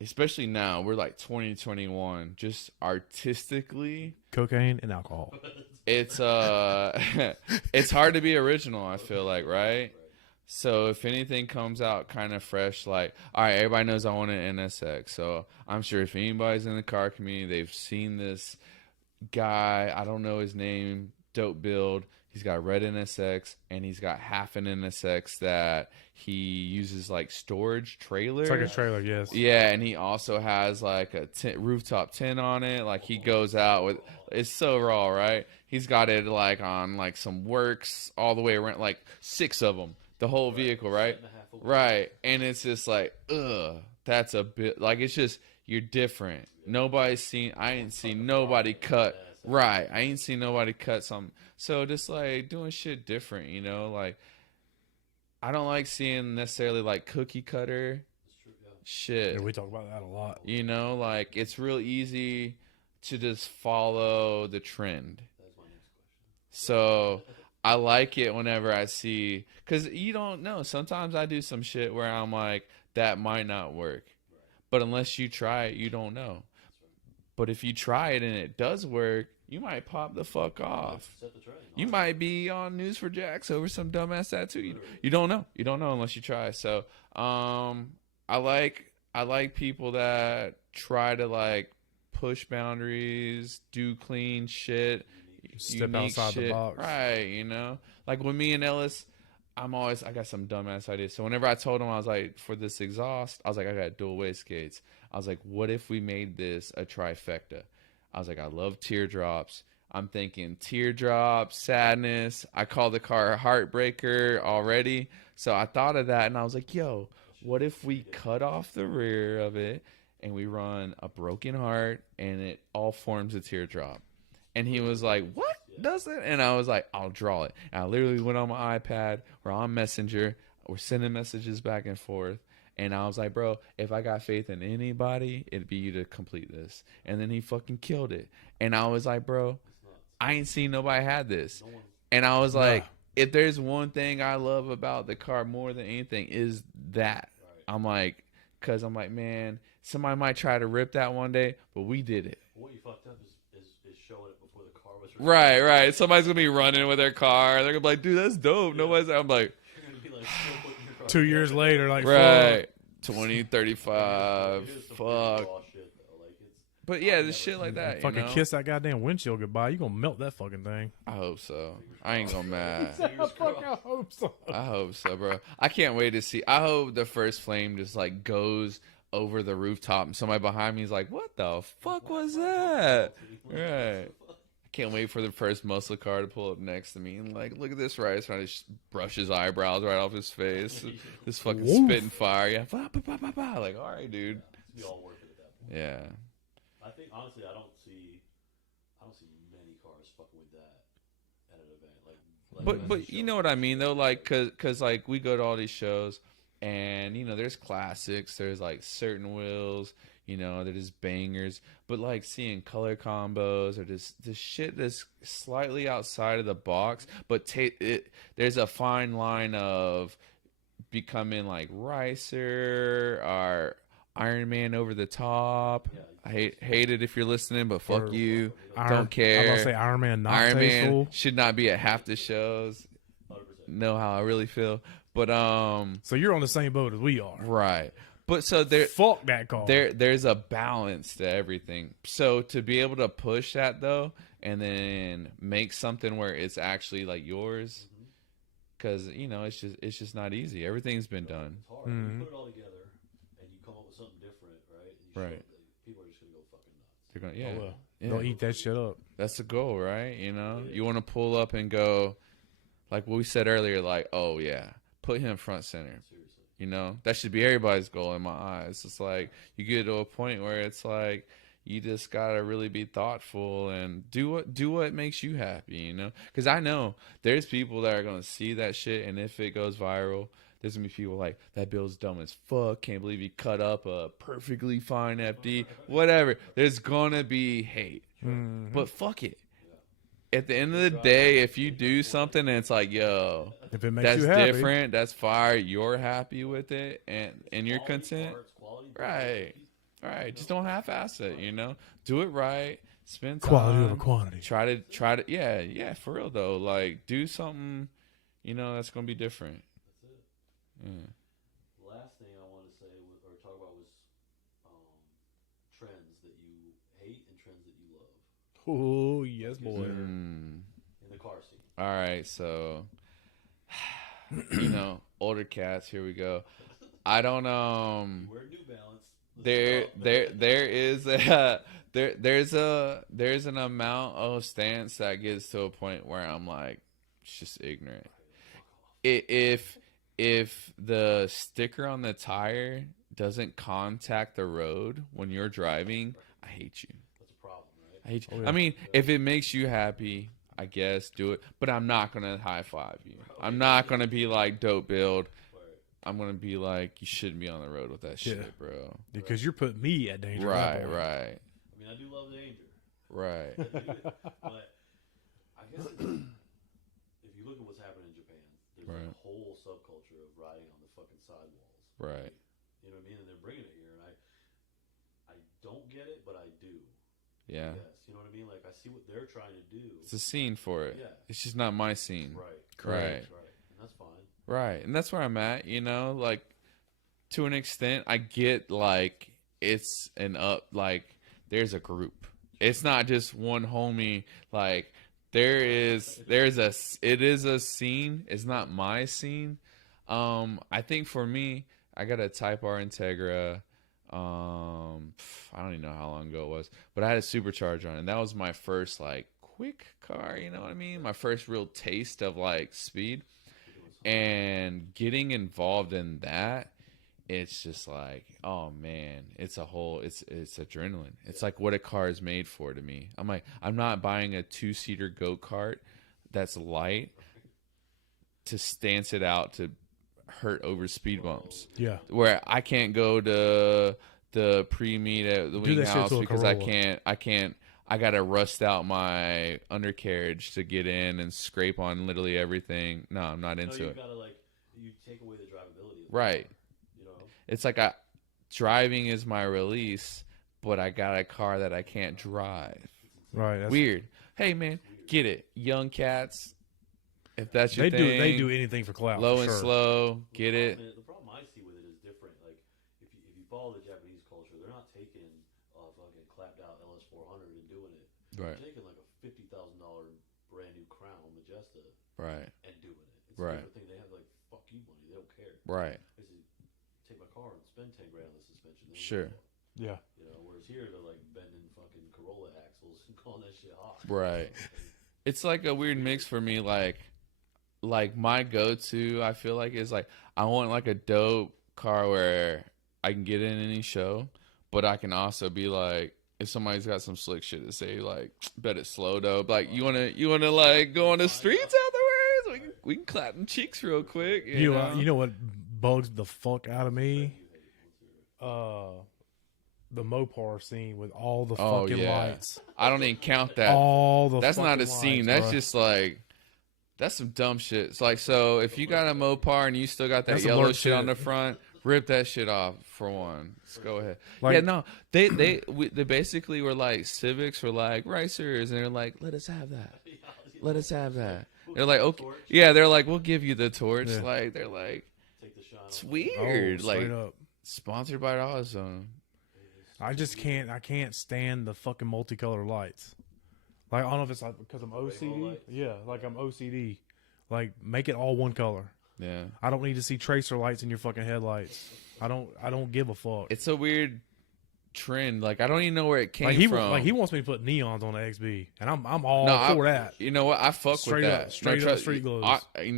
especially now, we're like 2021, just artistically, Cocaine and alcohol. it's it's hard to be original, I feel like, right? So if anything comes out kind of fresh, like, all right, everybody knows I want an NSX. So I'm sure if anybody's in the car community, they've seen this guy, I don't know his name, dope build. He's got a red NSX, and he's got half an NSX that he uses like storage trailer. It's like a trailer, yes. Yeah, and he also has like a rooftop tent on it. Like, he goes out with, it's so raw, right? He's got it like on like some works all the way around, like 6 of them, the whole vehicle, right? Right, and it's just like, ugh, that's a bit, like, it's just, you're different. I ain't seen nobody cut. Right, I ain't seen nobody cut something. So just like doing shit different, like, I don't like seeing necessarily like cookie cutter shit. Yeah, we talk about that a lot. Like, it's real easy to just follow the trend. That's my next question. So I like it whenever I see, because you don't know. Sometimes I do some shit where I'm like, that might not work. But unless you try it, you don't know. But if you try it and it does work, you might pop the fuck off. Set the trend. You might be on News for Jacks over some dumbass tattoo. You don't know. You don't know unless you try. So I like people that try to like push boundaries, do clean shit, Step unique outside the shit. box. Right, Like with me and Ellis, I got some dumbass ideas. So whenever I told him, I was like, for this exhaust, I was like, I got dual wastegates. I was like, what if we made this a trifecta? I was like, I love teardrops. I'm thinking teardrops, sadness. I called the car a heartbreaker already. So I thought of that, and I was like, yo, what if we cut off the rear of it and we run a broken heart and it all forms a teardrop? And he was like, what does it? And I was like, I'll draw it. And I literally went on my iPad or on Messenger. We're sending messages back and forth. And I was like, bro, if I got faith in anybody, it'd be you to complete this. And then he fucking killed it. And I was like, bro, I ain't seen nobody had this. And I was like, if there's one thing I love about the car more than anything is that. I'm like, because I'm like, man, somebody might try to rip that one day, but we did it. What you fucked up is showing it before the car was Right. Somebody's going to be running with their car. They're going to be like, dude, that's dope. Nobody's. I'm like, You're gonna be like, still putting your car 2 years later, like, right. fuck. 20, 35. Fuck. But yeah, this shit like that. Fucking you know? kiss that goddamn windshield goodbye. You gonna melt that fucking thing. I hope so. I ain't gonna mad. I hope so. I hope so, bro. I can't wait to see. I hope the first flame just like goes over the rooftop and somebody behind me is like, what the fuck was that? Right. I can't wait for the first muscle car to pull up next to me and like, look at this rice. And I just brush his eyebrows right off his face. This fucking spitting fire. Yeah. Like, all right, dude. Be all worth it at that point. Yeah. I think honestly, I don't see many cars fucking with that at an event. But you know what I mean though, like cause like we go to all these shows, and you know there's classics, there's like certain wheels, you know, they're just bangers. But like seeing color combos or just the shit that's slightly outside of the box, but there's a fine line of becoming like Ricer or Iron Man over the top. Yeah, I hate it if you're listening, but fuck you. Don't Don't care. I'm gonna say Iron Man not Iron tasteful. Man should not be at half the shows. 100%. Know how I really feel. But So you're on the same boat as we are. right. But so Fuck that car. there's a balance to everything. So to be able to push that though and then make something where it's actually like yours, cuz you know, it's just not easy. Everything's been done. It's hard. You put it all together and you come up with something different, right? And you Right. People are just gonna go fucking nuts. They're going Oh, well. yeah. Don't eat that shit up. That's the goal, right? You know, you want to pull up and go, like what we said earlier, like, oh yeah, put him front center. Seriously. You know, that should be everybody's goal in my eyes. It's like you get to a point where it's like you just gotta really be thoughtful and do what makes you happy. You know, because I know there's people that are gonna see that shit, and if it goes viral, there's gonna be people like, that build's dumb as fuck. Can't believe he cut up a perfectly fine FD. Whatever. There's gonna be hate, but fuck it. At the end of the day, if you do something and it's like, yo, If it makes that's you happy. different, that's fire, you're happy with it, and you're content, right? Just don't half-ass it, you know. Do it right. Spend time. Quality over quantity. Try to, yeah, for real though. Like, do something, you know, that's gonna be different. That's it. Yeah. The last thing I wanted to say or talk about was trends that you hate and trends that you love Oh yes, boy. in the car scene. All right, so you know, older cats. Here we go. I don't Wear New Balance. there is there's an amount of stance that gets to a point where I'm like, it's just ignorant. If the sticker on the tire doesn't contact the road when you're driving, I hate you. That's a problem, right? I hate you. Oh, yeah. I mean, if it makes you happy, I guess do it. But I'm not gonna high five you. I'm not gonna be like, dope build. I'm gonna be like, you shouldn't be on the road with that shit, bro. Because you're putting me at danger. Right. I mean, I do love danger. Right. But I guess if you look at what's happening in Japan, there's like Right. a whole subculture of riding on the fucking sidewalls. Right. You know what I mean? And they're bringing it here, and I don't get it, but I do. Yeah. Yes, you know what I mean? Like I see what they're trying to do. It's a scene for it. Yeah. It's just not my scene. Right. Right. Right. And that's fine. Right. And that's where I'm at, you know, like to an extent I get like it's like there's a group. It's not just one homie. Like it is a scene. It's not my scene. I think for me, I got a Type R Integra. I don't even know how long ago it was, but I had a supercharger on it, and that was my first like quick car, you know what I mean? My first real taste of like speed. And getting involved in that it's just like, oh man, it's adrenaline. It's like what a car is made for to me. I'm like, I'm not buying a 2-seater go-kart that's light to stance it out to hurt over speed bumps. Yeah. Where I can't go to the pre-meet at the Do wing that shit house to a because Corolla. I gotta rust out my undercarriage to get in and scrape on literally everything. No, I'm not into it. Gotta you take away the drivability. Right. You know. It's like driving is my release, but I got a car that I can't drive. Right. That's, Weird. Hey man, get it. Young cats. If that's your they thing, do. They do anything for clout. low for and sure. slow. Get it. The problem I see with it is different. Like if you follow the Japanese culture, they're not taking a fucking clapped out LS 400 and doing it. Right. They're taking like a $50,000 brand new Crown Majesta Right. and doing it. It's Right. a different thing. They have like fuck you money. They don't care. Right. They say, take my car and spend 10 grand on the suspension. They don't Sure. give a fuck. Yeah. You know, whereas here they're like bending fucking Corolla axles and calling that shit hot. Right. It's like a weird mix for me. Like my go-to, I feel like, is like I want like a dope car where I can get in any show, but I can also be like, if somebody's got some slick shit to say, like, bet it's slow dope. Like, you wanna like go on the streets afterwards? We can clap them cheeks real quick. You know? You know what bugs the fuck out of me? The Mopar scene with all the Oh, fucking yeah. lights. I don't even count that. All the That's not fucking a scene. lights, That's bro. just like, that's some dumb shit. It's like, so if you got a Mopar and you still got that That's some yellow lurk shit on shit. the front, rip that shit off for one. Just go ahead. Like- yeah, no, they basically were like, Civics were like racers, and they're like, let us have that. Let us have that. They're like, okay, yeah, they're like, we'll give you the torch. Yeah. Like, they're like, Take the shine it's off. weird. Oh, like, straight up. sponsored by AutoZone. I just can't. I can't stand the fucking multicolored lights. Like I don't know if it's like because I'm OCD. lights? Yeah, like I'm OCD. Like make it all one color. Yeah. I don't need to see tracer lights in your fucking headlights. I don't give a fuck. It's a weird trend. Like, I don't even know where it came Like he from. he wants me to put neons on the XB, and I'm all No, for that. You know what? I fuck Straight with up- that. straight up street glows. I don't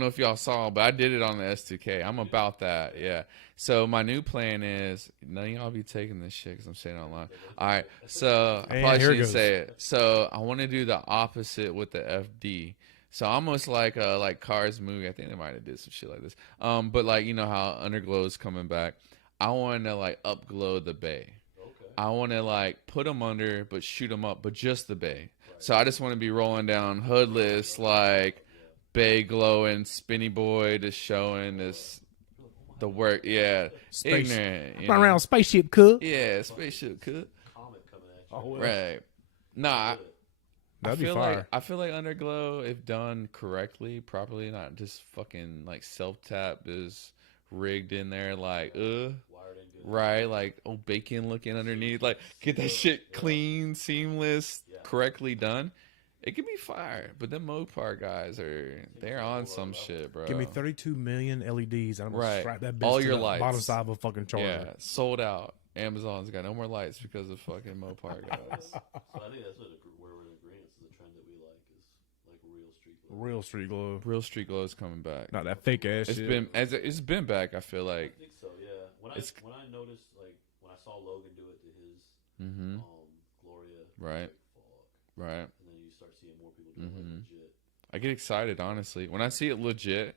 know if y'all saw, but I did it on the S2K. I'm about that. Yeah. So my new plan is, none of y'all be taking this shit because I'm saying it online. All right. So I And probably here it shouldn't goes. say it. So I want to do the opposite with the FD. So almost like Cars movie. I think they might have did some shit like this. But like, you know how Underglow is coming back. I want to like upglow the bay. Okay. I want to like put them under, but shoot them up, but just the bay. So I just want to be rolling down hoodless, like bay glowing, spinny boy, just showing this the work. Yeah, Space- ignorant. You Run know? around spaceship, cook. Yeah, spaceship could. Comet coming at you. Oh, well. Right. Nah, I That'd be feel fire. like I feel like Underglow, if done correctly, properly, not just fucking like self tap is rigged in there, like Wired in good. right, like old bacon looking underneath, like get that shit clean, seamless, correctly done. It could be fire, but the Mopar guys they're on some shit, bro. Give me 32 million LEDs, and I'm gonna Right. strap that bitch All to your the lights. bottom side of a fucking charger. Yeah, sold out. Amazon's got no more lights because of fucking Mopar guys. So I think that's where we're in agreement. So the trend that we like is like real street glow. Real street glow, Real Street Glow is coming back. not that fake ass It's shit. it's been back. I feel I like. think so, yeah. When I noticed, like, when I saw Logan do it to his Mm-hmm. Gloria, Right. like, fuck. Right. And then you start seeing more people doing it legit. I get excited, honestly, when I see it legit,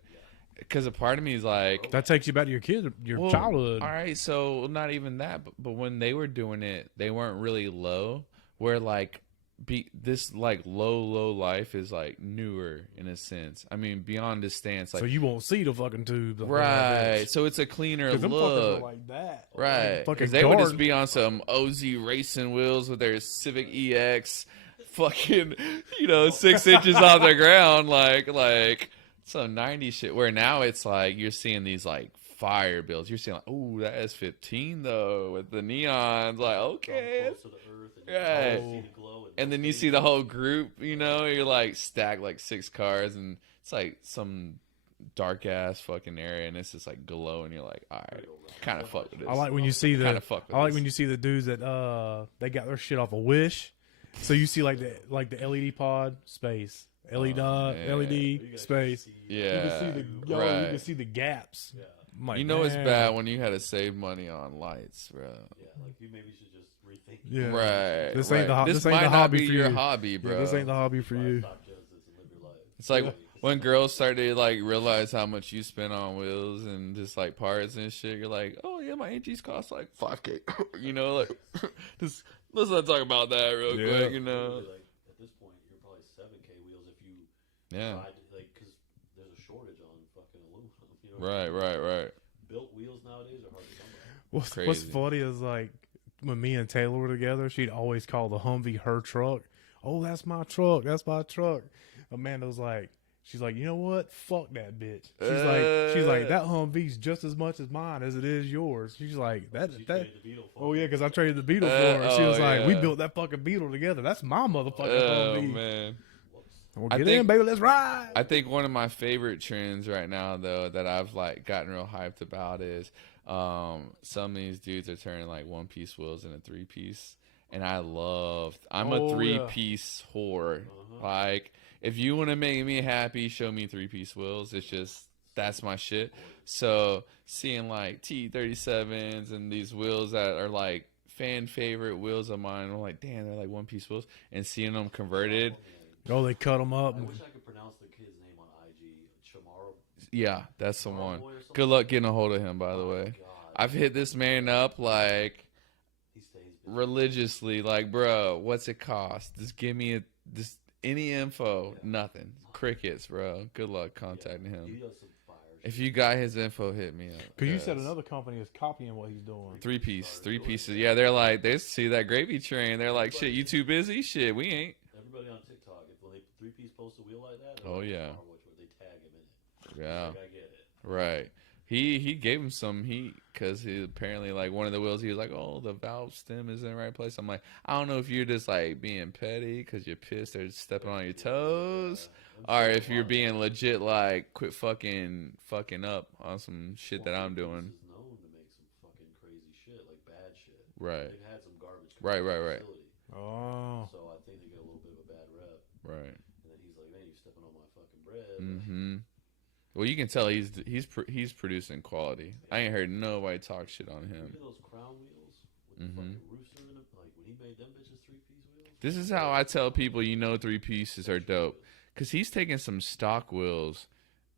because a part of me is like, That takes you back to your kid, your well, childhood. All right, so not even that, but when they were doing it, they weren't really low. Where like, this like low life is like newer in a sense. I mean, beyond the stance, like So you won't see the fucking tube. right. So it's a cleaner Because them fuckers look. are like that. Right, Fucking because they would just guard. be on some OZ racing wheels with their Civic EX, fucking 6 inches off the ground, like some 90s shit. Where now it's like you're seeing these like fire builds. You're seeing like, ooh, that S15 though with the neons. Like, okay, Close to the earth, and Right. you see the glow. and then you see the whole group. You're like stacked like 6 cars, and it's like some dark ass fucking area, and it's just like glow, and you're like, all right, kind of fuck with this. I like when you see the. Kinda fuck with I like this. when you see the dudes that they got their shit off a Wish. So you see like the LED pod space, LED yeah. LED space. Yeah, You can see the you right. can see the gaps I'm like, You know it's damn. bad when you had to save money on lights, bro. Yeah, like you maybe should just rethink. Yeah. Right. This right. ain't the this ain't might the not hobby be for your you. hobby, Yeah, bro. this ain't the hobby for you. Stop Genesis and live your life. It's like when girls start to like realize how much you spend on wheels and just like parts and shit. You're like, oh yeah, my AGs cost like $5K. You know, like just let's not talk about that real quick. You know. Like at this point, you're probably 7K wheels if you Yeah. tried to, like, because there's a shortage on fucking aluminum. You know, Right. built wheels nowadays are hard to come by. What's Crazy. funny is like when me and Taylor were together, she'd always call the Humvee her truck. Oh, that's my truck. That's my truck. Amanda was like, she's like, you know what? Fuck that bitch. She's like, that Humvee's just as much as mine as it is yours. She's like, that. She traded the Beetle for Oh it. yeah, because I traded the Beetle for her. She was like, we yeah. built that fucking Beetle together. That's my motherfucking Oh Humvee. man. Well, I get think- in, baby. Let's ride. I think one of my favorite trends right now, though, that I've like gotten real hyped about is some of these dudes are turning like 1-piece wheels into 3-piece, and I'm Oh, a 3-piece whore. Like, if you want to make me happy, show me 3-piece wheels. It's just that's my shit. So seeing like T37s and these wheels that are like fan favorite wheels of mine, I'm like, damn, they're like 1-piece wheels, and seeing them converted. Oh, they cut them up. I wish I could pronounce the kid's name on IG. Chamaro. Yeah, that's the one. Boy or something. Good luck getting a hold of him, by the Oh my way. God. I've hit this man up like He stays busy. religiously, like, bro, what's it cost? Just give me any info. Nothing. Crickets, bro. Good luck contacting He him. does some fire If shit. you got his info, hit me up. Because you said another company is copying what he's doing. 3 pieces. Yeah, they're like, they see that gravy train. They're like, shit, you too busy? Shit, we ain't. Everybody on TikTok, if when they 3-piece post a wheel like that, Oh, yeah. they tag him in it. Yeah. Like, I get it. Right. He gave him some heat because he apparently, like, one of the wheels, he was like, oh, the valve stem is in the right place. I'm like, I don't know if you're just like being petty because you're pissed they're stepping on your toes, or if you're being legit, like, quit fucking up on some shit that I'm doing. Is known to make some fucking crazy shit, like bad shit. Right. They've had some garbage. Right. facility. Oh. So I think they get a little bit of a bad rep. Right. And then he's like, man, you're stepping on my fucking bread. Mm-hmm. Well, you can tell he's producing quality. I ain't heard nobody talk shit on him. Even those crown wheels with the fucking rooster in them, like when he made them bitches 3-piece wheels. This is how I tell people, 3 pieces are dope. Because he's taking some stock wheels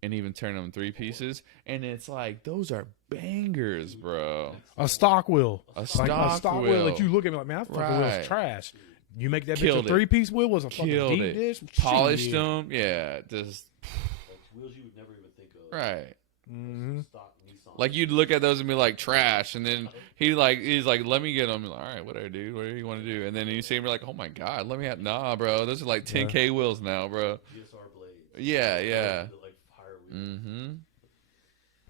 and even turning them 3 pieces. And it's like, those are bangers, bro. A stock wheel. A Like stock, a stock wheel. wheel that you look at me like, man, that fucking Right. wheel's trash. You make that Killed bitch it. a 3-piece wheel was a fucking Killed deep it. dish. Polished Shit. them. Yeah, just, Like wheels you would never even think of. right. Mm-hmm. Stock Nissan. Like, you'd look at those and be like, trash. And then he's like, let me get them. Like, all right, whatever, dude. Whatever you want to do. And then you see him, you're like, oh my God, let me have, nah, bro. Those are like 10K wheels now, bro. GSR blades. Yeah. Like fire wheels. Mm-hmm.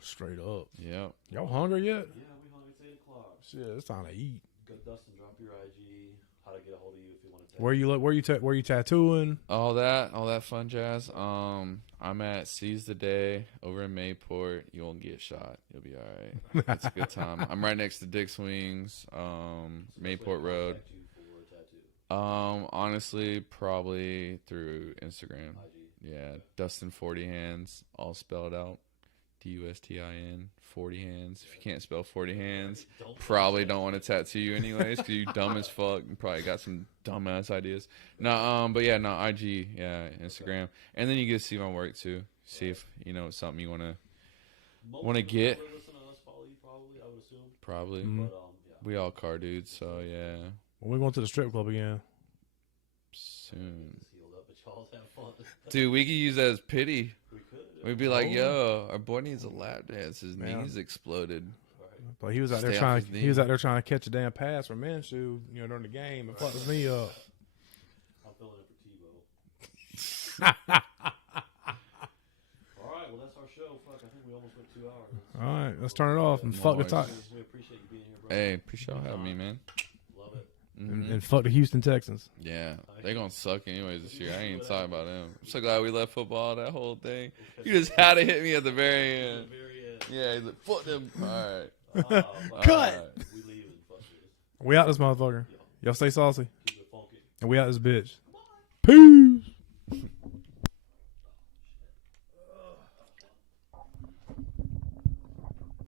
Straight up. Yeah. Y'all hungry yet? Yeah, we hungry. It's 8 o'clock. Shit, it's time to eat. Go Dustin, drop your IG. How to get a hold of you if you want to. Where you tattooing? All that fun jazz. I'm at Seize the Day over in Mayport. You won't get shot. You'll be all right. It's a good time. I'm right next to Dick's Wings, Mayport Road. Honestly, probably through Instagram. Yeah, Dustin 40 Hands, all spelled out. DUSTIN 40 Hands. If you can't spell 40 Hands, probably don't want to tattoo you anyways because you dumb as fuck and probably got some dumbass ideas. No, but yeah, no, IG, yeah, Instagram, and then you get to see my work too. See if it's something you want to get. Probably, I would assume. Probably, Mhm. But yeah. we all car dudes, so yeah. When we going to the strip club again? Soon, It's healed up, but y'all have fun. dude. We could use that as pity. We could. We'd be like, "Yo, our boy needs a lap dance. His knees exploded." But he was out there Stay off trying. his He was knee. out there trying to catch a damn pass from Minshew, during the game, and fucked his knee up. I'm filling it for Tebow. All right, well that's our show. Fuck, I think we almost went 2 hours. All right, let's turn it off and fuck the Noise. top We appreciate you being here, bro. Hey, appreciate y'all having me, man. Love it. and fuck the Houston Texans. Yeah, they gonna suck anyways this year. I ain't talking about them. I'm so glad we left football, that whole thing. You just had to hit me at the very end. Very end. Yeah, he's like, fuck them. All right. Fuck. Cut. We leaving. Fuck this. We out this motherfucker. Y'all stay saucy. Keep it funky. And we out this bitch. Peace.